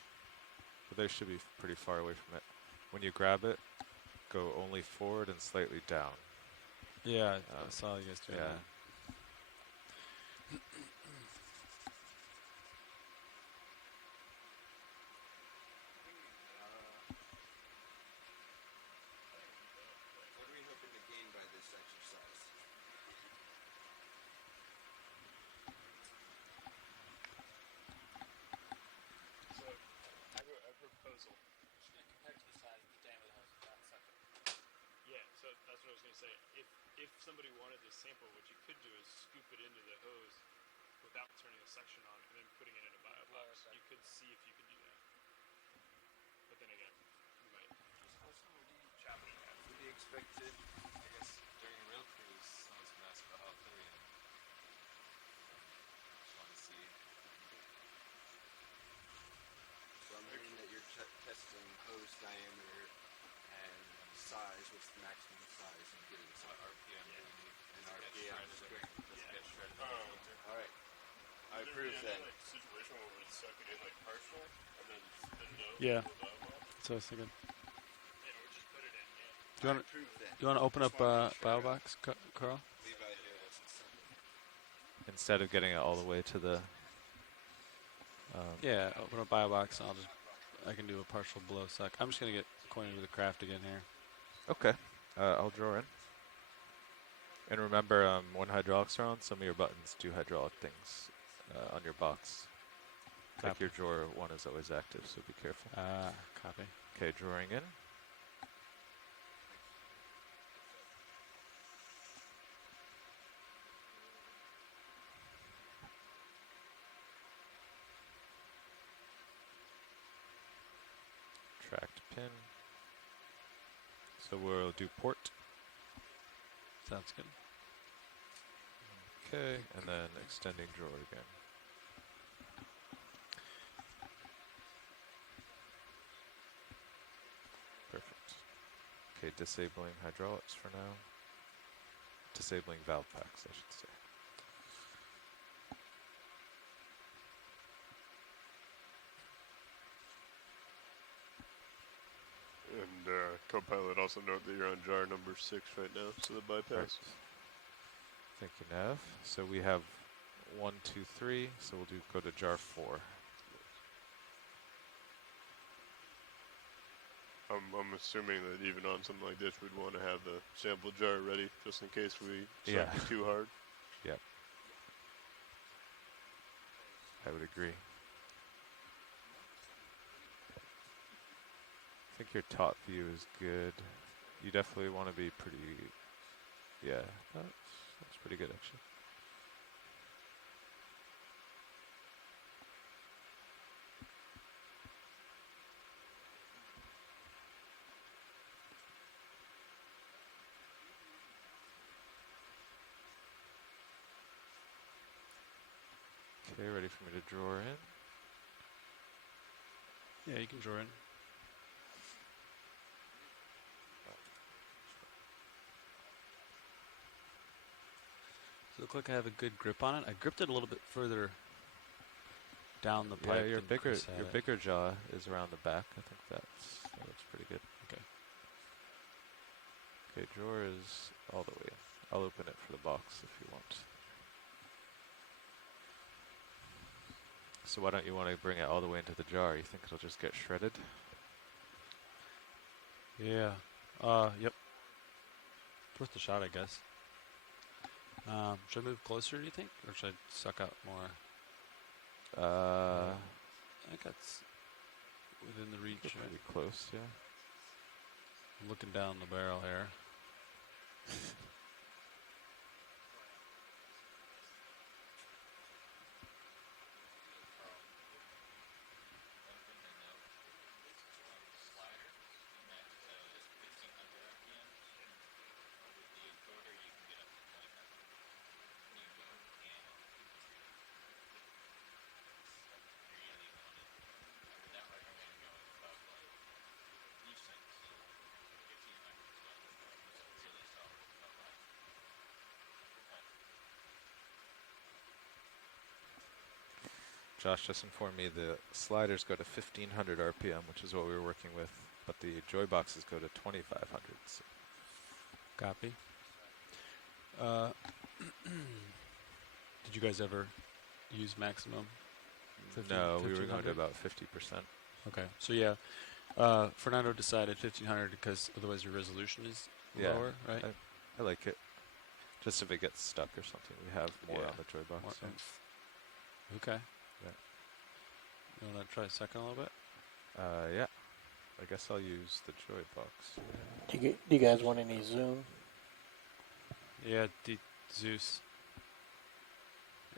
but they should be pretty far away from it. When you grab it, go only forward and slightly down. Yeah, I saw you guys doing Yeah. that. What are we hoping to gain by this exercise? So, I have a proposal. Just going to compare it to the size of the diameter of the hose, not suck it. Yeah, so that's what I was going to say. If somebody wanted to sample, what you could do is scoop it into the hose without turning the suction on and then putting it in a bio box. You could see if you could do that. But then again, you might just chop it in half. To be expected, I guess, during a real cruise, someone's going to ask about how clear you are. Just want to see. So I'm hearing that you're testing hose diameter and size. What's the maximum size you get? What RPM do you need? And RPM is quick. Let's get shredded. All right. I approve then. Like situation where we suck it in like partial and then spin it out. Yeah. with the box? That's what I was thinking. Yeah, or just put it in, yeah. Do you want to Approve then. open up BioBox, Carl? Levi here, that's incentive. Instead of getting it all the way to the. Yeah, open up BioBox and I can do a partial blow suck. I'm just going to get acquainted with the craft again here. Okay, I'll draw in. And remember, when hydraulics are on, some of your buttons do hydraulic things on your box. Like Copy. your drawer one is always active, so be careful. Copy. Okay, drawing in. Tracked pin. So we'll do port. Sounds good. Okay, and then extending drawer again. Perfect. Okay, disabling hydraulics for now. Disabling valve packs, I should say. And Copilot also note that you're on jar number 6 right now, so the bypass. Perfect. Thank you, Nav. So we have 1, 2, 3. So we'll go to jar 4. I'm assuming that even on something like this, we'd want to have the sample jar ready just in case we Yeah. suck it too hard. Yep. I would agree. I think your top view is good. You definitely want to be pretty. Yeah, that's pretty good actually. Okay, ready for me to draw in? Yeah, you can draw in. Does it look like I have a good grip on it? I gripped it a little bit further down the pipe. Yeah, your than bigger Chris had your it. bigger jaw is around the back. I think that looks pretty good. Okay. Okay, drawer is all the way in. I'll open it for the box if you want. So why don't you want to bring it all the way into the jar? You think it'll just get shredded? Yeah. Yep. Worth the shot, I guess. Should I move closer, do you think? Or should I suck out more? Uh, I think that's within the reach. You're Right? pretty close, yeah. I'm looking down the barrel here. Josh just informed me the sliders go to 1500 RPM, which is what we were working with, but the joy boxes go to 2500. So. Copy. Did you guys ever use maximum? 15 No, we were going to 1500? about 50%. Okay, so yeah, Fernando decided 1500 because otherwise your resolution is Yeah, lower, right? I like it. Just if it gets stuck or something, we have more Yeah, on the joy box. more so. oomph. Okay. Yeah. You want to try a second a little bit? Yeah. I guess I'll use the joy box. Do you guys want any zoom? Yeah, Zeus.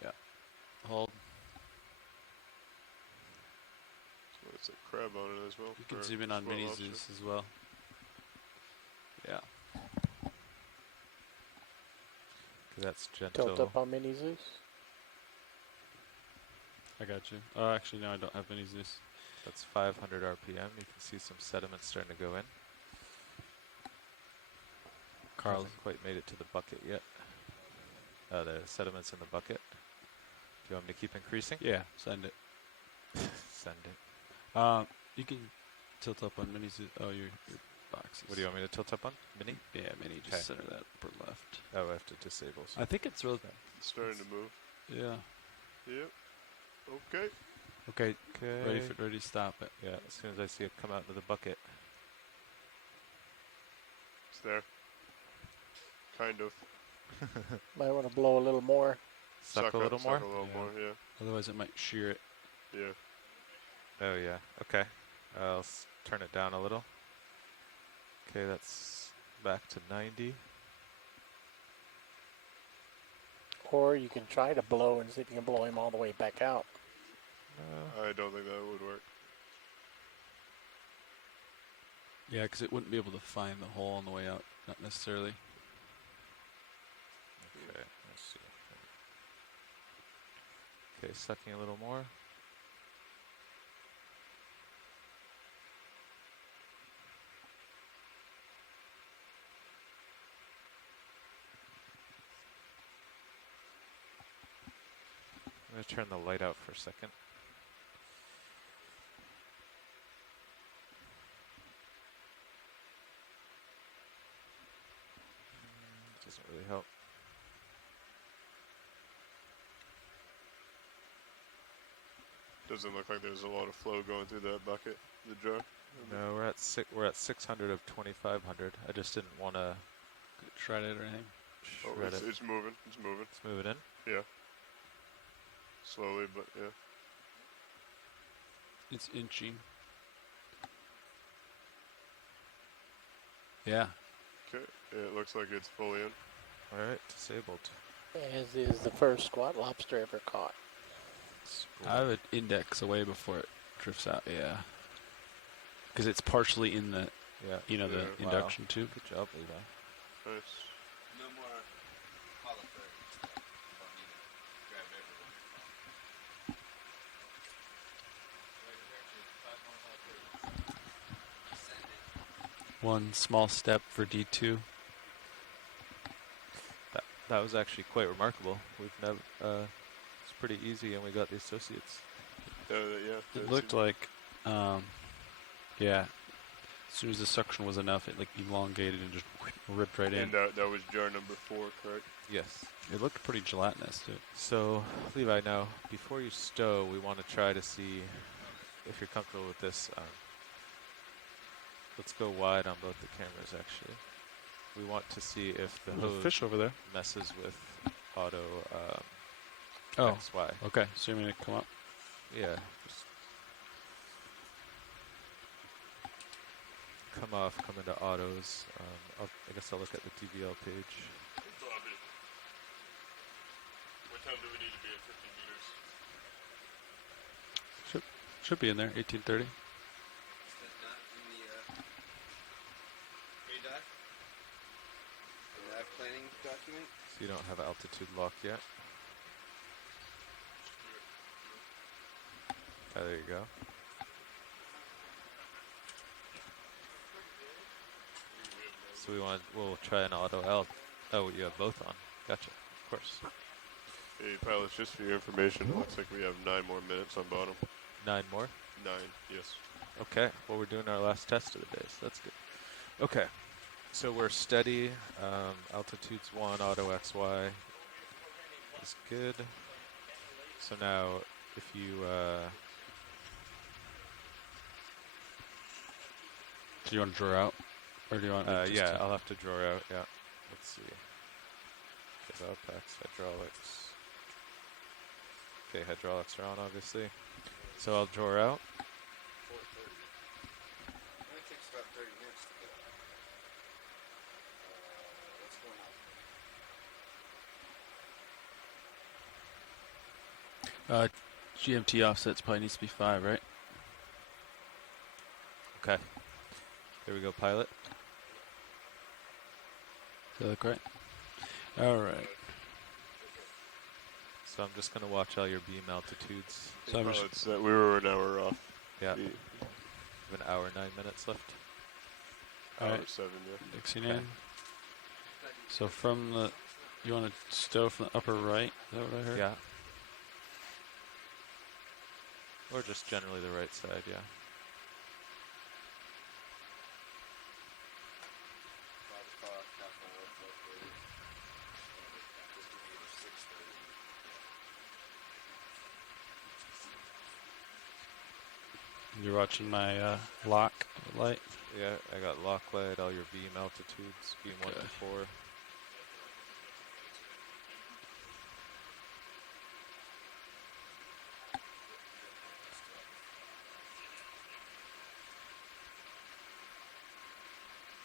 Yeah. Hold. So it's a crab on it as well. You can or zoom in on small mini lobster. Zeus as well. Yeah. Okay, that's gentle. Tilt up on mini Zeus? I got you. Actually, no, I don't have mini Zeus. That's 500 RPM. You can see some sediment starting to go in. Carl. Hasn't quite made it to the bucket yet. The sediment's in the bucket. Do you want me to keep increasing? Yeah, send it. Send it. You can tilt up on mini Zeus. Oh, your boxes. What do you want me to tilt up on? Mini? Yeah, mini. Okay. Just center that upper left. Oh, I have to disable. So. I think it's real. It's starting to move. Yeah. Yep. Okay. Okay. Okay. Ready to stop it. Yeah, as soon as I see it come out into the bucket. It's there. Kind of. Might want to blow a little more. Suck a little more? Suck a little Yeah. more, yeah. Otherwise, it might shear it. Yeah. Oh, yeah. Okay. I'll turn it down a little. Okay, that's back to 90. Or you can try to blow and see if you can blow him all the way back out. No. I don't think that would work. Yeah, because it wouldn't be able to find the hole on the way out. Not necessarily. Okay, let's see. Okay, sucking a little more. I'm going to turn the light out for a second. Doesn't really help. Doesn't look like there's a lot of flow going through that bucket, the jar. No, we're at 600 of 2500. I just didn't want to Shred it or anything? Oh, shred it. it's moving. It's moving. Let's move it in. Yeah. Slowly, but yeah. It's inching. Yeah. Okay. Yeah, it looks like it's fully in. All right, disabled. As is the first squat lobster ever caught. I would index away before it drifts out. Yeah. Because it's partially in the, Yeah. the Yeah. induction tube. Good job, Levi. Nice. No more hollow thread. You don't need to grab everyone. Send it. One small step for D2. That was actually quite remarkable. We've never. It's pretty easy, and we got the associates. Yeah. It looked like, yeah. As soon as the suction was enough, it like elongated and just ripped right in. And that was jar number 4, correct? Yes. It looked pretty gelatinous too. So, Levi, now before you stow, we want to try to see if you're comfortable with this. Let's go wide on both the cameras. Actually, we want to see if the There's a hose fish over there. messes with auto Oh, XY. okay. So you're going to come up. Yeah. Just come off, come into autos. I guess I'll look at the DVL page. What time do we need to be at 50 meters? Should be in there, 1830. Is that not in the pre-dive? The dive planning document? So you don't have altitude lock yet. Oh, there you go. So we'll try an auto L. Oh, you have both on. Gotcha. Of course. Hey, pilots, just for your information, it looks like we have 9 more minutes on bottom. 9 more. 9, yes. Okay. Well, we're doing our last test of the day, so that's good. Okay. So we're steady. Altitude's 1. Auto XY is good. So now, if you Do you want to draw out? Or do you want me just yeah, to- I'll have to draw out. Yeah. Let's see. Okay, packs, hydraulics. Okay, hydraulics are on, obviously. So I'll draw out. 4:30. It only takes about 30 minutes to go. What's going on? GMT offsets probably needs to be 5, right? Okay. Here we go, pilot. Does that look right? Alright. So I'm just going to watch all your beam altitudes. So I'm just, Pilots, we were an hour off. Yeah. We- We have an hour, 9 minutes left. Hour Alright. 7, yeah. mixing Okay. in. So from the, you want to stow from the upper right? Is that what I heard? Yeah. Or just generally the right side, yeah. 5 o'clock, half hour, 4:30. 50 meters, 6:30. You're watching my lock light. Yeah, I got lock light, all your beam altitudes, beam 1 to Okay. 4.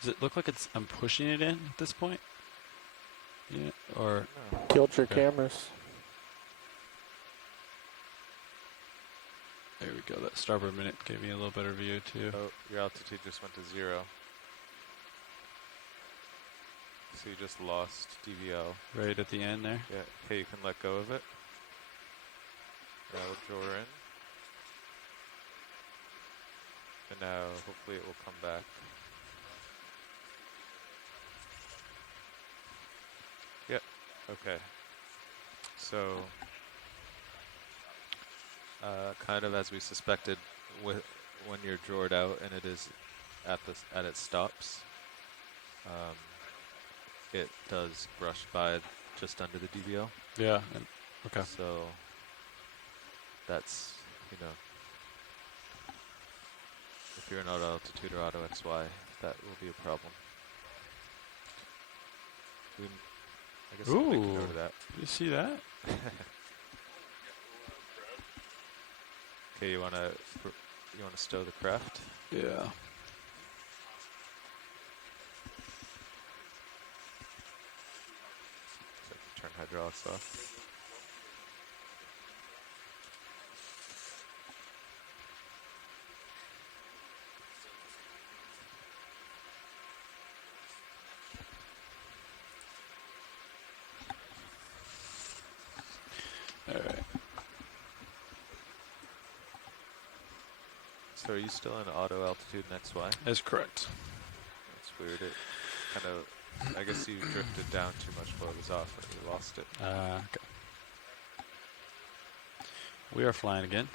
Does it look like I'm pushing it in at this point? Yeah. Or No. Tilt your Okay. cameras. there we go. That starboard minute gave me a little better view too. Oh, your altitude just went to 0. So you just lost DVL. Right at the end there. Yeah, okay, you can let go of it. Now we'll draw in. And now hopefully it will come back. Yep, okay. So, kind of as we suspected, when you're drawed out and it is at its stops, it does brush by just under the DVL. Yeah. And, okay. So that's, if you're in auto altitude or auto XY, that will be a problem. I guess I'll make a note of Ooh. that. You see that? Okay, you wanna stow the craft? Yeah. So I can turn hydraulics off. All right. So are you still in auto altitude and XY? That's correct. That's weird. It kind of, I guess you drifted down too much while it was off and you lost it. Okay. We are flying again.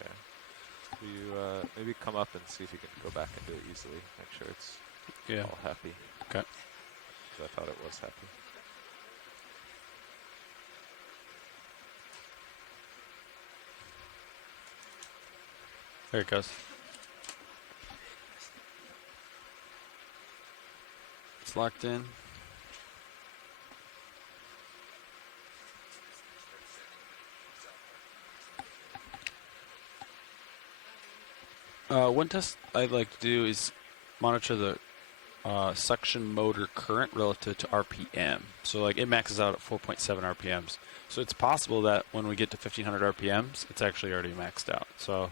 Okay. Will you maybe come up and see if you can go back and do it easily? Make sure it's all happy. Okay. 'Cause I thought it was happy. There it goes. It's locked in. One test I'd like to do is monitor the suction motor current relative to RPM. So like it maxes out at 4.7 RPMs. So it's possible that when we get to 1500 RPMs, it's actually already maxed out. So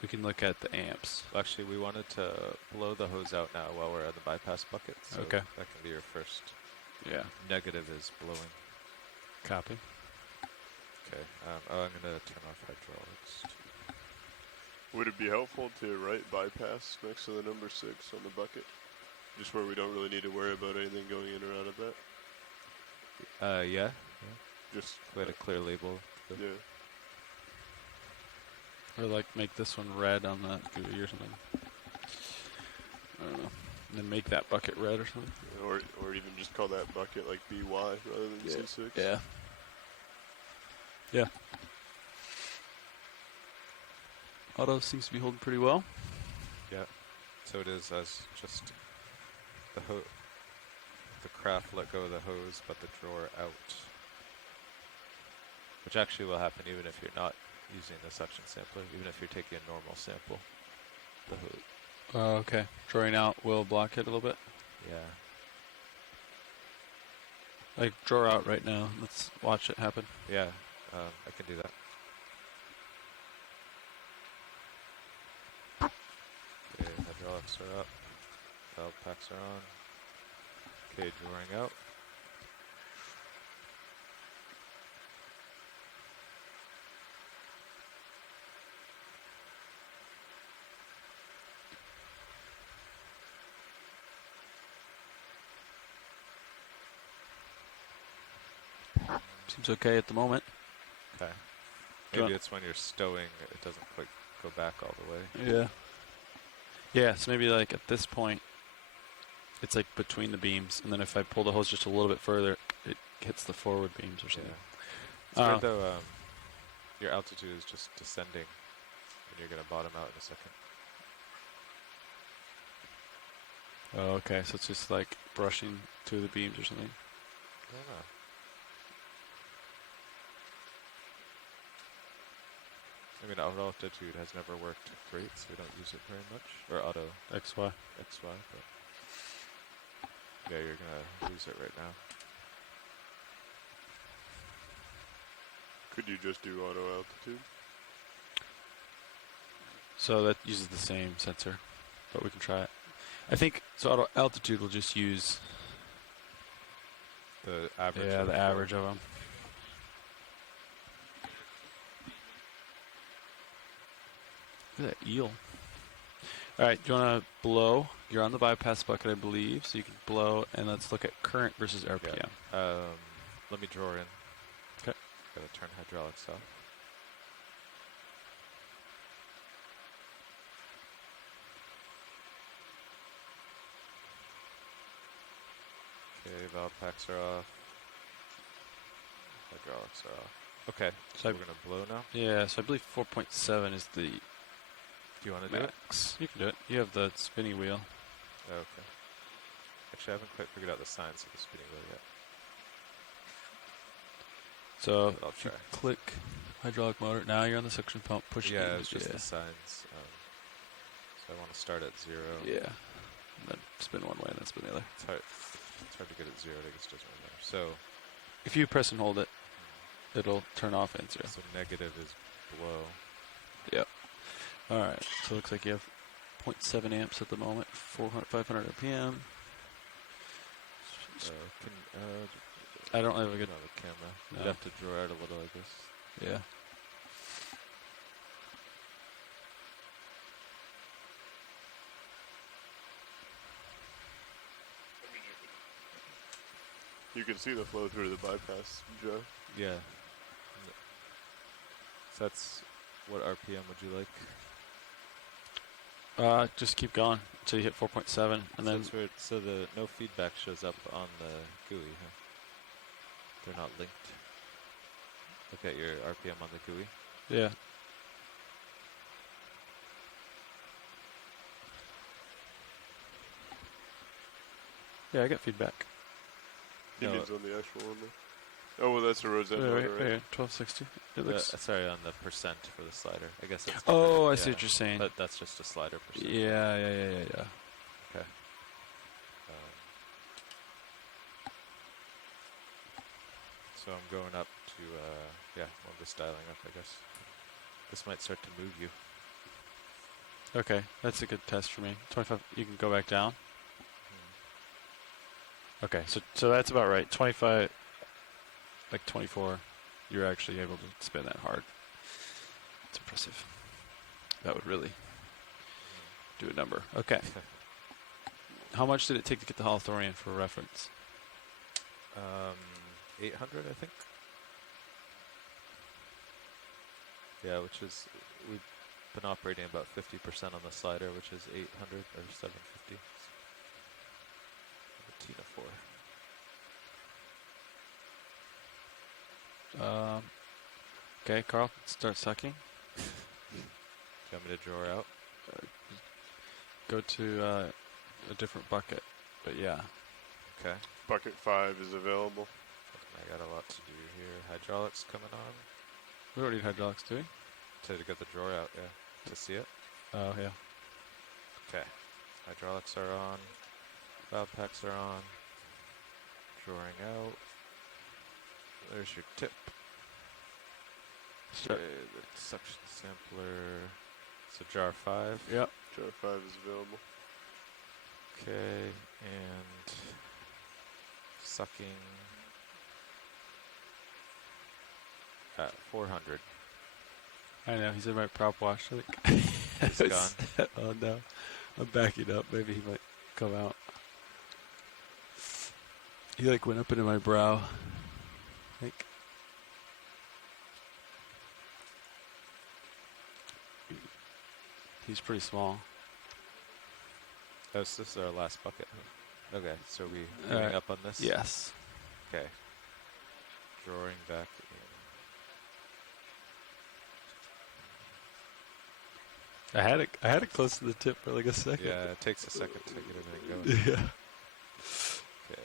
we can look at the amps. Well, actually, we wanted to blow the hose out now while we're at the bypass bucket. So Okay. that can be your first Yeah. negative is blowing. Copy. Okay. I'm going to turn off hydraulics. Would it be helpful to write bypass next to the number 6 on the bucket? Just where we don't really need to worry about anything going in or out of that? Yeah. Just, We had a clear label. yeah. Or like make this one red on the GUI or something. I don't know. And then make that bucket red or something. Or even just call that bucket like BY rather than C6. Yeah. Yeah. Auto seems to be holding pretty well. Yeah. So it is as just the craft let go of the hose, but the drawer out. Which actually will happen even if you're not using the suction sampler, even if you're taking a normal sample. The hose. Okay. Drawing out will block it a little bit. Yeah. Like draw out right now. Let's watch it happen. Yeah. I can do that. Okay, hydraulics are up. Valve packs are on. Okay, drawing out. Seems okay at the moment. Okay. Do you Maybe want- it's when you're stowing, it doesn't quite go back all the way. Yeah. Yeah, so maybe like at this point, it's like between the beams, and then if I pull the hose just a little bit further, it hits the forward beams or Yeah. something. It's weird though, your altitude is just descending, and you're going to bottom out in a second. Oh, okay, so it's just like brushing to the beams or something. I don't know. I mean, auto altitude has never worked great, so we don't use it very much. Or auto XY. XY, but yeah, you're gonna lose it right now. Could you just do auto altitude? So that uses the same sensor, but we can try it. I think, so auto altitude will just use, The average. yeah, of the four. average of them. Look at that eel. All right, do you want to blow? You're on the bypass bucket, I believe, so you can blow, and let's look at current versus RPM. Let me draw in. Okay. Gotta turn hydraulics off. Okay, valve packs are off. Hydraulics are off. Okay, So so I- we're gonna blow now. Yeah, so I believe 4.7 is the Do you want to do it? Max. You can do it. You have the spinny wheel. Oh, okay. Actually, I haven't quite figured out the science of the spinning wheel yet. So I'll if you try. click hydraulic motor. Now you're on the suction pump. Push it. Yeah, in. it's just yeah. the signs. So I want to start at 0. Yeah. And then spin one way and then spin the other. It's hard to get at 0. I guess it doesn't really matter. So If you press and hold it, it'll turn off and 0. so negative is below. Yep. All right. So it looks like you have 0.7 amps at the moment. 500 RPM. I don't have a good. On the camera. No. You'd have to draw out a little, I guess. Yeah. You can see the flow through the bypass, Joe. Yeah. So that's what RPM would you like? Just keep going until you hit 4.7, and then So the no feedback shows up on the GUI, huh? They're not linked. Look at your RPM on the GUI. yeah. Yeah, I got feedback. He No. means on the actual one, though. Oh, well, that's a Rosette Right, motor, right, right? right. 1260. It looks. Sorry, on the percent for the slider. I guess it's Oh, I different. see Yeah. what you're saying. But that's just a slider percent. Yeah. Okay. So I'm going up to, well, I'm just dialing up, I guess. This might start to move you. Okay, that's a good test for me. 25. You can go back down. Okay, so that's about right. 25, like 24. You're actually able to spin that hard. It's impressive. That would really do a number. Okay. How much did it take to get the Holothorian for reference? 800, I think. Yeah, which is, we've been operating about 50% on the slider, which is 800 or 750. Tina 4. Okay, Carl, start sucking. Do you want me to draw her out? Go to a different bucket. But yeah. Okay. Bucket 5 is available. I got a lot to do here. Hydraulics coming on. We don't need hydraulics, do we? To get the drawer out, yeah. To see it. Oh, yeah. Okay. Hydraulics are on. Valve packs are on. Drawing out. There's your tip. Start. Okay, the suction sampler. So jar 5. Yep. Jar 5 is available. Okay, and sucking at 400. I know, he's in my prop wash. I think. He's gone. Oh, no. I'm backing up. Maybe he might come out. He, like, went up into my brow. Like. He's pretty small. Oh, so this is our last bucket. Okay, so we moving up on this? Yes. Okay. Drawing back in. I had it close to the tip for like a second. Yeah, it takes a second to get everything going. Yeah. Okay.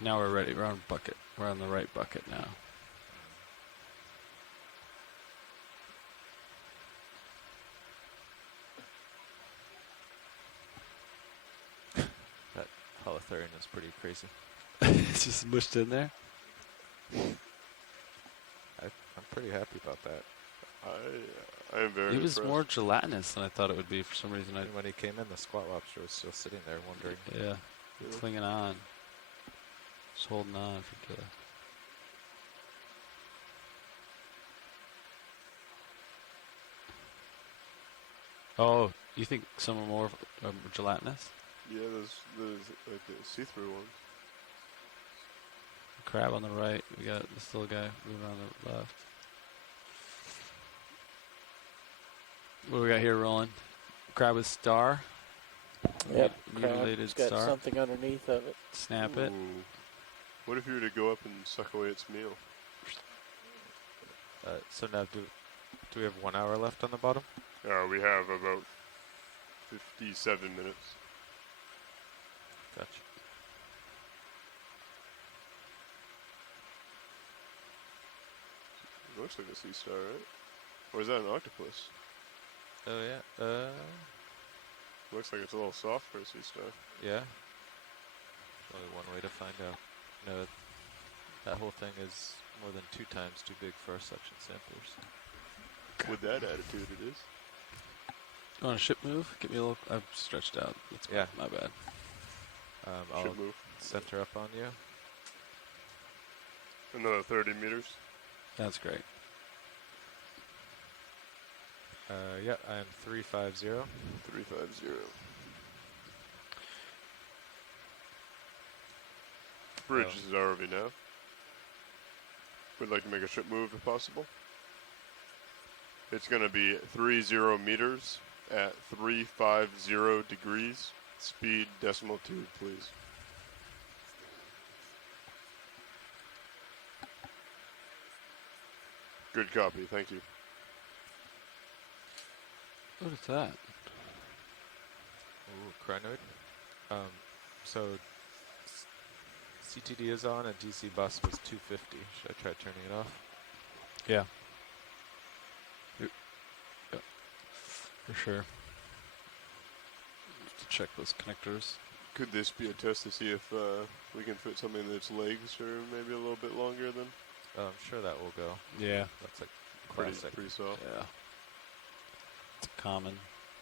Now we're ready. We're on bucket. We're on the right bucket now. That Holothurian is pretty crazy. It's just mushed in there. I'm pretty happy about that. I am very It was impressed. more gelatinous than I thought it would be for some reason. And when he came in, the squat lobster was still sitting there wondering. Yeah. Clinging on. Just holding on for the. Oh, you think some are more gelatinous? Yeah, there's like the see-through ones. Crab on the right. We got this little guy moving on the left. What do we got here rolling? Crab with star. Yep, Mutilated crab's got star. something underneath of it. Snap it. Ooh. What if you were to go up and suck away its meal? So now, do we have 1 hour left on the bottom? We have about 57 minutes. Gotcha. It looks like a sea star, right? Or is that an octopus? Oh yeah. Looks like it's a little soft for a sea star. Yeah. Only one way to find out. No, that whole thing is more than 2 times too big for our suction samplers. With that attitude, it is. You want a ship move? Get me a little. I've stretched out. That's Yeah. my bad. I'll Ship move. center up on you. Another 30 meters. That's great. Yeah, I'm 350. 350. Bridge is ROV now. We'd like to make a ship move if possible. It's going to be 30 meters at 350 degrees. Speed decimal 2, please. Good copy, thank you. What is that? Ooh, crinoid. So CTD is on and DC bus was 250. Should I try turning it off? Yeah. Yeah. For sure. Have to check those connectors. Could this be a test to see if we can fit something that's legs or maybe a little bit longer than I'm sure that will go. Yeah. That's like pretty, classic. pretty soft? Yeah. It's common.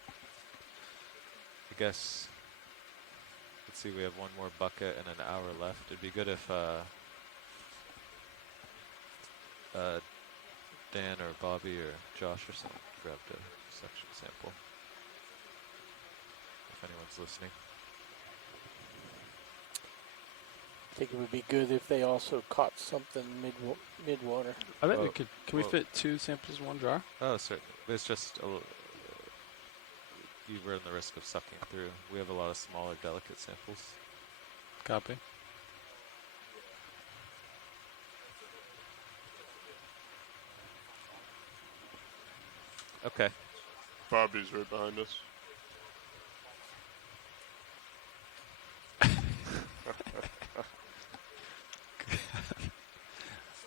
I guess. Let's see. We have one more bucket and an hour left. It'd be good if Dan or Bobby or Josh or someone grabbed a section sample. If anyone's listening. I think it would be good if they also caught something mid-water. I bet Well, we could. Can we well- fit 2 samples in one jar? Oh, certainly. There's just a little. You run the risk of sucking through. We have a lot of smaller, delicate samples. Copy. Okay. Bobby's right behind us.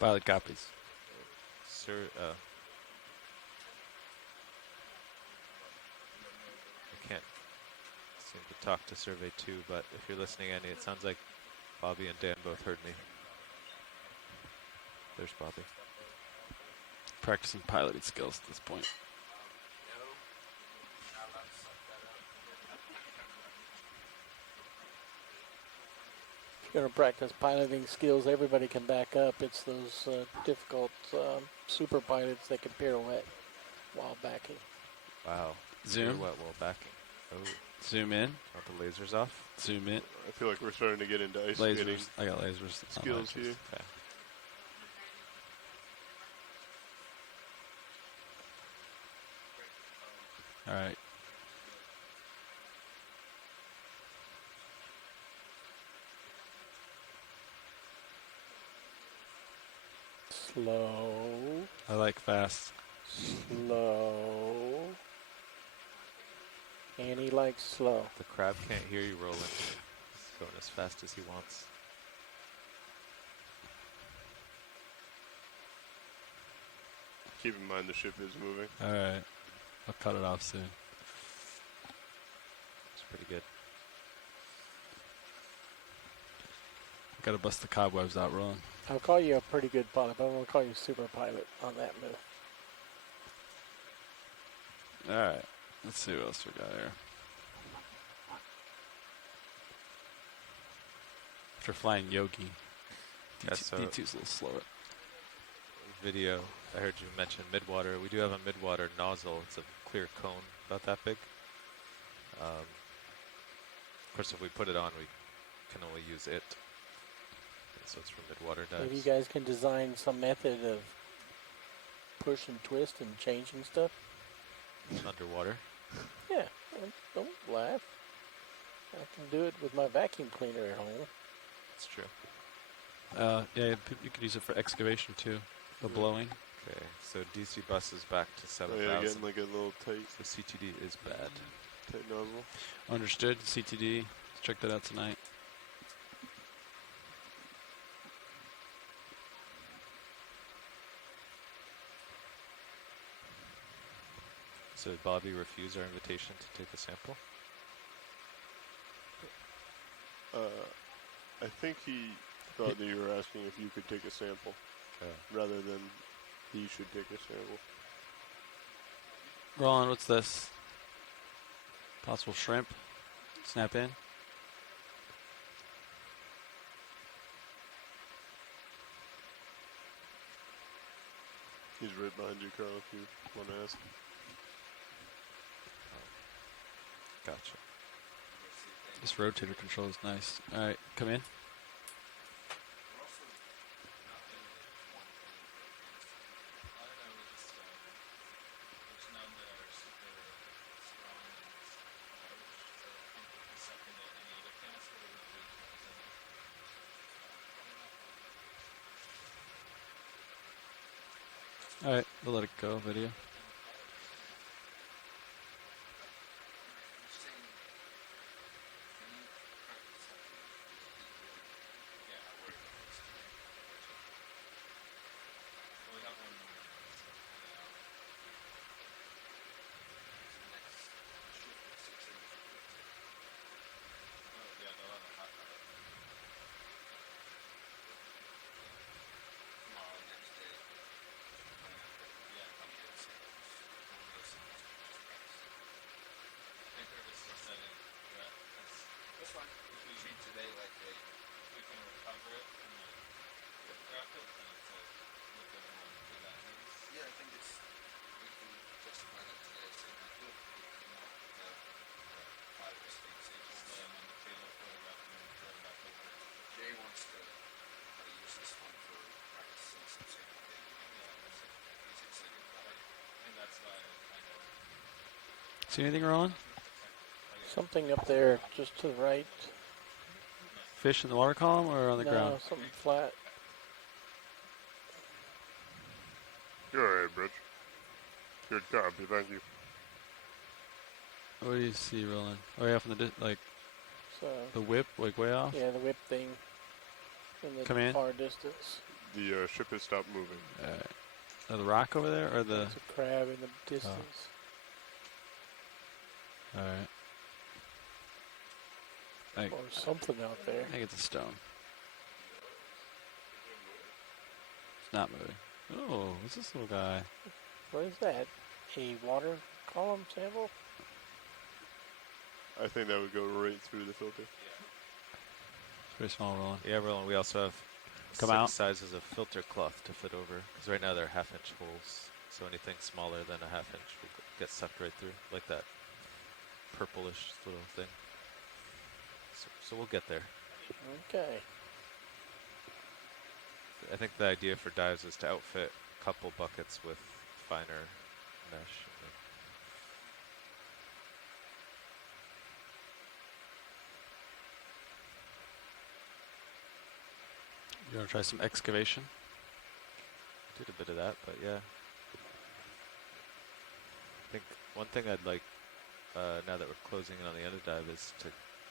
Pilot copies. Sir, I can't seem to talk to Survey 2, but if you're listening, Andy, it sounds like Bobby and Dan both heard me. There's Bobby. Practicing piloting skills at this point. If you're going to practice piloting skills, everybody can back up. It's those difficult super pilots that can pirouette while backing. Wow. Zoom. What while backing? Oh, Zoom in. want the lasers off? Zoom in. I feel like we're starting to get into ice skating Lasers. I got lasers. skills here. Okay. All right. Slow, I like fast. slow. And he likes slow. The crab can't hear you rolling. He's going as fast as he wants. Keep in mind the ship is moving. All right. I'll cut it off soon. It's pretty good. Got to bust the cobwebs out, Roland. I'll call you a pretty good pilot, but I won't call you super pilot on that move. All right. Let's see what else we got here. After flying Yogi, Yeah, so- D2's a little slower. Video, I heard you mention midwater. We do have a midwater nozzle. It's a clear cone about that big. Of course, if we put it on, we can only use it. So it's for midwater dives. Maybe you guys can design some method of push and twist and changing stuff. Underwater. Yeah, don't laugh. I can do it with my vacuum cleaner at home. That's true. Yeah, you could use it for excavation too. The blowing. Okay, so DC bus is back to Oh, 7,000. yeah, getting like a little tight, The CTD is bad. tight nozzle. Understood. CTD. Let's check that out tonight. So did Bobby refuse our invitation to take a sample? I think he thought that you were asking if you could take a sample rather than he should take a sample. Roland, what's this? Possible shrimp. Snap in. He's right behind you, Carl, if you want to ask. Gotcha. This rotator control is nice. All right, come in. All right, we'll let it go. Video. Yeah, I think we can justify that today. So we could, five or six Jay wants to use this one for practicing some sample taking. He's excited about it. And that's why See anything, Roland? Something up there just to the right. Fish in the water column or on the no, ground? something flat. You're alright, Bridge. Good copy, thank you. What do you see, Roland? Oh, yeah, from the like So the whip, like way off. yeah, the whip thing in the Come in. far distance. The ship has stopped moving. The rock over there, or the? There's a crab in the distance. All right. I Or something out there. think it's a stone. It's not moving. Oh, what's this little guy? What is that? A water column sample? I think that would go right through the filter. It's pretty small, Roland. Yeah, Roland, we also have Come six out. sizes of filter cloth to fit over. Because right now they're half-inch holes. So anything smaller than a half-inch will get sucked right through, like that purplish little thing. So we'll get there. Okay. I think the idea for dives is to outfit a couple buckets with finer mesh. You want to try some excavation? Did a bit of that, but yeah. I think one thing I'd like, now that we're closing in on the end of dive, is to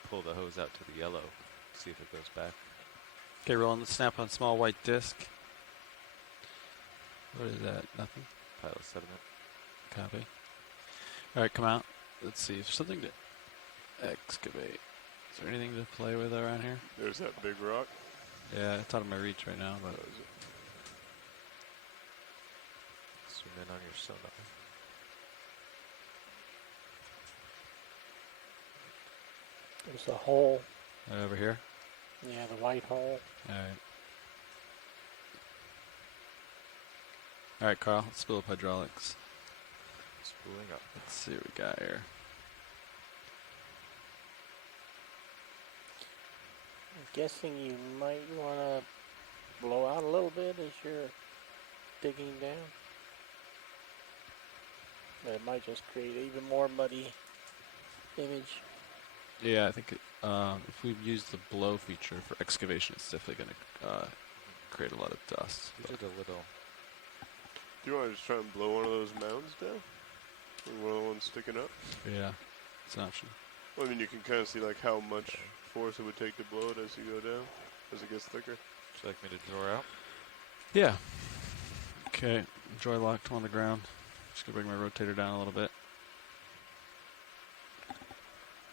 pull the hose out to the yellow, see if it goes back. Okay, Roland, let's snap on small white disc. What is that? Nothing? Pile of sediment. Copy. All right, come out. Let's see. If there's something to excavate. Is there anything to play with around here? There's that big rock. Yeah, it's out of my reach right now, but Zoom in on your sonar. There's a hole. right over here. Yeah, the white hole. All right. All right, Carl. Let's spill up hydraulics. Spooling up. Let's see what we got here. I'm guessing you might want to blow out a little bit as you're digging down. But it might just create an even more muddy image. Yeah, I think if we use the blow feature for excavation, it's definitely going to create a lot of dust. We did a little Do you want to just try and blow one of those mounds down? Or one of the ones sticking up? Yeah, it's an option. Well, I mean, you can kind of see like how much force it would take to blow it as you go down, as it gets thicker. Would you like me to draw out? Yeah. Okay, joy locked on the ground. Just gonna bring my rotator down a little bit.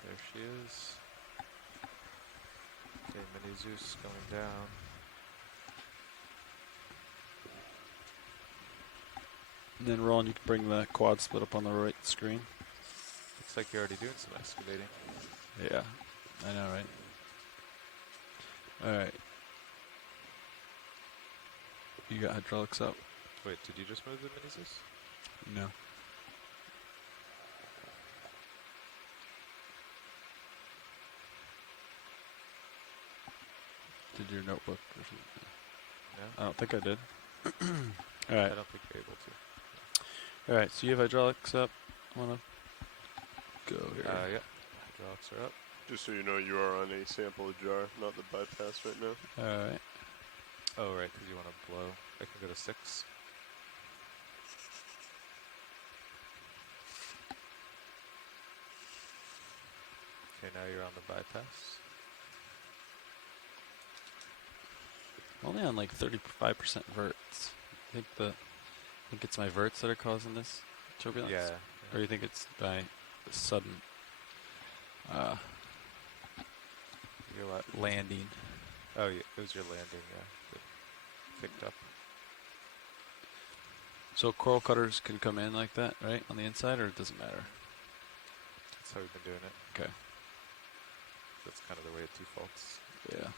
There she is. Okay, mini Zeus going down. And then Roland, you can bring the quad split up on the right screen. Looks like you're already doing some excavating. Yeah, I know, right? Alright. You got hydraulics up? Wait, did you just move the mini Zeus? No. Did your notebook or something? No? I don't think I did. I Alright. don't think you're able to. Alright, so you have hydraulics up. Wanna go here? Yeah. Hydraulics are up. Just so you know, you are on a sample jar, not the bypass right now. Alright. Oh, right, because you want to blow. I can go to 6. Okay, now you're on the bypass. Only on like 35% verts. I think it's my verts that are causing this turbulence? Yeah. Or you think it's by the sudden You're what? landing? Oh, yeah, it was your landing, yeah. That picked up. So coral cutters can come in like that, right? On the inside, or it doesn't matter? That's how we've been doing it. Okay. That's kind of the way it defaults. Yeah.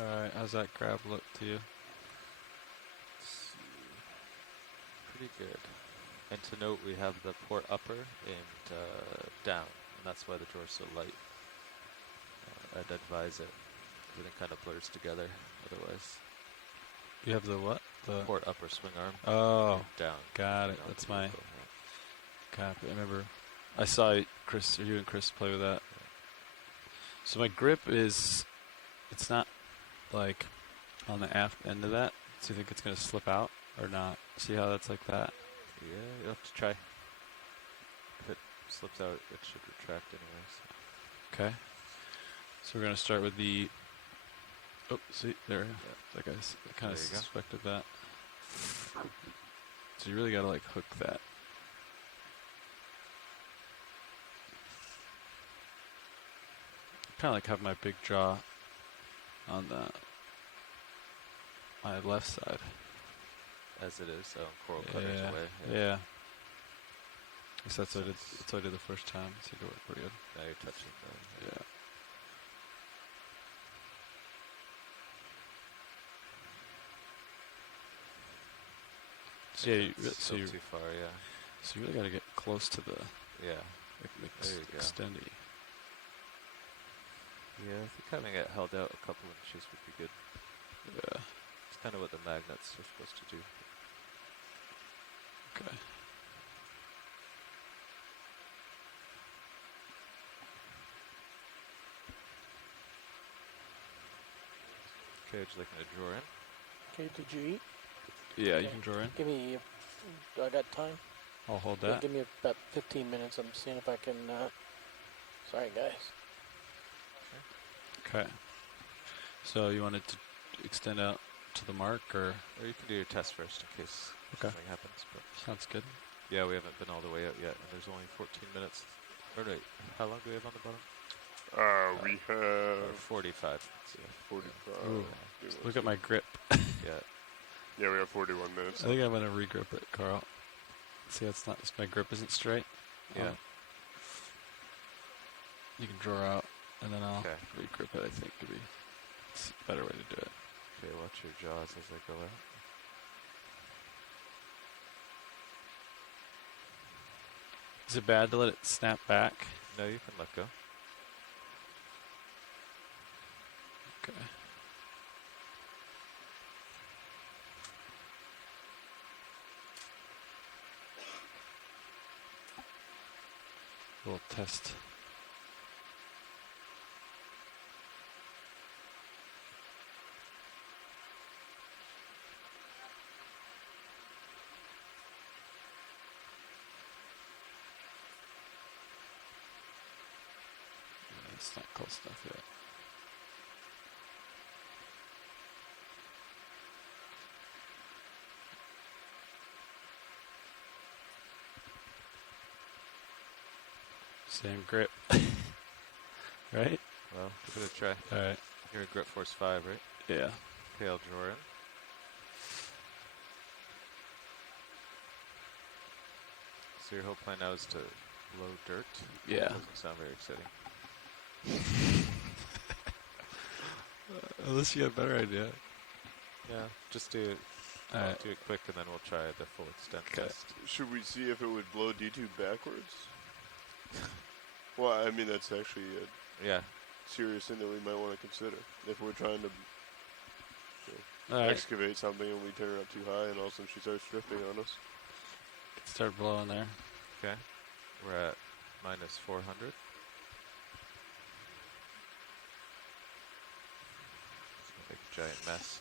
Alright, how's that grab look to you? Pretty good. And to note, we have the port upper and down, and that's why the drawer's so light. I'd advise it. Everything kind of blurs together otherwise. You have the what? The Port upper swing arm. Oh, and down. got it. down That's the my vehicle, cap. I remember I saw Chris, or you and Chris play with that. So my grip is, it's not like on the aft end of that. So you think it's going to slip out or not? See how that's like that? Yeah, you'll have to try. If it slips out, it should retract anyways. Okay. So we're going to start with the, oh, see, there. That guy's kind of There you go. suspected that. So you really got to like hook that. Kind of like have my big jaw on my left side. As it is, so coral cutters Yeah. away. Yeah. I guess that's what I did the first time. It seemed to work pretty good. Now you're touching the. Yeah. So yeah, you, It's so still you, too far, yeah. so you really got to get close to the Yeah. There you go. extendy. Yeah, I think having it held out a couple inches would be good. Yeah. It's kind of what the magnets are supposed to do. Okay. Okay, would you like me to draw in? Okay, did you eat? Yeah, you Okay. can draw in. Give me, do I got time? I'll hold Yeah, that. give me about 15 minutes. I'm seeing if I can, sorry guys. Okay. So you wanted to extend out to the mark, or Or you can do your test first in case Okay. something happens. But sounds good. yeah, we haven't been all the way out yet, and there's only 14 minutes. Or wait, how long do we have on the bottom? We have 45. So 45. Ooh. Give us Look at my grip. yeah, Yeah, we have 41 minutes. I think I'm gonna regrip it, Carl. See, it's not. My grip isn't straight. yeah. You can draw out, and then I'll Okay. regrip it. I think would be a better way to do it. Okay, watch your jaws as they go out. Is it bad to let it snap back? No, you can let go. Okay. Little test. It's not close enough yet. Same grip. Right? Well, give it a try. Alright. You're at grip force 5, right? Yeah. Okay, I'll draw in. So your whole plan now is to blow dirt? Yeah. Doesn't sound very exciting. Unless you have a better idea. Yeah, just do it. Alright. Do it quick, and then we'll try the full extent test. Should we see if it would blow D2 backwards? Well, I mean, that's actually a Yeah. serious thing that we might want to consider. If we're trying to Alright. excavate something and we turn it up too high and all of a sudden she starts drifting on us. Start blowing there. Okay. We're at minus 400. It's gonna make a giant mess.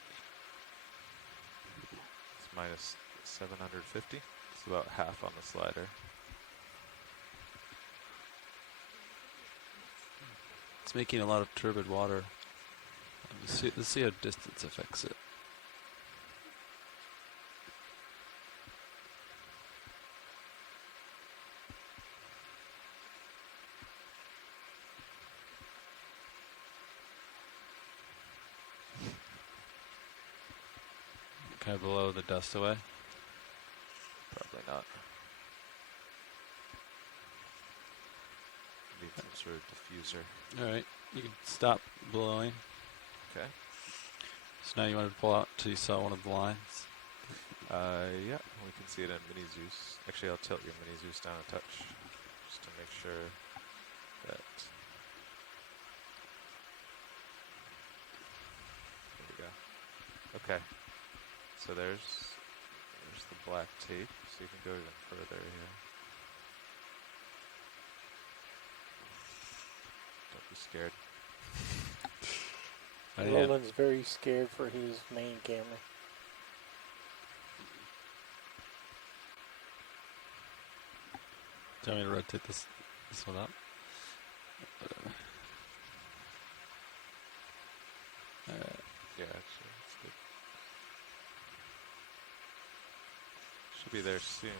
It's minus 750. It's about half on the slider. It's making a lot of turbid water. Let's see how distance affects it. Can I blow the dust away? Probably not. Need some sort of diffuser. Alright, you can stop blowing. Okay. So now you want to pull out until you saw one of the lines. Yeah, we can see it in Mini Zeus. Actually, I'll tilt your Mini Zeus down a touch, just to make sure that. There we go. Okay. So there's the black tape, so you can go even further here. Don't be scared. Roland's very scared for his main camera. Do you want me to rotate this one up? Whatever. Alright. Yeah, actually, that's good. Should be there soon.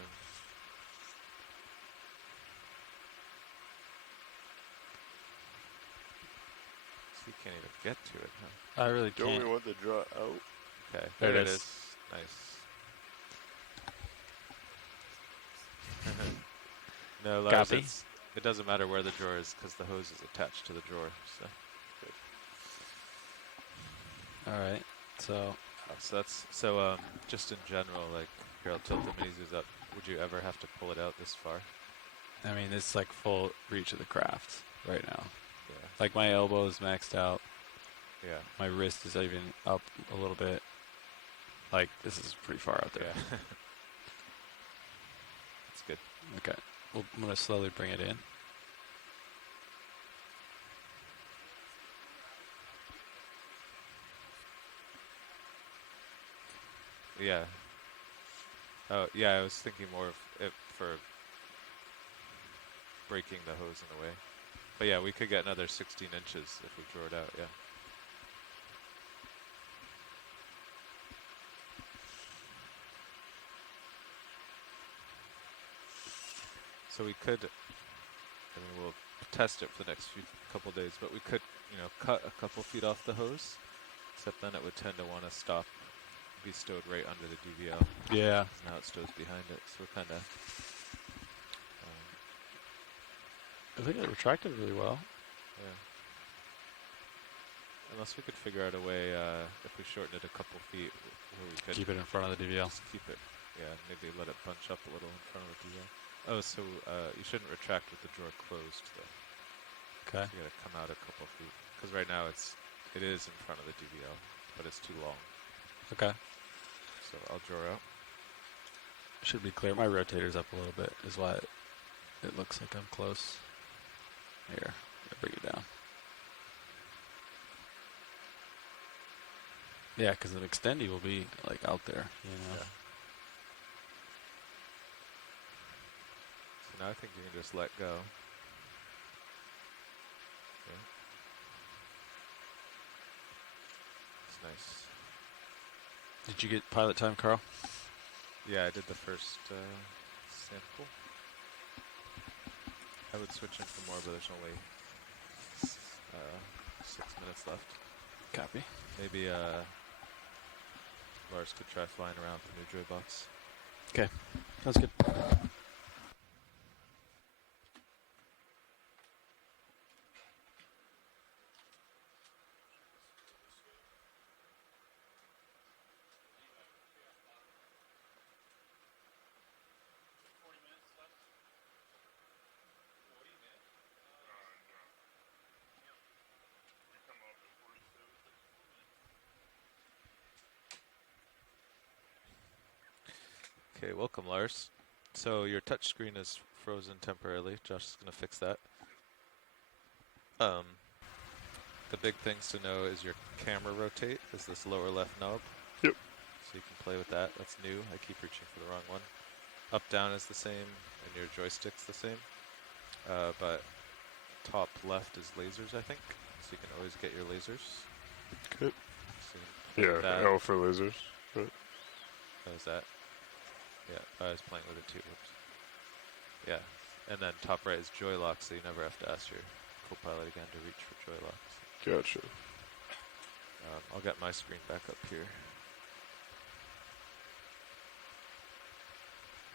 So you can't even get to it, huh? I really Don't can't. we want the draw out? Okay, There there it it is. is. Nice. No, Lars, Copy. it doesn't matter where the drawer is because the hose is attached to the drawer. So, Alright, so just in general, like here, I'll tilt the Mini Zeus up. Would you ever have to pull it out this far? I mean, it's like full reach of the craft right now. Yeah. Like my elbow is maxed out. Yeah. My wrist is even up a little bit. Like, this is pretty far out there. Yeah. That's good. Okay. Well, I'm going to slowly bring it in. Yeah. Oh, yeah, I was thinking more of it for breaking the hose in a way. But yeah, we could get another 16 inches if we draw it out, yeah. So we could, I mean, we'll test it for the next couple days, but we could, cut a couple feet off the hose, except then it would tend to want to stop, be stowed right under the DVL. Yeah. Now it stows behind it, so we're kind of. I think it retracted really well. Yeah. Unless we could figure out a way, if we shorten it a couple feet, where we could Keep it in front of the DVL. just keep it Yeah, maybe let it bunch up a little in front of the DVL. Oh, so you shouldn't retract with the drawer closed, though. Okay. So you gotta come out a couple feet. Because right now it is in front of the DVL, but it's too long. Okay. So I'll draw out. Should be clear. My rotator's up a little bit, is why it looks like I'm close. Here, I'll bring it down. Yeah, because an extendy will be like out there, you know. Yeah. So now I think you can just let go. Okay. It's nice. Did you get pilot time, Carl? Yeah, I did the first sample. I would switch in for more, but there's only 6 minutes left. Copy. Maybe Lars could try flying around the new joy box. Okay, sounds good. Okay, welcome, Lars. So your touch screen is frozen temporarily. Josh is going to fix that. The big things to know is your camera rotate is this lower left knob. Yep. So you can play with that. That's new. I keep reaching for the wrong one. Up, down is the same, and your joystick's the same. But top left is lasers, I think. So you can always get your lasers. Okay. So you can play with that. L for lasers. Right. That was that. Yeah, I was playing with it too. Whoops. Yeah, and then top right is joy lock, so you never have to ask your Copilot again to reach for joy lock. Gotcha. I'll get my screen back up here.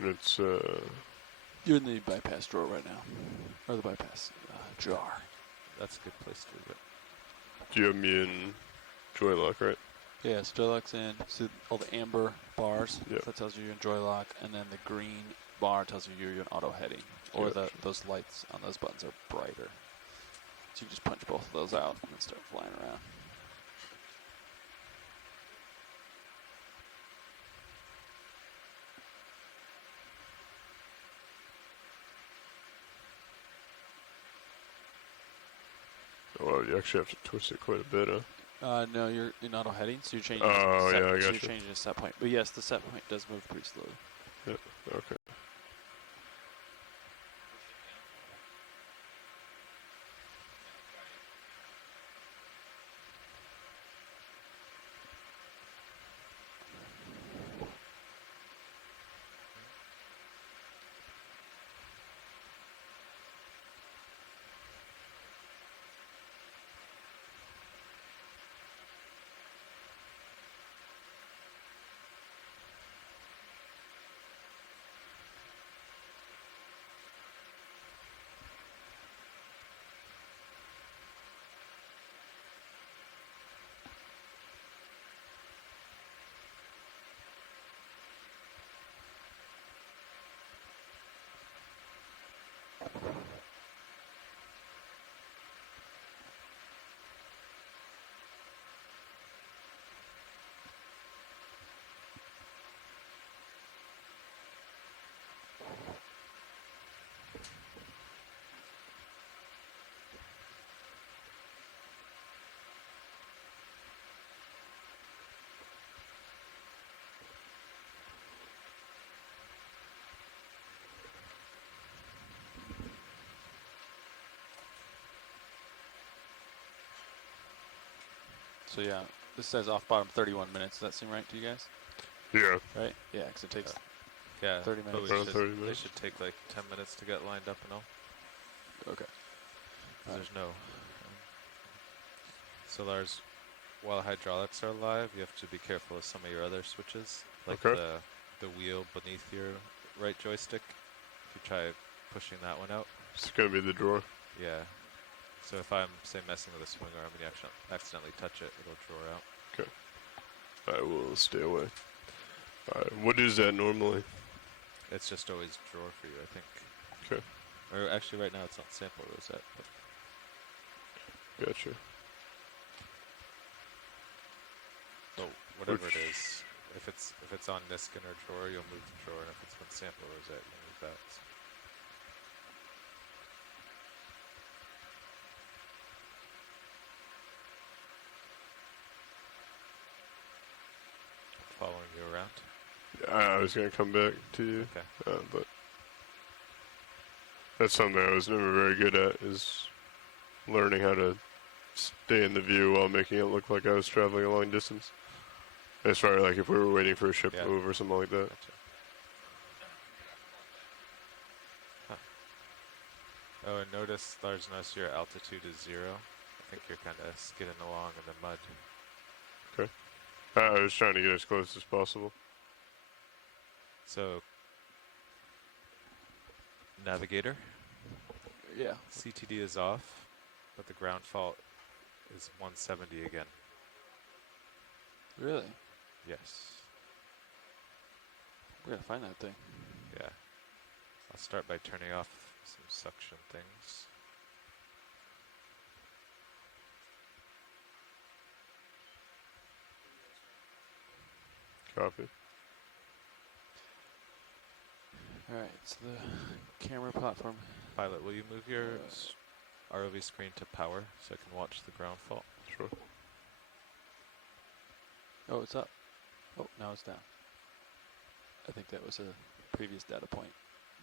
It's You're in the bypass drawer right now, or the bypass jar. That's a good place to leave it. do you have me in joy lock, right? Yeah, so Joylock's in. See all the amber bars? Yep. That tells you you're in Joylock, and then the green bar tells you you're in auto heading. Or those lights on those buttons are brighter. So you just punch both of those out and then start flying around. Well, you actually have to twist it quite a bit, huh? No, you're in auto heading, so you're changing. Oh, set, yeah, I so gotcha. you're changing the set point. But yes, the set point does move pretty slowly. Yep. Okay. So yeah, this says off bottom 31 minutes. Does that seem right to you guys? Yeah. Right? Yeah, because it takes Yeah, 30 but minutes. Around 30 they minutes. should take like 10 minutes to get lined up and all. Okay. 'Cause there's no. So Lars, while hydraulics are live, you have to be careful of some of your other switches, like Okay. the wheel beneath your right joystick. If you try pushing that one out, It's gonna be the drawer. yeah. So if I'm, say, messing with a swing arm and you accidentally touch it, it'll draw out. I will stay away. What is that normally? It's just always drawer for you, I think. Okay, Or actually, right now it's not sample rosette. But gotcha. so whatever Which- it is, if it's on Niskin or drawer, you'll move the drawer, and if it's on sample rosette, you'll move that. Following you around. I was gonna come back to you, Okay. but that's something I was never very good at, is learning how to stay in the view while making it look like I was traveling a long distance. As far as like if we were waiting for a ship Yeah. move or something like that. Gotcha. Huh. Oh, and notice, Lars, notice your altitude is 0. I think you're kind of skidding along in the mud. I was trying to get as close as possible. So, navigator, Yeah. CTD is off, but the ground fault is 170 again. Really? Yes. We gotta find that thing. Yeah. I'll start by turning off some suction things. Copy. Alright, so the camera platform. Pilot, will you move your ROV screen to power so I can watch the ground fault? Sure. Oh, it's up. Oh, now it's down. I think that was a previous data point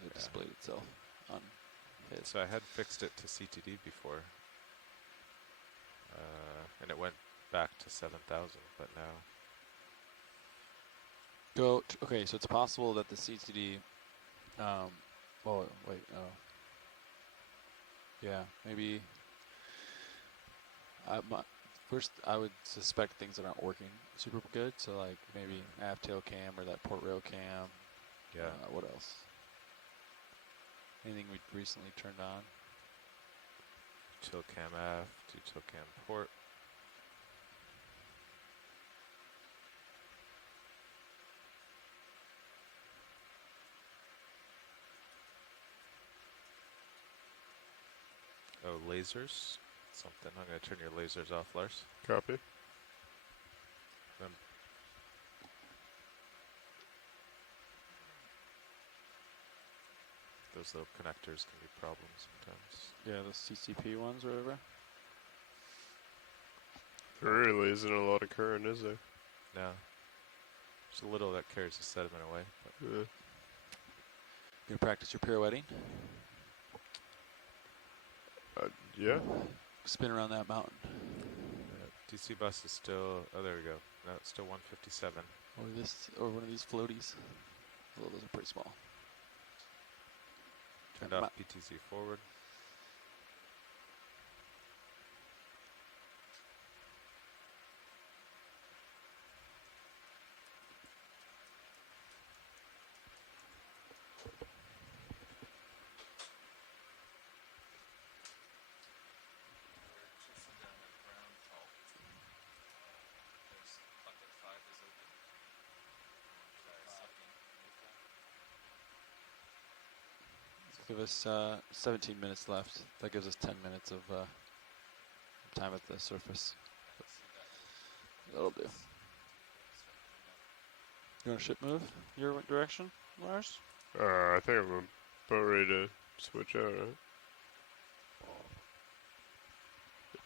that displayed itself on his. So I had fixed it to CTD before, and it went back to 7,000, but now... Okay, so it's possible that the CTD, oh, wait, oh. Yeah, maybe, first I would suspect things that aren't working super good, so like maybe nav tail cam or that port rail cam. Yeah. What else? Anything we recently turned on? Util cam aft, util cam port. Oh, lasers. Something. I'm going to turn your lasers off, Lars. Copy. Those little connectors can be problems sometimes. Yeah, the CCP ones or whatever. There really isn't a lot of current, is there? No. Just a little that carries the sediment away. But Yeah. You gonna practice your pirouetting? Yeah. Spin around that mountain. DC bus is still... Oh, there we go. No, it's still 157. Or one of these floaties. Oh, those are pretty small. Turned off PTZ forward. Give us 17 minutes left. That gives us 10 minutes of time at the surface. That'll do. You want to ship move your direction, Lars? I think I'm about ready to switch out, right?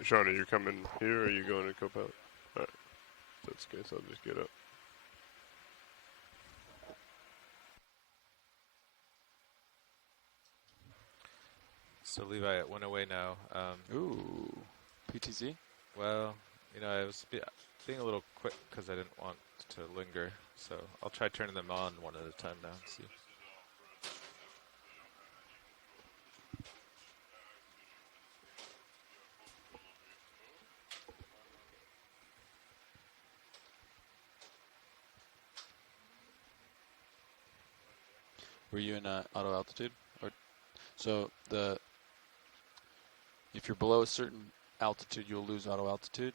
Shawnee, you're coming here or are you going to Copilot? Alright. That's good, so I'll just get up. So Levi, it went away now. Ooh, PTZ? Well, you know, I was being a little quick because I didn't want to linger. So I'll try turning them on one at a time now and see. Were you in auto altitude? Or so if you're below a certain altitude, you'll lose auto altitude.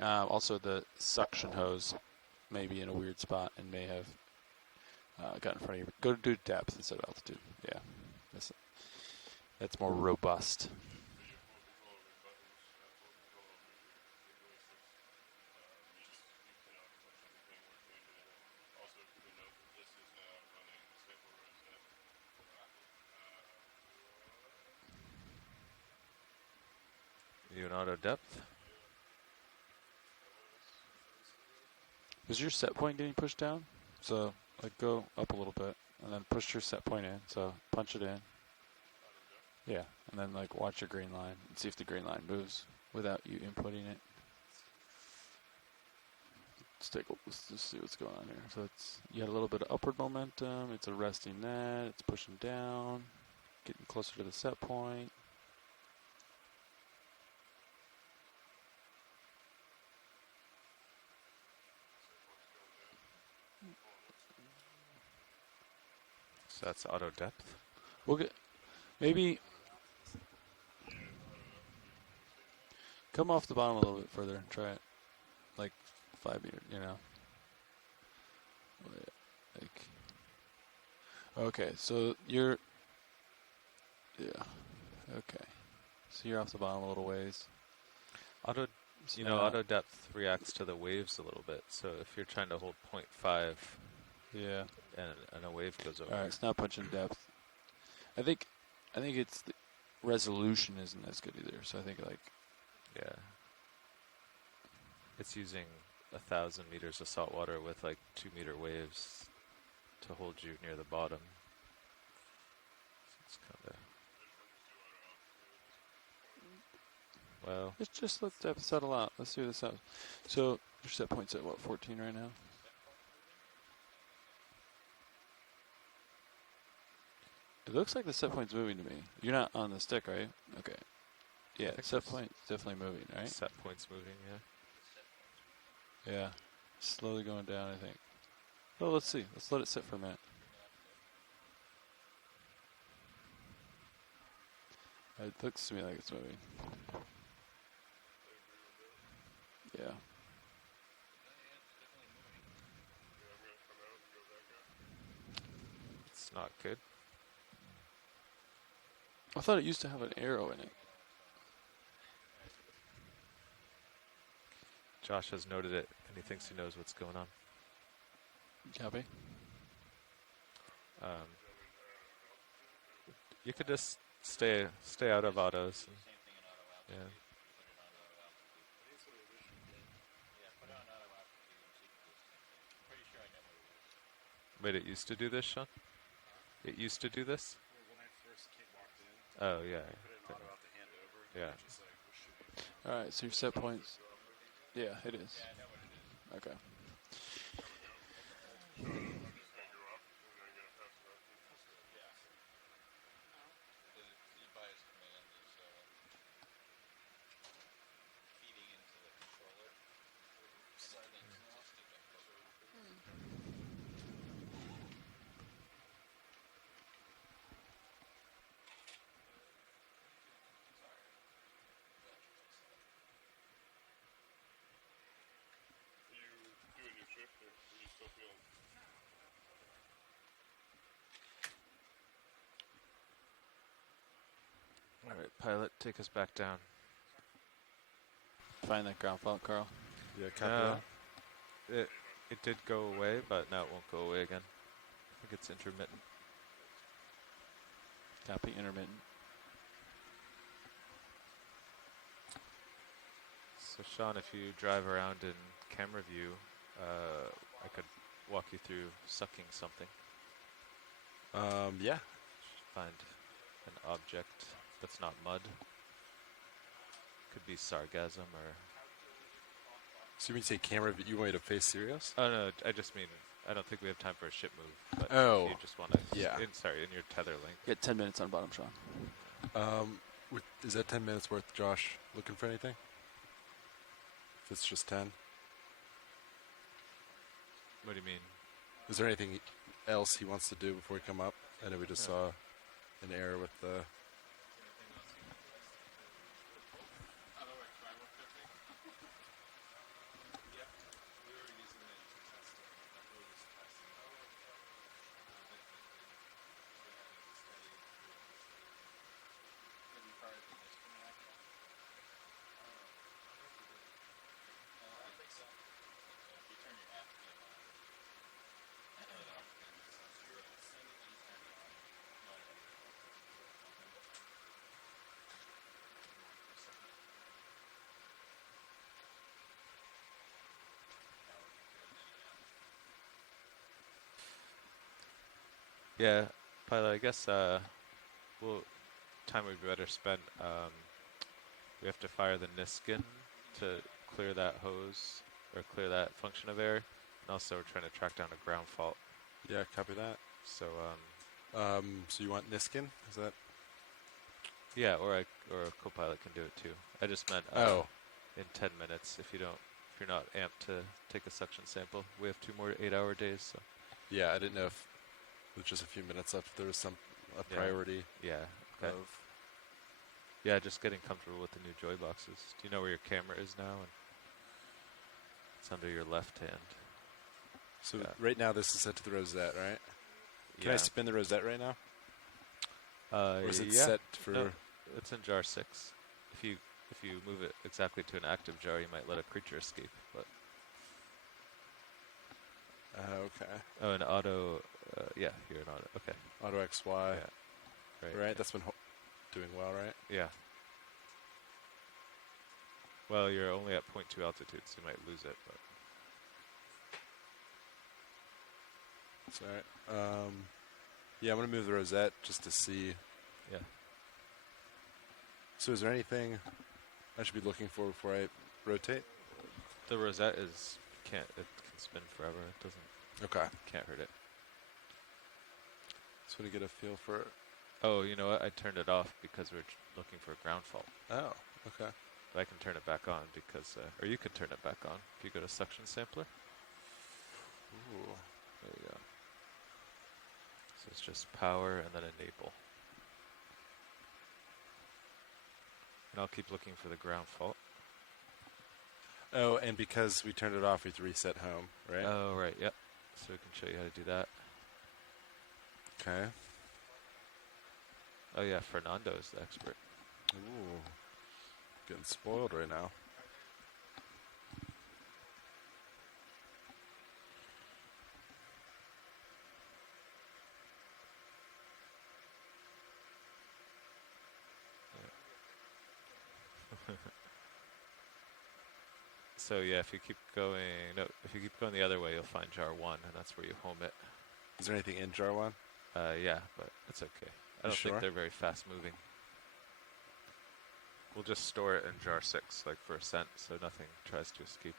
Also, the suction hose may be in a weird spot and may have got in front of you. Go to do depth instead of altitude. Yeah, that's more robust. You an auto depth? Is your set point getting pushed down? So like go up a little bit and then push your set point in. So punch it in. Yeah, and then like watch your green line and see if the green line moves without you inputting it. Let's just see what's going on here. So you had a little bit of upward momentum. It's arresting that. It's pushing down, getting closer to the set point. So that's auto depth. We'll get maybe come off the bottom a little bit further and try it, like 5 meters. You know. Like, okay, so you're. Yeah. Okay. So you're off the bottom a little ways. Auto, So you know, now- auto depth reacts to the waves a little bit. So if you're trying to hold 0.5 Yeah. and a wave goes over, All right. It's not punching depth. I think it's the resolution isn't as good either. So I think like yeah, it's using 1,000 meters of salt water with like 2-meter waves to hold you near the bottom. So it's kind of well. let's just let depth settle out. Let's see what this happens. So your set point's at what 14 right now. It looks like the set point's moving to me. You're not on the stick, right? Okay. Yeah, think set there's point's definitely moving, right? Set points moving, yeah. Yeah. Slowly going down, I think. Well, let's see. Let's let it sit for a minute. It looks to me like it's moving. Yeah. It's not good. I thought it used to have an arrow in it. Josh has noted it, and he thinks he knows what's going on. Copy. You could just stay out of autos. And, yeah. Wait, it used to do this, Sean? It used to do this? When I first walked in, Oh, yeah. put an auto out the hand over. Yeah. Just like, we're shooting. All right, so your set points. Yeah, it is. Okay. The bias command is feeding into the controller. You doing your shift, or are you still feeling? All right, pilot, take us back down. Find that ground fault, Carl. Yeah, No, it did go away, but now it won't go away again. I think it's intermittent. Copy intermittent. So Sean, if you drive around in camera view, I could walk you through sucking something. Yeah. Find an object that's not mud. Could be sargassum or... So when you say camera, you want me to face Sirius? Oh no, I just mean, I don't think we have time for a ship move. But Oh, if you just want to... yeah. Sorry, in your tether link. You got 10 minutes on bottom, Sean. Is that 10 minutes worth, Josh, looking for anything? If it's just 10? What do you mean? Is there anything else he wants to do before we come up? I know we just saw an error with the... Yeah, Pilot, I guess well, time would be better spent. We have to fire the Niskin to clear that hose, or clear that function of air. And also we're trying to track down a ground fault. Yeah, copy that. So, So you want Niskin? Is that? yeah, or a Copilot can do it too. I just meant in 10 minutes if you're not amped to take a suction sample. We have 2 more 8-hour days, so. Yeah, I didn't know if with just a few minutes left, there was a Yeah. priority Yeah, okay. of. Yeah, just getting comfortable with the new joy boxes. Do you know where your camera is now? And it's under your left hand. So Yeah. right now, this is set to the rosette, right? Can Yeah. I spin the rosette right now, or is it yeah. set for? No, it's in jar 6. If you move it exactly to an active jar, you might let a creature escape. But Okay. oh, an auto. Yeah, you're an auto. Okay. Auto XY. Yeah. Right. That's been doing well, right? Yeah. Well, you're only at 0.2 altitude, so you might lose it. But It's all right. Yeah, I'm gonna move the rosette just to see. yeah. So is there anything I should be looking for before I rotate? The rosette it can spin forever. It doesn't. Okay. Can't hurt it. Just want to get a feel for. Oh, you know what? I turned it off because we're looking for a ground fault. Oh, okay. But I can turn it back on because, or you can turn it back on if you go to suction sampler. Ooh. There you go. So it's just power and then enable. And I'll keep looking for the ground fault. Oh, and because we turned it off, we have to reset home, right? Oh, right. Yep. So we can show you how to do that. Okay. Oh yeah, Fernando is the expert. Ooh. Getting spoiled right now. So yeah, if you keep going the other way, you'll find jar 1, and that's where you home it. Is there anything in jar 1? Yeah, but it's okay. I don't sure? think they're very fast moving. We'll just store it in jar 6, like for ascent, so nothing tries to escape.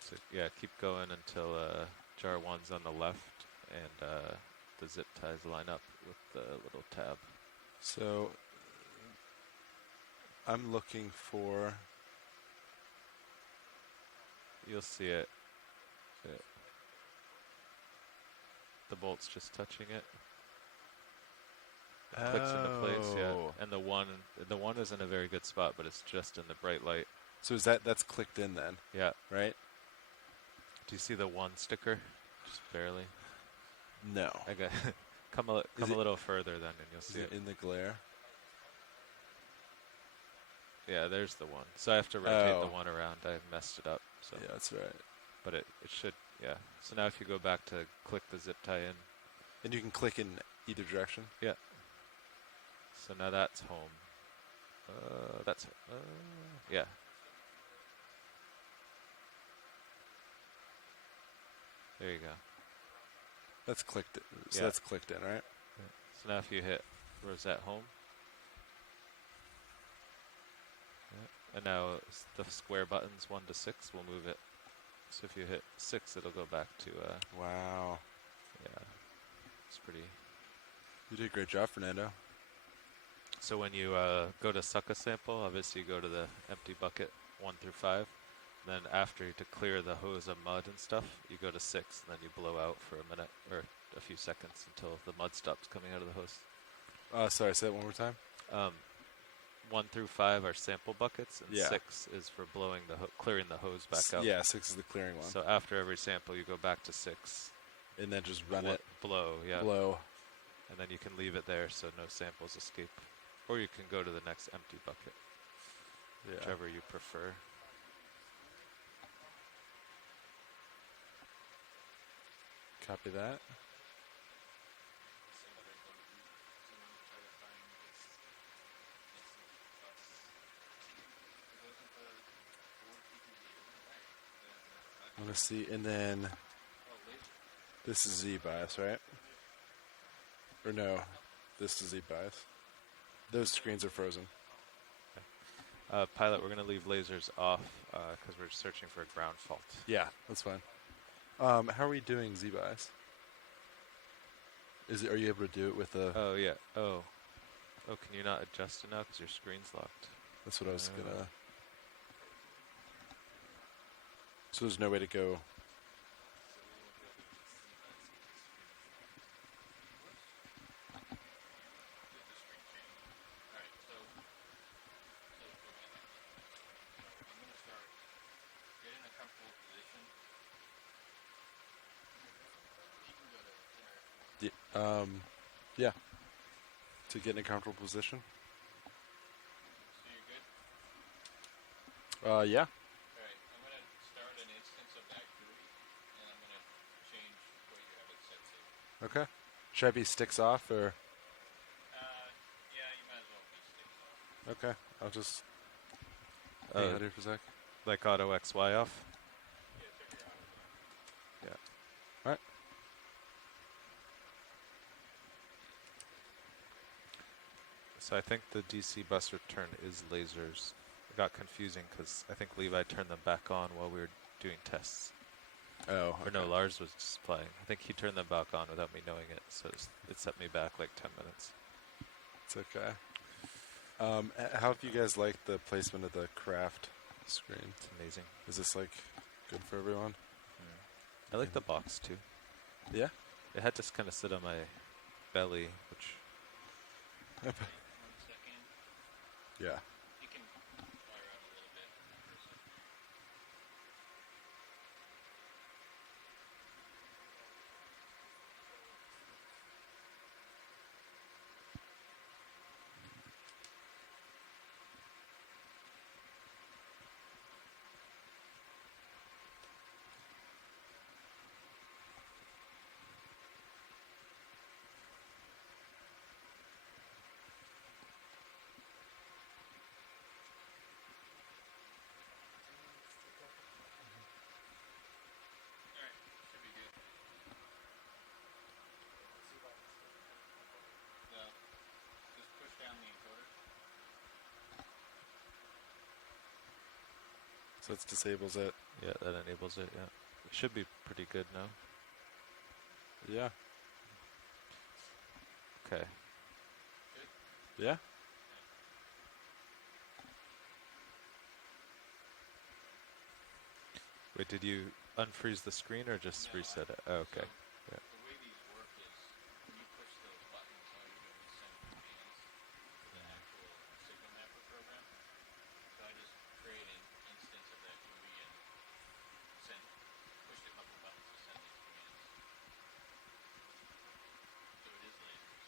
So yeah, keep going until jar 1's on the left, and the zip ties line up with the little tab. So I'm looking for. You'll see it. The bolt's just touching it. It clicks into place, yeah. And the one is in a very good spot, but it's just in the bright light. So is that's clicked in then? Yeah. Right? Do you see the 1 sticker? Just barely. No. I got come a little further then, and you'll Is see it. in the glare? Yeah, there's the 1. So I have to rotate the Oh. 1 around. I messed it up. So, Yeah, that's right. but it should. Yeah. So now if you go back to click the zip tie in. And you can click in either direction? Yeah. So now that's home. Yeah. There you go. That's clicked in. So Yeah. that's clicked in, right? So now if you hit rosette home. Yeah. And now the square buttons 1 to 6 will move it. So if you hit 6, it'll go back to, Wow. yeah. It's pretty. You did a great job, Fernando. So when you go to suck a sample, obviously you go to the empty bucket 1 through 5. Then after, to clear the hose of mud and stuff, you go to 6, and then you blow out for a minute or a few seconds until the mud stops coming out of the hose. Sorry, say that one more time. 1 through 5 are sample buckets, and Yeah. 6 is for blowing the clearing the hose back out. Yeah, 6 is the clearing one. So after every sample, you go back to 6. And then just run it. Blow, yeah. Blow. And then you can leave it there so no samples escape. Or you can go to the next empty bucket, Yeah. whichever you prefer. Copy that. I'm Let's see, and then this is Z bias, right? Or no, this is Z bias. Those screens are frozen. Pilot, we're going to leave lasers off because we're searching for a ground fault. Yeah, that's fine. How are we doing Z bias? Are you able to do it with a? Oh, yeah. Oh, can you not adjust it now because your screen's locked? That's what I was gonna. So there's no way to go. Yeah. To get in a comfortable position. Yeah. Alright, I'm going to start an instance of that GUI, and I'm going to change what you have it set to. Okay. Should I be sticks off or? Yeah, you might as well be sticks off. Okay. I'll just hang out here for a sec. Like auto XY off? Yeah, check your auto. Yeah. All right. So I think the DC bus return is lasers. It got confusing because I think Levi turned them back on while we were doing tests. Oh. Or no, Lars was just playing. I think he turned them back on without me knowing it, so it set me back like 10 minutes. It's okay. How have you guys liked the placement of the craft screen? It's amazing. Is this like good for everyone? I like the box too. Yeah. It had to kind of sit on my belly, which 1 second. Yeah. You can fly around a little bit. Alright, should be good. So, just push down the encoder. So it disables it. yeah, that enables it. Yeah, it should be pretty good now. Yeah. Okay. Yeah. Wait, did you unfreeze the screen or just No, reset it? Oh, okay. So, the way these work is, when you push those buttons, all you're doing is sending commands to the actual signal mapper program. So I just created an instance of that GUI and pushed a couple buttons to send these commands. So it is lasers.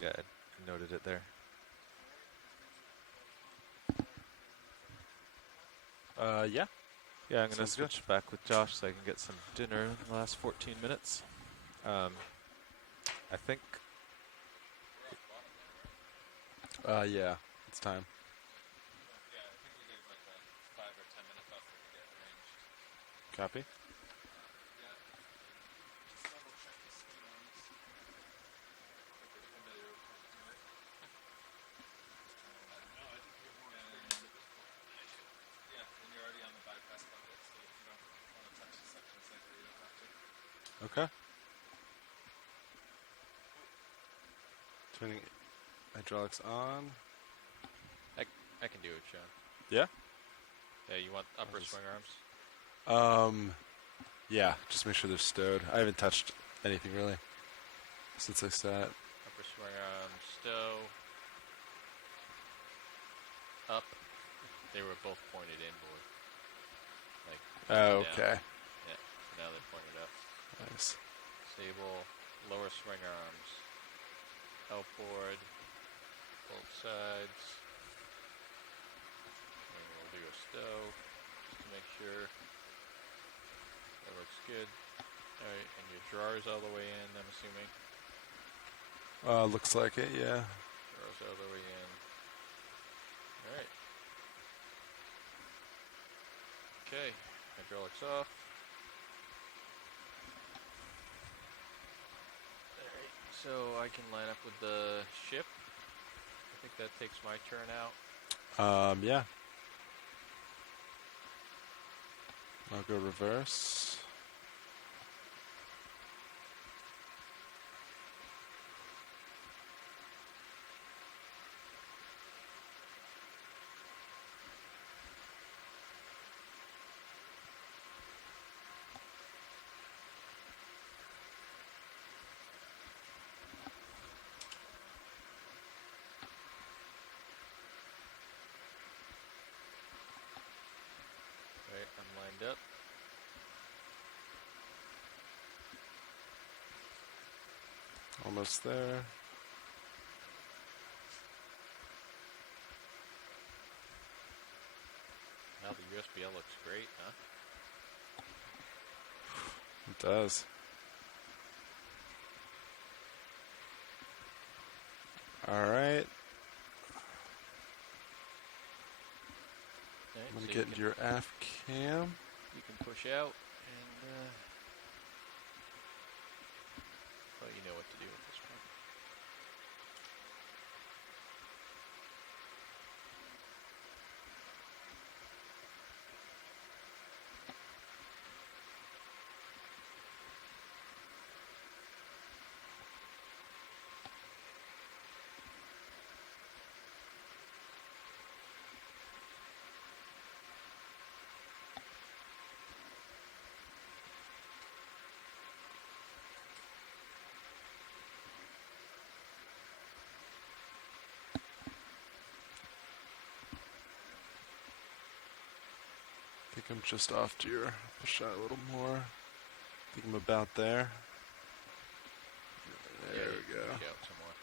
Yeah, I noted it there. Yeah. Yeah, I'm going to Sounds good. switch back with Josh so I can get some dinner in the last 14 minutes. I think, Yeah. It's time. Yeah, I think we gave like a 5 or 10 minute buffer to get arranged. Copy. Yeah. Just double check the speed on this. If it's familiar with how it's work. No, I think you have more experience at this point. Yeah, and you're already on the bypass bucket, so if you don't want to touch the sections later, you don't have to. Okay. Turning hydraulics on. I can do it, Sean. Yeah. Yeah, you want upper just- swing arms? Yeah. Just make sure they're stowed. I haven't touched anything really since I sat. Upper swing arms, stow. Up. They were both pointed inboard. Like, Oh, down. okay. Yeah, so now they're pointed up. Nice. Stable, lower swing arms, outboard, both sides. And we'll do a stow just to make sure that looks good. Alright, and your drawers all the way in, I'm assuming. Looks like it. Yeah. Throws the other way in. Alright. Okay, hydraulics off. Alright, so I can line up with the ship. I think that takes my turn out. Yeah. I'll go reverse. Right, I'm lined up. Almost there. Now the USBL looks great, huh? It does. All right. Alright, I'm so gonna get into your aft cam. you can push out and well, you know what to do at this point. I think I'm just off to your push out a little more. I think I'm about there. There Yeah, we you go. can push out some more.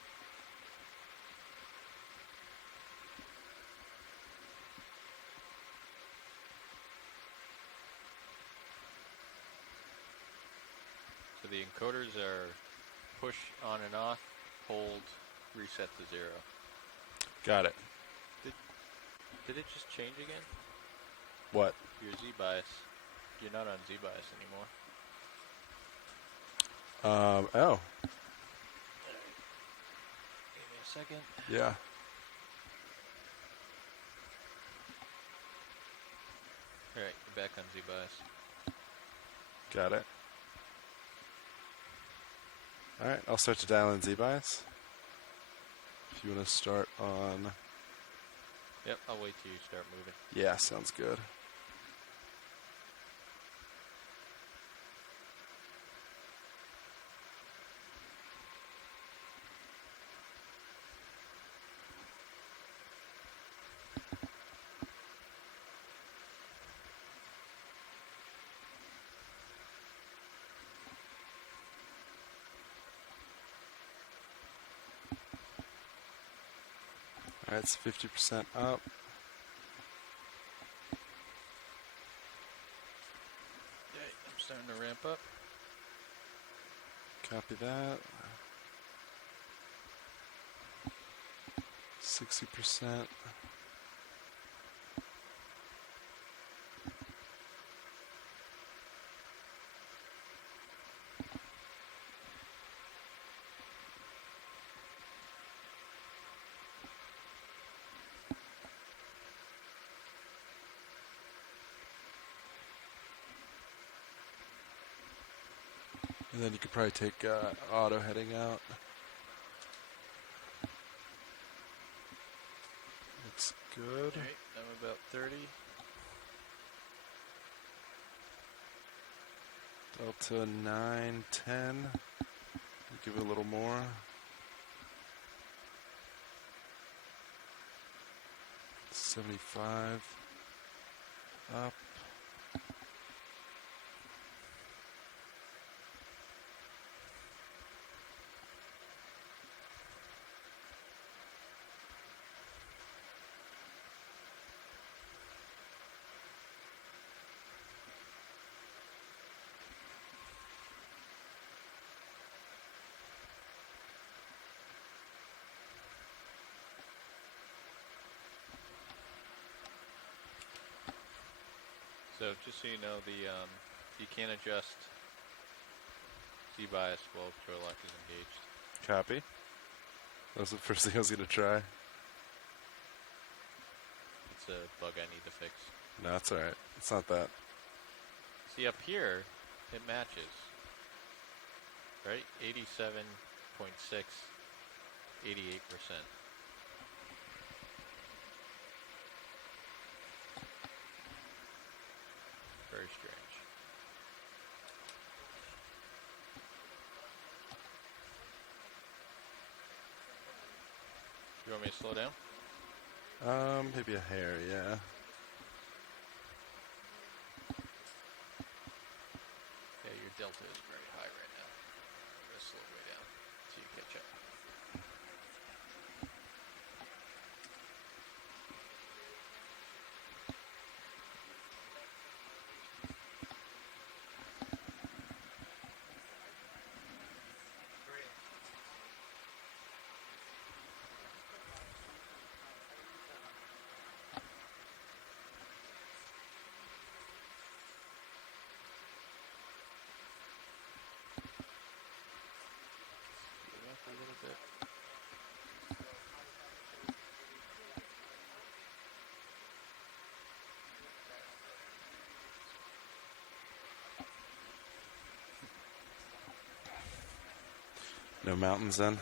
So the encoders are push on and off, hold, reset to 0. Got it. Did it just change again? What? Your Z-bias. You're not on Z-bias anymore. Oh. Give me a second. Yeah. Alright, you're back on Z-bias. Got it. All right, I'll start to dial in Z-bias. If you want to start on... Yep, I'll wait till you start moving. Yeah, sounds good. All right, it's 50% up. Okay, I'm starting to ramp up. Copy that. 60%. And then you could probably take auto heading out. Looks good. Alright, I'm about 30. Delta 9, 10. Give it a little more. $75 up. So just so you know, you can't adjust Z bias while throw lock is engaged. Copy. That was the first thing I was going to try. It's a bug I need to fix. No, it's alright. It's not that. See up here, it matches. Right? 87.6, 88%. Very strange. You want me to slow down? Maybe a hair, yeah. Yeah, your delta is very high right now. I'm going to slow way down so you catch up. Speed up a little bit. No mountains then? Okay,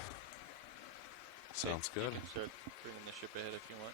Sounds good. You can start bringing the ship ahead if you want.